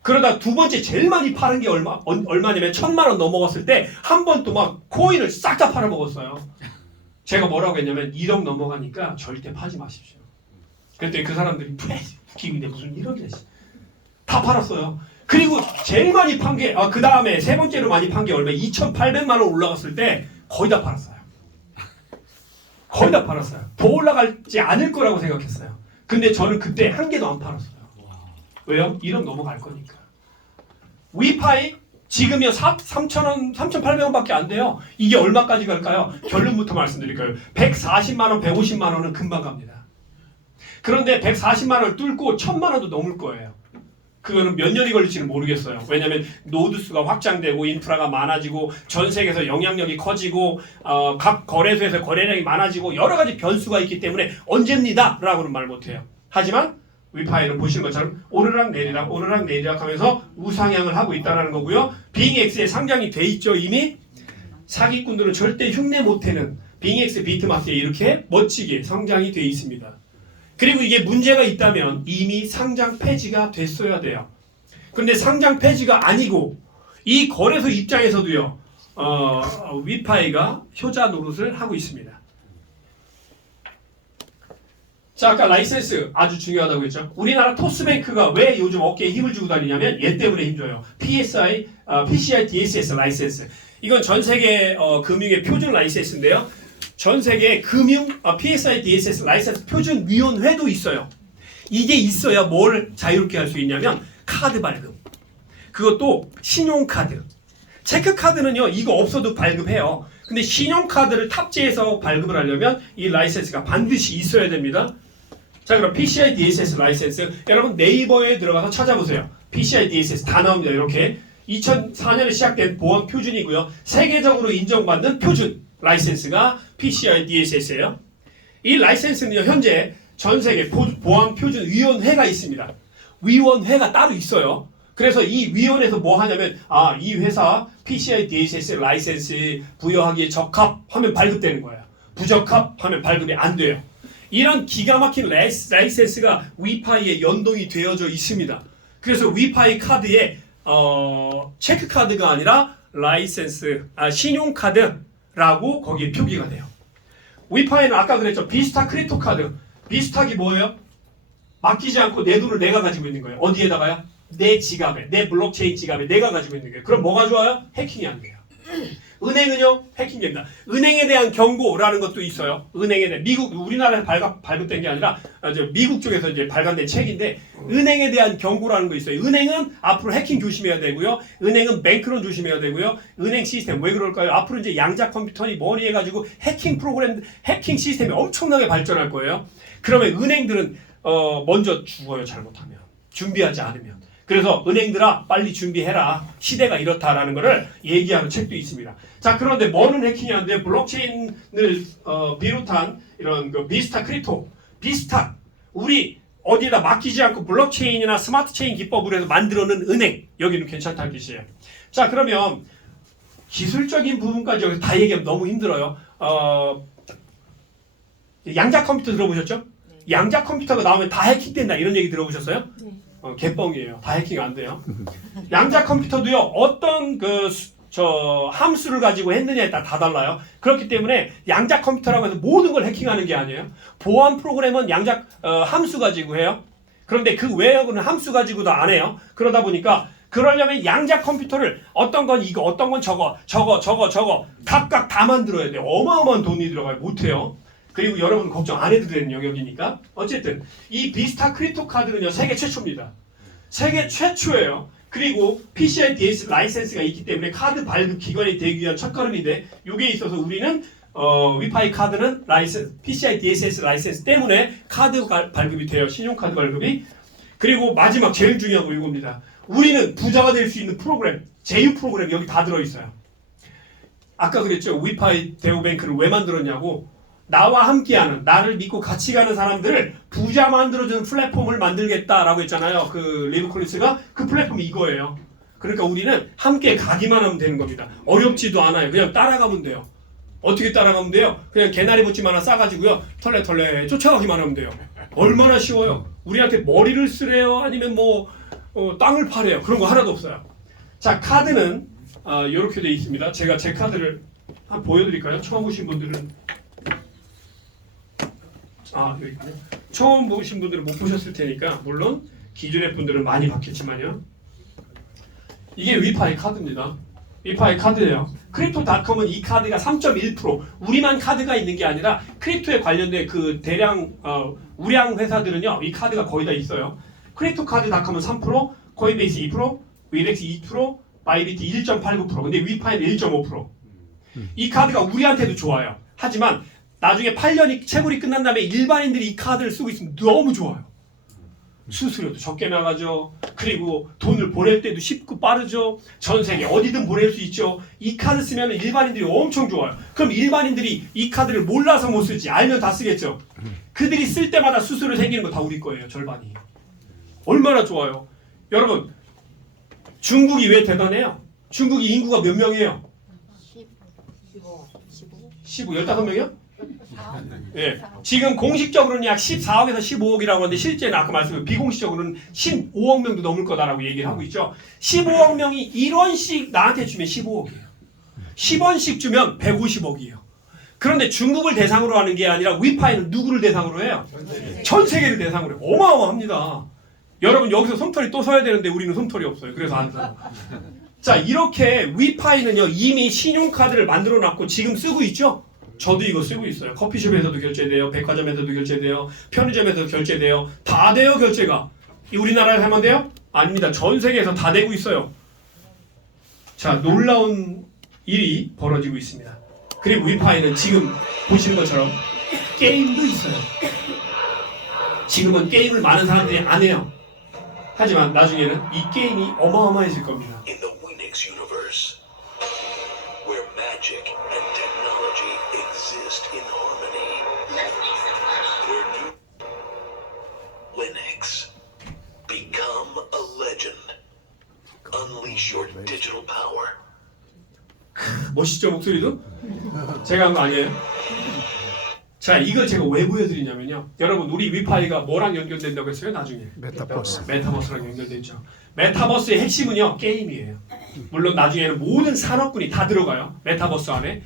그러다 두 번째 제일 많이 파는 게 얼마냐면 1,000만 원 넘어갔을 때 한 번 또 막 코인을 싹 다 팔아먹었어요. 제가 뭐라고 했냐면 1억 넘어가니까 절대 파지 마십시오. 그랬더니 그 사람들이 웃기는데 무슨 1억이래. 다 팔았어요. 그리고 제일 많이 판 게 그 다음에 세 번째로 많이 판 게 얼마? 2,800만 원 올라갔을 때 거의 다 팔았어요. 거의 다 팔았어요. 더 올라가지 않을 거라고 생각했어요. 근데 저는 그때 한 개도 안 팔았어요. 왜요? 1억 넘어갈 거니까. 위파이 지금이요 3,000원, 3,800원밖에 안 돼요. 이게 얼마까지 갈까요? 결론부터 말씀드릴까요? 140만 원, 150만 원은 금방 갑니다. 그런데 140만 원을 뚫고 1,000만 원도 넘을 거예요. 그거는 몇 년이 걸릴지는 모르겠어요. 왜냐하면 노드 수가 확장되고 인프라가 많아지고 전 세계에서 영향력이 커지고 각 거래소에서 거래량이 많아지고 여러 가지 변수가 있기 때문에 언제입니다 라고는 말 못해요. 하지만 위파이는 보시는 것처럼 오르락 내리락 하면서 우상향을 하고 있다는 거고요. 빙엑스에 상장이 돼 있죠. 이미 사기꾼들은 절대 흉내 못내는 빙엑스 비트마스에 이렇게 멋지게 상장이 돼 있습니다. 그리고 이게 문제가 있다면 이미 상장 폐지가 됐어야 돼요. 그런데 상장 폐지가 아니고 이 거래소 입장에서도요. 위파이가 효자 노릇을 하고 있습니다. 자, 아까 라이센스 아주 중요하다고 했죠. 우리나라 토스뱅크가 왜 요즘 어깨에 힘을 주고 다니냐면 얘 때문에 힘줘요. PCI DSS 라이센스. 이건 전 세계 금융의 표준 라이센스인데요. 전 세계 PCI DSS 라이센스 표준 위원회도 있어요. 이게 있어야 뭘 자유롭게 할 수 있냐면 카드 발급. 그것도 신용카드. 체크카드는요. 이거 없어도 발급해요. 근데 신용카드를 탑재해서 발급을 하려면 이 라이센스가 반드시 있어야 됩니다. 자, 그럼 PCI DSS 라이센스 여러분 네이버에 들어가서 찾아보세요. PCI DSS 다 나옵니다. 이렇게 2004년에 시작된 보안 표준이고요. 세계적으로 인정받는 표준 라이센스가 PCI DSS예요. 이 라이센스는요. 현재 전 세계 보안 표준 위원회가 있습니다. 위원회가 따로 있어요. 그래서 이 위원회에서 뭐 하냐면 이 회사 PCI DSS 라이센스 부여하기에 적합하면 발급되는 거예요. 부적합하면 발급이 안 돼요. 이런 기가 막힌 라이센스가 위파이에 연동이 되어져 있습니다. 그래서 위파이 카드에 체크카드가 아니라 라이센스, 신용카드라고 거기에 표기가 돼요. 위파이는 아까 그랬죠. 비스타 크립토 카드. 비스탁이 뭐예요? 맡기지 않고 내 돈을 내가 가지고 있는 거예요. 어디에다가요? 내 지갑에, 내 블록체인 지갑에 내가 가지고 있는 거예요. 그럼 뭐가 좋아요? 해킹이 안 돼요. 은행은요? 해킹됩니다. 은행에 대한 경고라는 것도 있어요. 은행에 대한 우리나라에서 발급된 게 아니라 미국 쪽에서 이제 발간된 책인데 은행에 대한 경고라는 거 있어요. 은행은 앞으로 해킹 조심해야 되고요. 은행은 뱅크론 조심해야 되고요. 은행 시스템 왜 그럴까요? 앞으로 이제 양자 컴퓨터니 뭐니 해가지고 해킹 프로그램, 해킹 시스템이 엄청나게 발전할 거예요. 그러면 은행들은 먼저 죽어요. 잘못하면. 준비하지 않으면. 그래서 은행들아 빨리 준비해라. 시대가 이렇다라는 것을 얘기하는 책도 있습니다. 자, 그런데 뭐는 해킹이 안 돼요? 블록체인을 비롯한 이런 비스타 크립토, 비스타 우리 어디에다 맡기지 않고 블록체인이나 스마트체인 기법으로 해서 만들어낸 은행 여기는 괜찮다는 뜻이에요. 자, 그러면 기술적인 부분까지 여기서 다 얘기하면 너무 힘들어요. 양자 컴퓨터 들어보셨죠? 양자 컴퓨터가 나오면 다 해킹된다 이런 얘기 들어보셨어요? 네. 개뻥이에요. 다 해킹 안 돼요. 양자 컴퓨터도요. 어떤 함수를 가지고 했느냐에 따라 다 달라요. 그렇기 때문에 양자 컴퓨터라고 해서 모든 걸 해킹하는 게 아니에요. 보안 프로그램은 양자 함수 가지고 해요. 그런데 그 외에는 함수 가지고도 안 해요. 그러다 보니까 그러려면 양자 컴퓨터를 어떤 건 이거, 어떤 건 저거 각각 다 만들어야 돼요. 어마어마한 돈이 들어가요. 못해요. 그리고 여러분 걱정 안 해도 되는 영역이니까. 어쨌든 이 비스타 크립토 카드는요. 세계 최초입니다. 세계 최초예요. 그리고 PCI DSS 라이센스가 있기 때문에 카드 발급 기관이 되기 위한 첫걸음인데 이게 있어서 우리는 위파이 카드는 PCI DSS 라이센스 때문에 카드 발급이 돼요. 신용카드 발급이. 그리고 마지막 제일 중요한 거 이겁니다. 우리는 부자가 될 수 있는 프로그램, 제휴 프로그램 여기 다 들어있어요. 아까 그랬죠. 위파이 대우뱅크를 왜 만들었냐고. 나와 함께하는, 나를 믿고 같이 가는 사람들을 부자 만들어주는 플랫폼을 만들겠다라고 했잖아요. 리브 콜린스가 그 플랫폼이 이거예요. 그러니까 우리는 함께 가기만 하면 되는 겁니다. 어렵지도 않아요. 그냥 따라가면 돼요. 어떻게 따라가면 돼요? 그냥 개나리 붓짐 하나 싸가지고요. 털레 쫓아가기만 하면 돼요. 얼마나 쉬워요. 우리한테 머리를 쓰래요? 아니면 뭐 땅을 파래요? 그런 거 하나도 없어요. 자, 카드는 이렇게 돼 있습니다. 제가 제 카드를 한번 보여드릴까요? 처음 보신 분들은 여기 있군요. 처음 보신 분들은 못 보셨을 테니까 물론 기존의 분들은 많이 봤겠지만요. 이게 위파이 카드입니다. 위파이 카드예요. 크립토닷컴은 이 카드가 3.1% 우리만 카드가 있는 게 아니라 크립토에 관련된 그 대량 우량 회사들은요 이 카드가 거의 다 있어요. 크립토카드닷컴은 3%, 코인베이스 2%, 위렉스 2%, 바이비트 1.89%. 근데 위파이는 1.5%. 이 카드가 우리한테도 좋아요. 하지만 나중에 8년이 채굴이 끝난 다음에 일반인들이 이 카드를 쓰고 있으면 너무 좋아요. 수수료도 적게 나가죠. 그리고 돈을 보낼 때도 쉽고 빠르죠. 전 세계 어디든 보낼 수 있죠. 이 카드 쓰면 일반인들이 엄청 좋아요. 그럼 일반인들이 이 카드를 몰라서 못 쓰지 알면 다 쓰겠죠. 그들이 쓸 때마다 수수료 생기는 거 다 우리 거예요. 절반이. 얼마나 좋아요. 여러분 중국이 왜 대단해요? 중국이 인구가 몇 명이에요? 15명이요? 예. 지금 공식적으로는 약 14억에서 15억이라고 하는데 실제는 아까 말씀드린 비공식적으로는 15억 명도 넘을 거다라고 얘기를 하고 있죠. 15억 명이 1원씩 나한테 주면 15억이에요. 10원씩 주면 150억이에요. 그런데 중국을 대상으로 하는 게 아니라 위파이는 누구를 대상으로 해요? 전 세계를 대상으로 해요. 어마어마합니다. 여러분 여기서 솜털이 또 서야 되는데 우리는 솜털이 없어요. 그래서 안 써요. 자, 이렇게 위파이는요 이미 신용카드를 만들어 놨고 지금 쓰고 있죠. 저도 이거 쓰고 있어요. 커피숍에서도 결제돼요. 백화점에서도 결제돼요. 편의점에서도 결제돼요. 다 돼요 결제가. 우리나라에 하면 돼요? 아닙니다. 전 세계에서 다 되고 있어요. 자, 놀라운 일이 벌어지고 있습니다. 그리고 위파이는 지금 보시는 것처럼 게임도 있어요. 지금은 게임을 많은 사람들이 안 해요. 하지만 나중에는 이 게임이 어마어마해질 겁니다. In the Winx universe, where magic and technology exist in harmony, where new Winx become a legend. Unleash your digital power. 멋있죠 목소리도? 제가 한 거 아니에요? 자, 이걸 제가 왜 보여드리냐면요. 여러분 우리 위파이가 뭐랑 연결된다고 했어요? 나중에 메타버스랑 연결되죠. 메타버스의 핵심은요 게임이에요. 물론 나중에는 모든 산업군이 다 들어가요. 메타버스 안에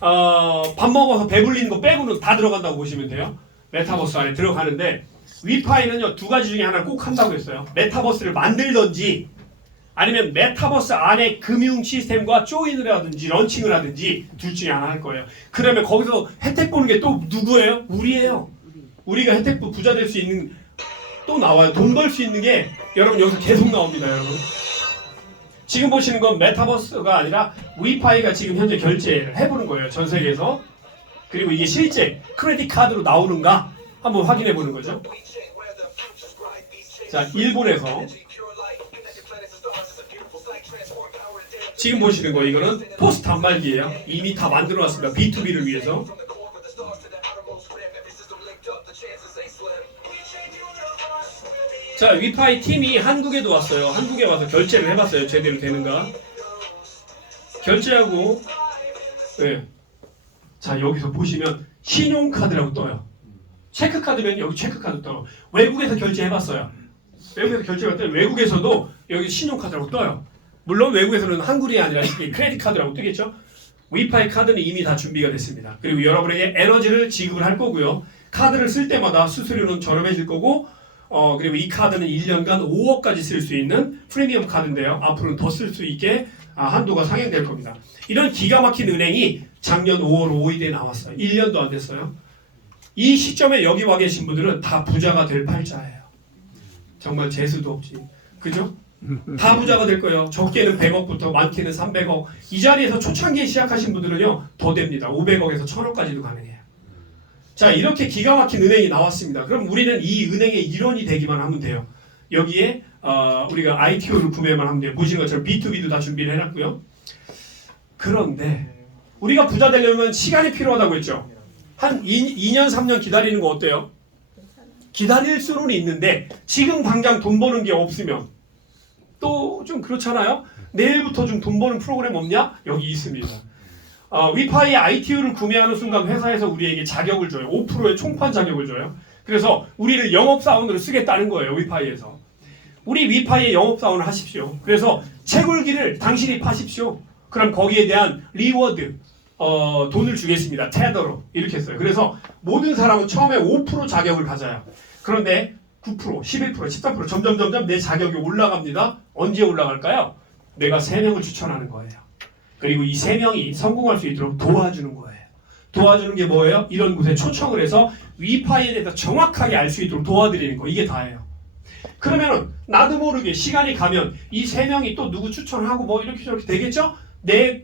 밥 먹어서 배불리는 거 빼고는 다 들어간다고 보시면 돼요. 메타버스 안에 들어가는데 위파이는요 두 가지 중에 하나를 꼭 한다고 했어요. 메타버스를 만들던지 아니면 메타버스 안에 금융 시스템과 조인을 하든지 런칭을 하든지 둘 중에 하나 할 거예요. 그러면 거기서 혜택 보는 게 또 누구예요? 우리예요. 우리가 혜택 부자 될 수 있는 또 나와요. 돈 벌 수 있는 게 여러분 여기서 계속 나옵니다. 여러분. 지금 보시는 건 메타버스가 아니라 위파이가 지금 현재 결제를 해보는 거예요. 전 세계에서. 그리고 이게 실제 크레딧 카드로 나오는가 한번 확인해 보는 거죠. 자, 일본에서 지금 보시는 거 이거는 포스 단말기예요. 이미 다 만들어 놨습니다. B2B를 위해서. 자, 위파이 팀이 한국에도 왔어요. 한국에 와서 결제를 해봤어요. 제대로 되는가? 결제하고 네. 자, 여기서 보시면 신용카드라고 떠요. 체크카드면 여기 체크카드 떠요. 외국에서 결제해봤어요. 외국에서 결제해봤더니 외국에서도 여기 신용카드라고 떠요. 물론 외국에서는 한글이 아니라 크레딧 카드라고 뜨겠죠. 위파이 카드는 이미 다 준비가 됐습니다. 그리고 여러분에게 에너지를 지급을 할 거고요. 카드를 쓸 때마다 수수료는 저렴해질 거고 그리고 이 카드는 1년간 5억까지 쓸 수 있는 프리미엄 카드인데요. 앞으로는 더 쓸 수 있게 한도가 상향될 겁니다. 이런 기가 막힌 은행이 작년 5월 5일에 나왔어요. 1년도 안 됐어요. 이 시점에 여기 와 계신 분들은 다 부자가 될 팔자예요. 정말 재수도 없지. 그죠? 다 부자가 될 거예요. 적게는 100억부터 많게는 300억. 이 자리에서 초창기에 시작하신 분들은요 더 됩니다. 500억에서 1000억까지도 가능해요. 자, 이렇게 기가 막힌 은행이 나왔습니다. 그럼 우리는 이 은행의 일원이 되기만 하면 돼요. 여기에 우리가 ITO를 구매만 하면 돼요. 보시는 것처럼 B2B도 다 준비를 해놨고요. 그런데 우리가 부자 되려면 시간이 필요하다고 했죠. 한 2년 3년 기다리는 거 어때요? 기다릴 수는 있는데 지금 당장 돈 버는 게 없으면 또 좀 그렇잖아요. 내일부터 좀 돈 버는 프로그램 없냐? 여기 있습니다. 위파이 ITU를 구매하는 순간 회사에서 우리에게 자격을 줘요. 5%의 총판 자격을 줘요. 그래서 우리를 영업사원으로 쓰겠다는 거예요. 위파이에서. 우리 위파이의 영업사원을 하십시오. 그래서 채굴기를 당신이 파십시오. 그럼 거기에 대한 리워드, 돈을 주겠습니다. 테더로. 이렇게 했어요. 그래서 모든 사람은 처음에 5% 자격을 가져요. 그런데 9%, 11%, 13% 점점 내 자격이 올라갑니다. 언제 올라갈까요? 내가 3명을 추천하는 거예요. 그리고 이 3명이 성공할 수 있도록 도와주는 거예요. 도와주는 게 뭐예요? 이런 곳에 초청을 해서 위파이에 대해서 정확하게 알 수 있도록 도와드리는 거. 이게 다예요. 그러면은 나도 모르게 시간이 가면 이 3명이 또 누구 추천하고 뭐 이렇게 저렇게 되겠죠? 내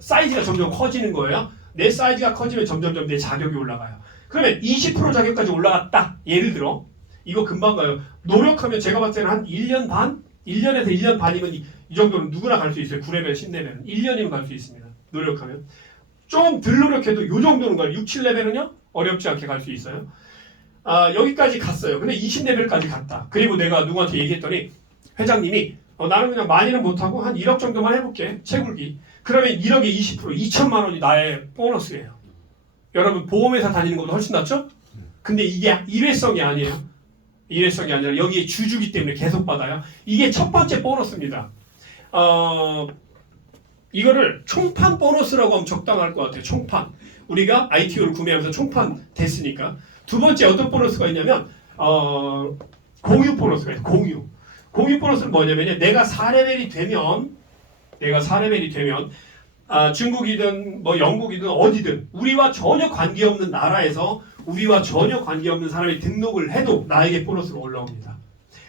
사이즈가 점점 커지는 거예요. 내 사이즈가 커지면 점점 내 자격이 올라가요. 그러면 20% 자격까지 올라갔다. 예를 들어 이거 금방 가요. 노력하면 제가 봤을 때는 한 1년 반? 1년에서 1년 반이면 이 정도는 누구나 갈 수 있어요. 9레벨, 10레벨은. 1년이면 갈 수 있습니다. 노력하면. 좀 덜 노력해도 이 정도는 가요. 6, 7레벨은요? 어렵지 않게 갈 수 있어요. 여기까지 갔어요. 근데 20레벨까지 갔다. 그리고 내가 누구한테 얘기했더니 회장님이 나는 그냥 많이는 못하고 한 1억 정도만 해볼게. 채굴기. 그러면 1억에 20%, 2천만 원이 나의 보너스예요. 여러분 보험회사 다니는 것보다 훨씬 낫죠? 근데 이게 일회성이 아니에요. 일회성이 아니라 여기에 주주기 때문에 계속 받아요. 이게 첫 번째 보너스입니다. 이거를 총판 보너스라고 하면 적당할 것 같아요. 총판. 우리가 ITU를 구매하면서 총판 됐으니까. 두 번째 어떤 보너스가 있냐면 공유 보너스가 있어요. 공유 보너스는 뭐냐면요. 내가 4레벨이 되면 중국이든 뭐 영국이든 어디든 우리와 전혀 관계없는 나라에서 우리와 전혀 관계없는 사람이 등록을 해도 나에게 보너스가 올라옵니다.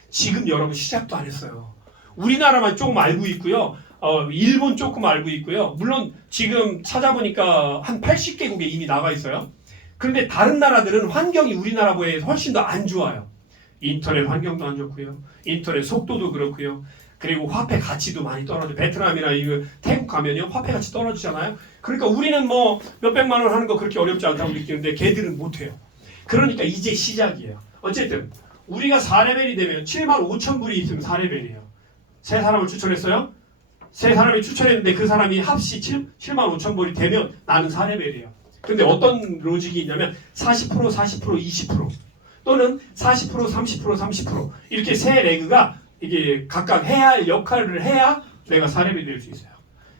지금 여러분 시작도 안 했어요. 우리나라만 조금 알고 있고요. 일본 조금 알고 있고요. 물론 지금 찾아보니까 한 80개국에 이미 나가 있어요. 그런데 다른 나라들은 환경이 우리나라보다 훨씬 더 안 좋아요. 인터넷 환경도 안 좋고요. 인터넷 속도도 그렇고요. 그리고 화폐 가치도 많이 떨어져. 베트남이나 태국 가면요. 화폐 가치 떨어지잖아요. 그러니까 우리는 뭐 몇백만 원 하는 거 그렇게 어렵지 않다고 느끼는데 걔들은 못해요. 그러니까 이제 시작이에요. 어쨌든 우리가 4레벨이 되면 7만 5천 불이 있으면 4레벨이에요. 세 사람을 추천했어요. 세 사람이 추천했는데 그 사람이 합시 7만 5천 불이 되면 나는 4레벨이에요. 근데 어떤 로직이 있냐면 40%, 40%, 20% 또는 40%, 30%, 30% 이렇게 세 레그가 이게 각각 해야 할 역할을 해야 내가 4레벨이 될 수 있어요.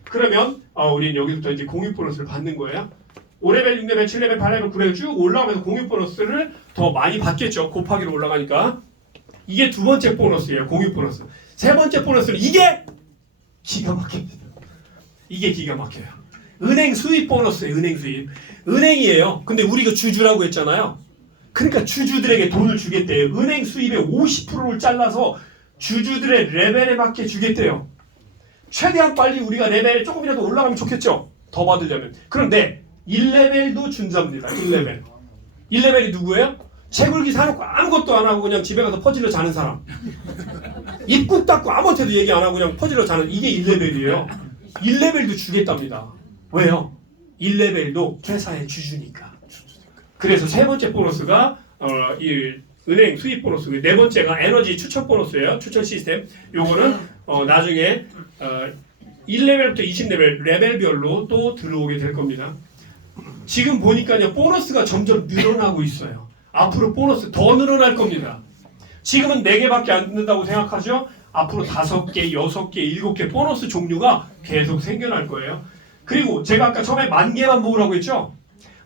그러면 우리는 여기부터 이제 공유 보너스를 받는 거예요. 5레벨, 6레벨, 7레벨, 8레벨, 9레벨 쭉 올라가면서 공유 보너스를 더 많이 받겠죠. 곱하기로 올라가니까. 이게 두 번째 보너스예요. 공유 보너스. 세 번째 보너스는 이게 기가 막힙니다. 이게 기가 막혀요. 은행 수입 보너스예요. 은행 수입. 은행이에요. 근데 우리가 주주라고 했잖아요. 그러니까 주주들에게 돈을 주겠대요. 은행 수입의 50%를 잘라서 주주들의 레벨에 맞게 주겠대요. 최대한 빨리 우리가 레벨 조금이라도 올라가면 좋겠죠. 더 받으려면. 그런데 1레벨도 준답니다. 1레벨. 1레벨이 누구예요? 채굴기 사놓고 아무것도 안 하고 그냥 집에 가서 퍼질러 자는 사람. 입국 닫고 아무한테도 얘기 안 하고 그냥 퍼질러 자는 이게 1레벨이에요. 1레벨도 주겠답니다. 왜요? 1레벨도 회사의 주주니까. 그래서 세 번째 보너스가 이 은행 수입 보너스, 네 번째가 에너지 추천 보너스예요. 추천 시스템. 요거는 나중에 1레벨부터 20레벨 레벨별로 또 들어오게 될 겁니다. 지금 보니까요 보너스가 점점 늘어나고 있어요. 앞으로 보너스 더 늘어날 겁니다. 지금은 4개밖에 안 된다고 생각하죠? 앞으로 5개, 6개, 7개 보너스 종류가 계속 생겨날 거예요. 그리고 제가 아까 처음에 10,000개만 모으라고 했죠?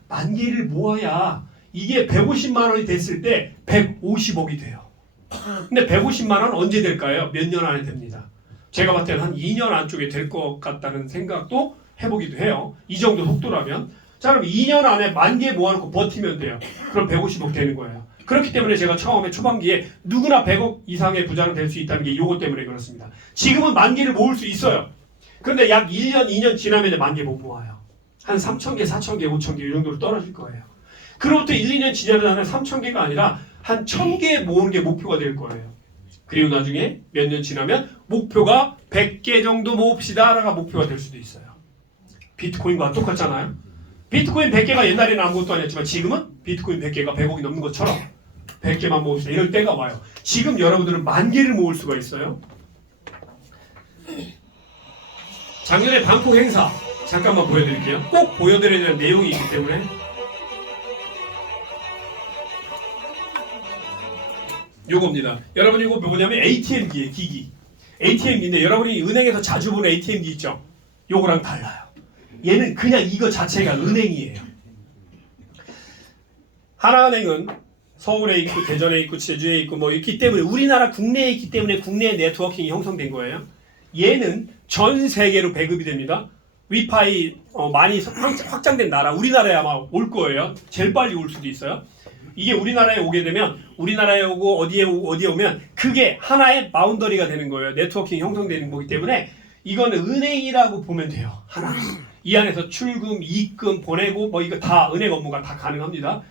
10,000개를 모아야 이게 150만 원이 됐을 때 150억이 돼요. 근데 150만 원 언제 될까요? 몇 년 안에 됩니다. 제가 봤을 때는 한 2년 안쪽에 될 것 같다는 생각도 해보기도 해요. 이 정도 속도라면. 자, 그럼 2년 안에 10,000개 모아놓고 버티면 돼요. 그럼 150억 되는 거예요. 그렇기 때문에 제가 처음에 초반기에 누구나 100억 이상의 부자는 될 수 있다는 게 이것 때문에 그렇습니다. 지금은 10,000개를 모을 수 있어요. 그런데 약 1년, 2년 지나면 10,000개 못 모아요. 한 3,000개, 4,000개, 5,000개 이 정도로 떨어질 거예요. 그로부터 1, 2년 지나면 3,000개가 아니라 한 1,000개 모으는 게 목표가 될 거예요. 그리고 나중에 몇 년 지나면 목표가 100개 정도 모읍시다라가 목표가 될 수도 있어요. 비트코인과 똑같잖아요. 비트코인 100개가 옛날에는 아무것도 아니었지만 지금은 비트코인 100개가 100억이 넘는 것처럼 100개만 모읍시다. 이럴 때가 와요. 지금 여러분들은 10,000개를 모을 수가 있어요. 작년에 방콕 행사 잠깐만 보여드릴게요. 꼭 보여드려야 되는 내용이 있기 때문에. 요겁니다. 여러분 이거 뭐냐면 ATM기예요. 기기. ATM기인데 여러분이 은행에서 자주 보는 ATM기 있죠? 요거랑 달라요. 얘는 그냥 이거 자체가 은행이에요. 하나은행은 서울에 있고 대전에 있고 제주에 있고 뭐 있기 때문에 우리나라 국내에 있기 때문에 국내 네트워킹이 형성된 거예요. 얘는 전 세계로 배급이 됩니다. 위파이 많이 확장된 나라 우리나라에 아마 올 거예요. 제일 빨리 올 수도 있어요. 이게 우리나라에 오게 되면 우리나라에 오고 어디에 오면 그게 하나의 바운더리가 되는 거예요. 네트워킹이 형성되는 거기 때문에 이거는 은행이라고 보면 돼요. 하나. 이 안에서 출금, 입금, 보내고 뭐 이거 다 은행 업무가 다 가능합니다.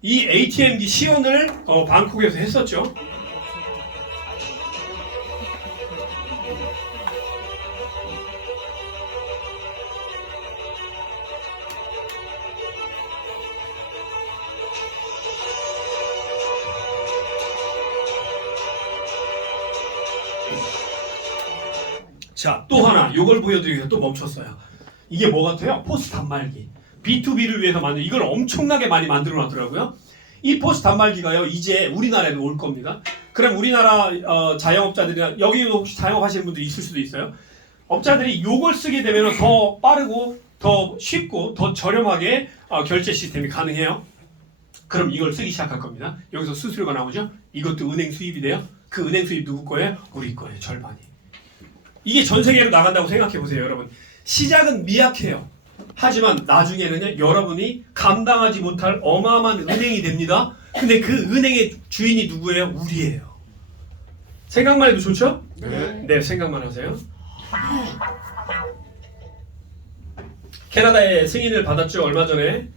이 ATM기 시연을 방콕에서 했었죠. 자, 또 하나 이걸 보여드리기 위해서 또 멈췄어요. 이게 뭐 같아요? 포스 단말기. B2B를 위해서 만든 이걸 엄청나게 많이 만들어 놨더라고요. 이 포스 단말기가요 이제 우리나라에도 올 겁니다. 그럼 우리나라 자영업자들이나 여기도 혹시 자영업하시는 분들이 있을 수도 있어요. 업자들이 이걸 쓰게 되면 더 빠르고 더 쉽고 더 저렴하게 결제 시스템이 가능해요. 그럼 이걸 쓰기 시작할 겁니다. 여기서 수수료가 나오죠. 이것도 은행 수입이 돼요. 그 은행 수입 누구 거예요? 우리 거예요. 절반이. 이게 전 세계로 나간다고 생각해 보세요, 여러분. 시작은 미약해요. 하지만 나중에는요, 여러분이 감당하지 못할 어마어마한 은행이 됩니다. 근데 그 은행의 주인이 누구예요? 우리예요. 생각만 해도 좋죠? 네, 생각만 하세요. 캐나다의 승인을 받았죠, 얼마 전에.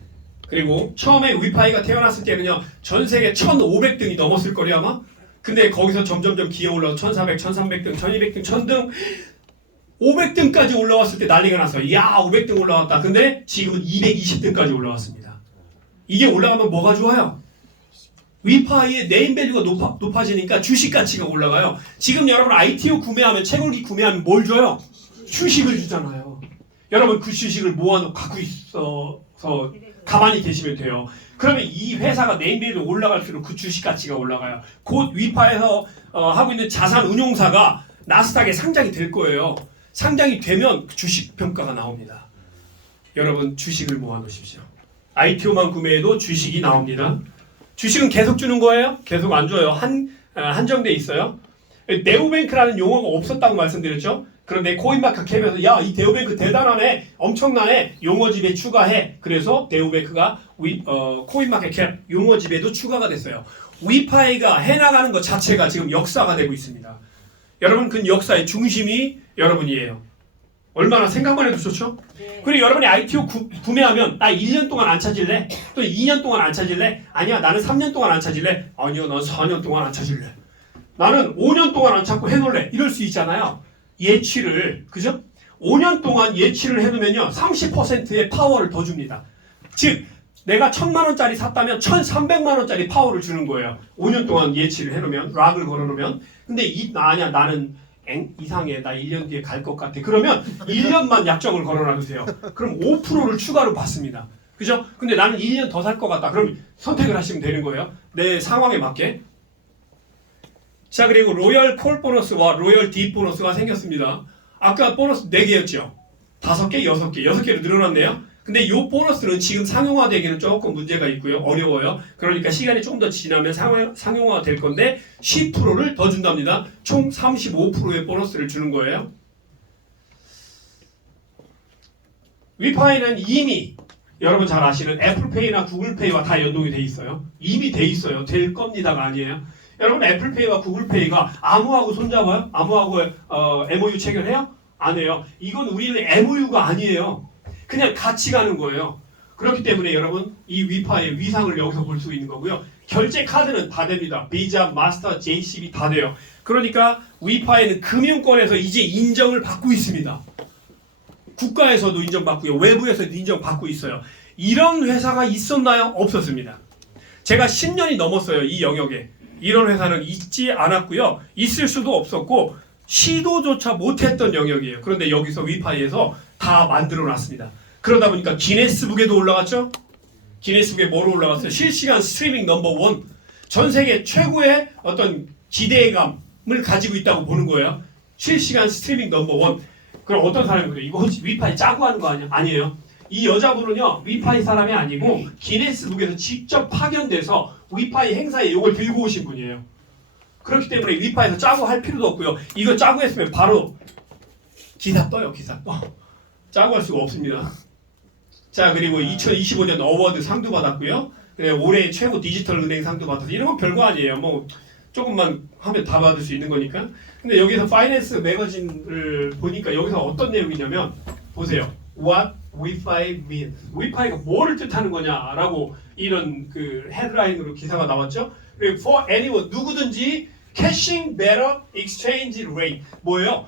그리고 처음에 위파이가 태어났을 때는요, 전 세계 1,500등이 넘었을 거래요, 아마. 근데 거기서 점점점 기어 올라서 1,400, 1,300등, 1,200등, 1,000등, 500등까지 올라왔을 때 난리가 났어요. 야, 500등 올라왔다. 근데 지금은 220등까지 올라왔습니다. 이게 올라가면 뭐가 좋아요? 위파이의 네임밸류가 높아지니까 주식 가치가 올라가요. 지금 여러분 ITO 구매하면, 채굴기 구매하면 뭘 줘요? 주식을 주잖아요. 여러분 그 주식을 모아놓고 갖고 있어서 가만히 계시면 돼요. 그러면 이 회사가 네임밸류 올라갈수록 그 주식 가치가 올라가요. 곧 위파에서 하고 있는 자산 운용사가 나스닥에 상장이 될 거예요. 상장이 되면 주식 평가가 나옵니다. 여러분 주식을 모아놓으십시오. ITO만 구매해도 주식이 나옵니다. 주식은 계속 주는 거예요? 계속 안 줘요. 한정돼 있어요. 네오뱅크라는 용어가 없었다고 말씀드렸죠. 그런데 코인마켓캡에서 야, 이 네오뱅크 대단하네, 엄청나네, 용어집에 추가해. 그래서 네오뱅크가 코인마켓캡 용어집에도 추가가 됐어요. 위파이가 해나가는 것 자체가 지금 역사가 되고 있습니다. 여러분 그 역사의 중심이 여러분이에요. 얼마나 생각만 해도 좋죠? 그리고 여러분이 ITO 구매하면 나 1년 동안 안 찾을래? 또 2년 동안 안 찾을래? 아니야, 나는 3년 동안 안 찾을래? 아니요, 난 4년 동안 안 찾을래. 나는 5년 동안 안 찾고 해놓을래. 이럴 수 있잖아요. 예치를, 그죠? 5년 동안 예치를 해두면요 30%의 파워를 더 줍니다. 즉 내가 1,000만 원짜리 샀다면 1,300만 원짜리 파워를 주는 거예요. 5년 동안 예치를 해놓으면, 락을 걸어놓으면. 근데 아니야, 나는 이상해, 나 1년 뒤에 갈 것 같아. 그러면 1년만 약정을 걸어놔주세요. 그럼 5%를 추가로 받습니다. 그죠? 근데 나는 1년 더 살 것 같다. 그럼 선택을 하시면 되는 거예요. 내 상황에 맞게. 자, 그리고 로열 콜 보너스와 로열 딥 보너스가 생겼습니다. 아까 보너스 4개였죠? 5개, 6개, 6개로 늘어났네요. 근데 이 보너스는 지금 상용화되기는 조금 문제가 있고요. 어려워요. 그러니까 시간이 좀 더 지나면 상용화가 될 건데 10%를 더 준답니다. 총 35%의 보너스를 주는 거예요. 위파이는 이미 여러분 잘 아시는 애플페이나 구글페이와 다 연동이 돼 있어요. 이미 돼 있어요. 될 겁니다가 아니에요. 여러분 애플페이와 구글페이가 아무하고 손잡아요? 아무하고 MOU 체결해요? 안 해요. 이건 우리는 MOU가 아니에요. 그냥 같이 가는 거예요. 그렇기 때문에 여러분 이 위파의 위상을 여기서 볼 수 있는 거고요. 결제 카드는 다 됩니다. 비자, 마스터, JCB 다 돼요. 그러니까 위파에는 금융권에서 이제 인정을 받고 있습니다. 국가에서도 인정받고요. 외부에서도 인정받고 있어요. 이런 회사가 있었나요? 없었습니다. 제가 10년이 넘었어요. 이 영역에. 이런 회사는 있지 않았고요. 있을 수도 없었고 시도조차 못했던 영역이에요. 그런데 여기서 위파이에서 다 만들어 놨습니다. 그러다 보니까 기네스북에도 올라갔죠. 기네스북에 뭐로 올라갔어요? 실시간 스트리밍 넘버 원. 전 세계 최고의 어떤 기대감을 가지고 있다고 보는 거예요. 실시간 스트리밍 넘버 원. 그럼 어떤 사람이 그래요? 이거 혹시 위파이 짜고 하는 거 아니야? 아니에요. 이 여자분은요 위파이 사람이 아니고 기네스북에서 직접 파견돼서 위파이 행사에 이걸 들고 오신 분이에요. 그렇기 때문에 위파이에서 짜고 할 필요도 없고요. 이거 짜고 했으면 바로 기사 떠요. 기사 떠. 짜고 할 수가 없습니다. 자, 그리고 2025년 어워드 상도 받았고요. 올해 최고 디지털 은행 상도 받았어요. 이런 건 별거 아니에요. 뭐 조금만 하면 다 받을 수 있는 거니까. 근데 여기서 파이낸스 매거진을 보니까 여기서 어떤 내용이냐면 보세요. What Wi-Fi means. Wi-Fi가 뭐를 뜻하는 거냐라고 이런 그 헤드라인으로 기사가 나왔죠. 그리고 for anyone 누구든지 caching better exchange rate 뭐예요?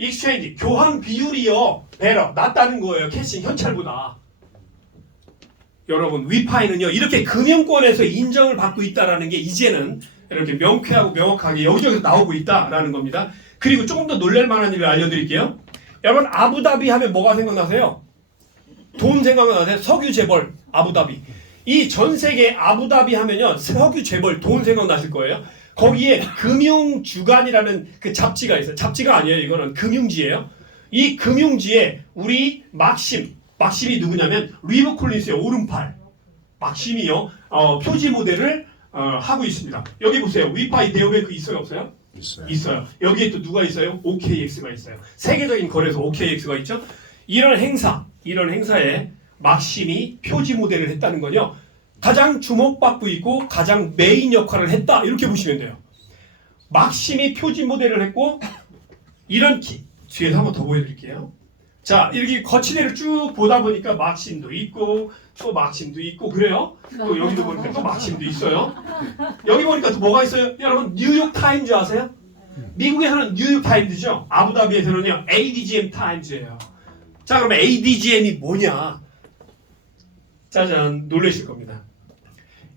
exchange 교환 비율이요 better 낫다는 거예요. 캐싱 현찰보다. 여러분 위파이는요 이렇게 금융권에서 인정을 받고 있다라는 게 이제는 이렇게 명쾌하고 명확하게 여기저기서 나오고 있다라는 겁니다. 그리고 조금 더 놀랄만한 일을 알려드릴게요. 여러분 아부다비 하면 뭐가 생각나세요? 돈 생각나세요? 석유 재벌 아부다비. 이 전 세계 아부다비 하면요 석유 재벌 돈 생각나실 거예요. 거기에 금융주간이라는 그 잡지가 있어요. 잡지가 아니에요. 이거는 금융지예요. 이 금융지에 우리 막심이 누구냐면 리브 콜린스의 오른팔 막심이요 표지 모델을 하고 있습니다. 여기 보세요. 위파이 네오뱅크 있어요 없어요? 있어요. 여기에 또 누가 있어요? OKX가 있어요. 세계적인 거래소 OKX가 있죠. 이런 행사에 막심이 표지 모델을 했다는 건요. 가장 주목받고 있고 가장 메인 역할을 했다 이렇게 보시면 돼요. 막심이 표지 모델을 했고 이런 뒤에서 한번 더 보여드릴게요. 자 이렇게 거치대를 쭉 보다 보니까 막심도 있고 또 막심도 있고 그래요. 또 여기도 보니까 또 막심도 있어요. 여기 보니까 또 뭐가 있어요? 여러분 뉴욕 타임즈 아세요? 미국에서는 뉴욕 타임즈죠. 아부다비에서는요 ADGM 타임즈예요. 자 그러면 ADGM이 뭐냐? 짜잔 놀라실 겁니다.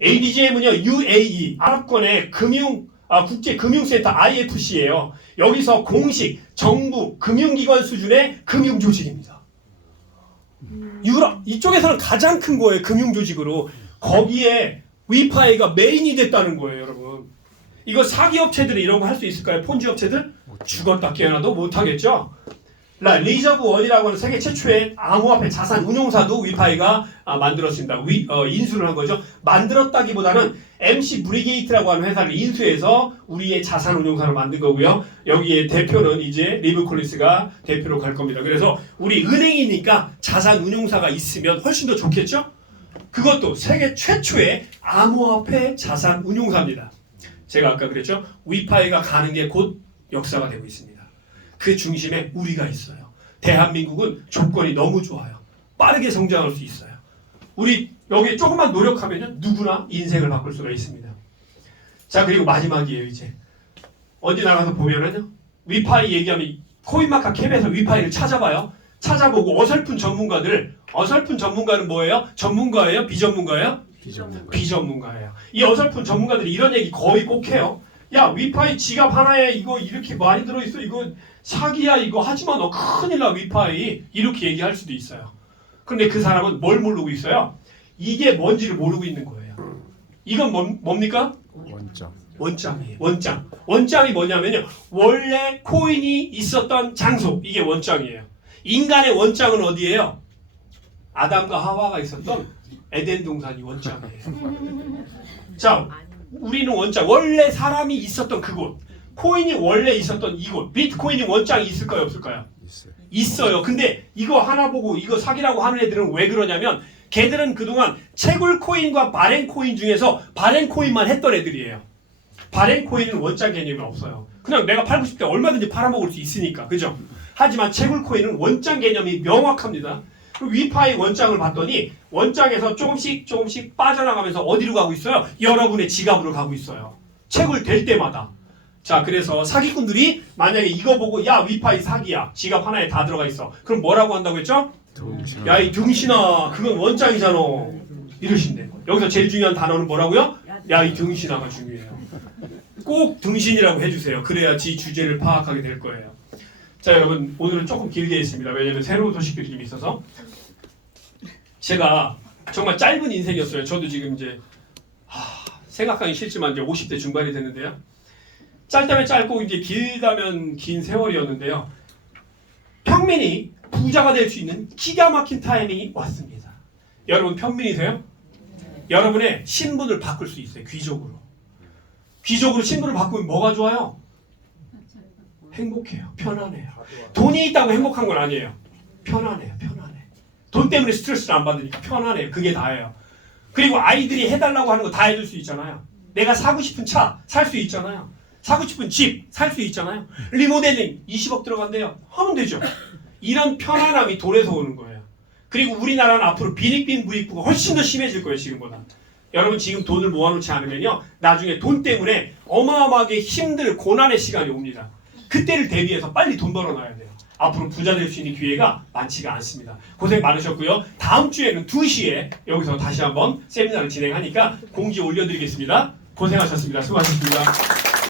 ADGM은요 UAE 아랍권의 국제금융센터 IFC예요. 여기서 공식 정부 금융기관 수준의 금융조직입니다. 유럽 이쪽에서는 가장 큰 거예요. 금융조직으로. 거기에 위파이가 메인이 됐다는 거예요. 여러분 이거 사기업체들이 이런 거 할 수 있을까요? 폰지업체들? 죽었다 깨어나도 못하겠죠. 리저브 원이라고 하는 세계 최초의 암호화폐 자산 운용사도 위파이가 만들었습니다. 인수를 한 거죠. 만들었다기보다는 MC 브리게이트라고 하는 회사를 인수해서 우리의 자산 운용사로 만든 거고요. 여기에 대표는 이제 리브 콜린스가 대표로 갈 겁니다. 그래서 우리 은행이니까 자산 운용사가 있으면 훨씬 더 좋겠죠? 그것도 세계 최초의 암호화폐 자산 운용사입니다. 제가 아까 그랬죠? 위파이가 가는 게 곧 역사가 되고 있습니다. 그 중심에 우리가 있어요. 대한민국은 조건이 너무 좋아요. 빠르게 성장할 수 있어요. 우리 여기 조금만 노력하면 누구나 인생을 바꿀 수가 있습니다. 자 그리고 마지막이에요. 이제 어디 나가서 보면은요 위파이 얘기하면 코인마카 캡에서 위파이를 찾아봐요. 찾아보고 어설픈 전문가는 뭐예요? 전문가예요? 비전문가예요? 비전문가예요. 이 어설픈 전문가들이 이런 얘기 거의 꼭 해요. 야 위파이 지갑 하나에 이거 이렇게 많이 들어있어 이거 사기야 이거 하지마 너 큰일 나 위파이 이렇게 얘기할 수도 있어요. 그런데 그 사람은 뭘 모르고 있어요? 이게 뭔지를 모르고 있는 거예요. 이건 뭡니까? 원장이에요. 원장이 뭐냐면요 원래 코인이 있었던 장소 이게 원장이에요. 인간의 원장은 어디예요? 아담과 하와가 있었던 에덴 동산이 원장이에요. 자 우리는 원장 원래 사람이 있었던 그곳 코인이 원래 있었던 이곳 비트코인이 원장이 있을까요 없을까요? 있어요. 근데 이거 하나 보고 이거 사기라고 하는 애들은 왜 그러냐면 걔들은 그동안 채굴코인과 바렌코인 중에서 바렌코인만 했던 애들이에요. 바렌코인은 원장 개념이 없어요. 그냥 내가 팔고 싶을 때 얼마든지 팔아먹을 수 있으니까 그죠? 하지만 채굴코인은 원장 개념이 명확합니다. 위파이 원장을 봤더니 원장에서 조금씩 빠져나가면서 어디로 가고 있어요? 여러분의 지갑으로 가고 있어요. 채굴될 때마다. 자 그래서 사기꾼들이 만약에 이거 보고 야 위파이 사기야 지갑 하나에 다 들어가 있어 그럼 뭐라고 한다고 했죠? 야 이 등신아 그건 원장이잖아 이러신대. 여기서 제일 중요한 단어는 뭐라고요? 야 이 등신아가 중요해요. 꼭 등신이라고 해주세요. 그래야지 주제를 파악하게 될 거예요. 자 여러분 오늘은 조금 길게 했습니다. 왜냐하면 새로운 소식들이 좀 있어서 제가 정말 짧은 인생이었어요. 저도 지금 이제 생각하기 싫지만 이제 50대 중반이 됐는데요. 짧다면 짧고 이제 길다면 긴 세월이었는데요. 평민이 부자가 될 수 있는 기가 막힌 타이밍이 왔습니다. 여러분 평민이세요? 여러분의 신분을 바꿀 수 있어요. 귀족으로. 귀족으로 신분을 바꾸면 뭐가 좋아요? 행복해요. 편안해요. 돈이 있다고 행복한 건 아니에요. 편안해요. 편안해. 돈 때문에 스트레스를 안 받으니까 편안해요. 그게 다예요. 그리고 아이들이 해달라고 하는 거 다 해줄 수 있잖아요. 내가 사고 싶은 차 살 수 있잖아요. 사고 싶은 집 살 수 있잖아요. 리모델링 20억 들어간대요. 하면 되죠. 이런 편안함이 돈에서 오는 거예요. 그리고 우리나라는 앞으로 빈익빈 부익부가 훨씬 더 심해질 거예요. 지금보다. 여러분 지금 돈을 모아놓지 않으면요. 나중에 돈 때문에 어마어마하게 힘들 고난의 시간이 옵니다. 그때를 대비해서 빨리 돈 벌어놔야 돼요. 앞으로 부자 될 수 있는 기회가 많지가 않습니다. 고생 많으셨고요. 다음 주에는 2시에 여기서 다시 한번 세미나를 진행하니까 공지 올려드리겠습니다. 고생하셨습니다. 수고하셨습니다.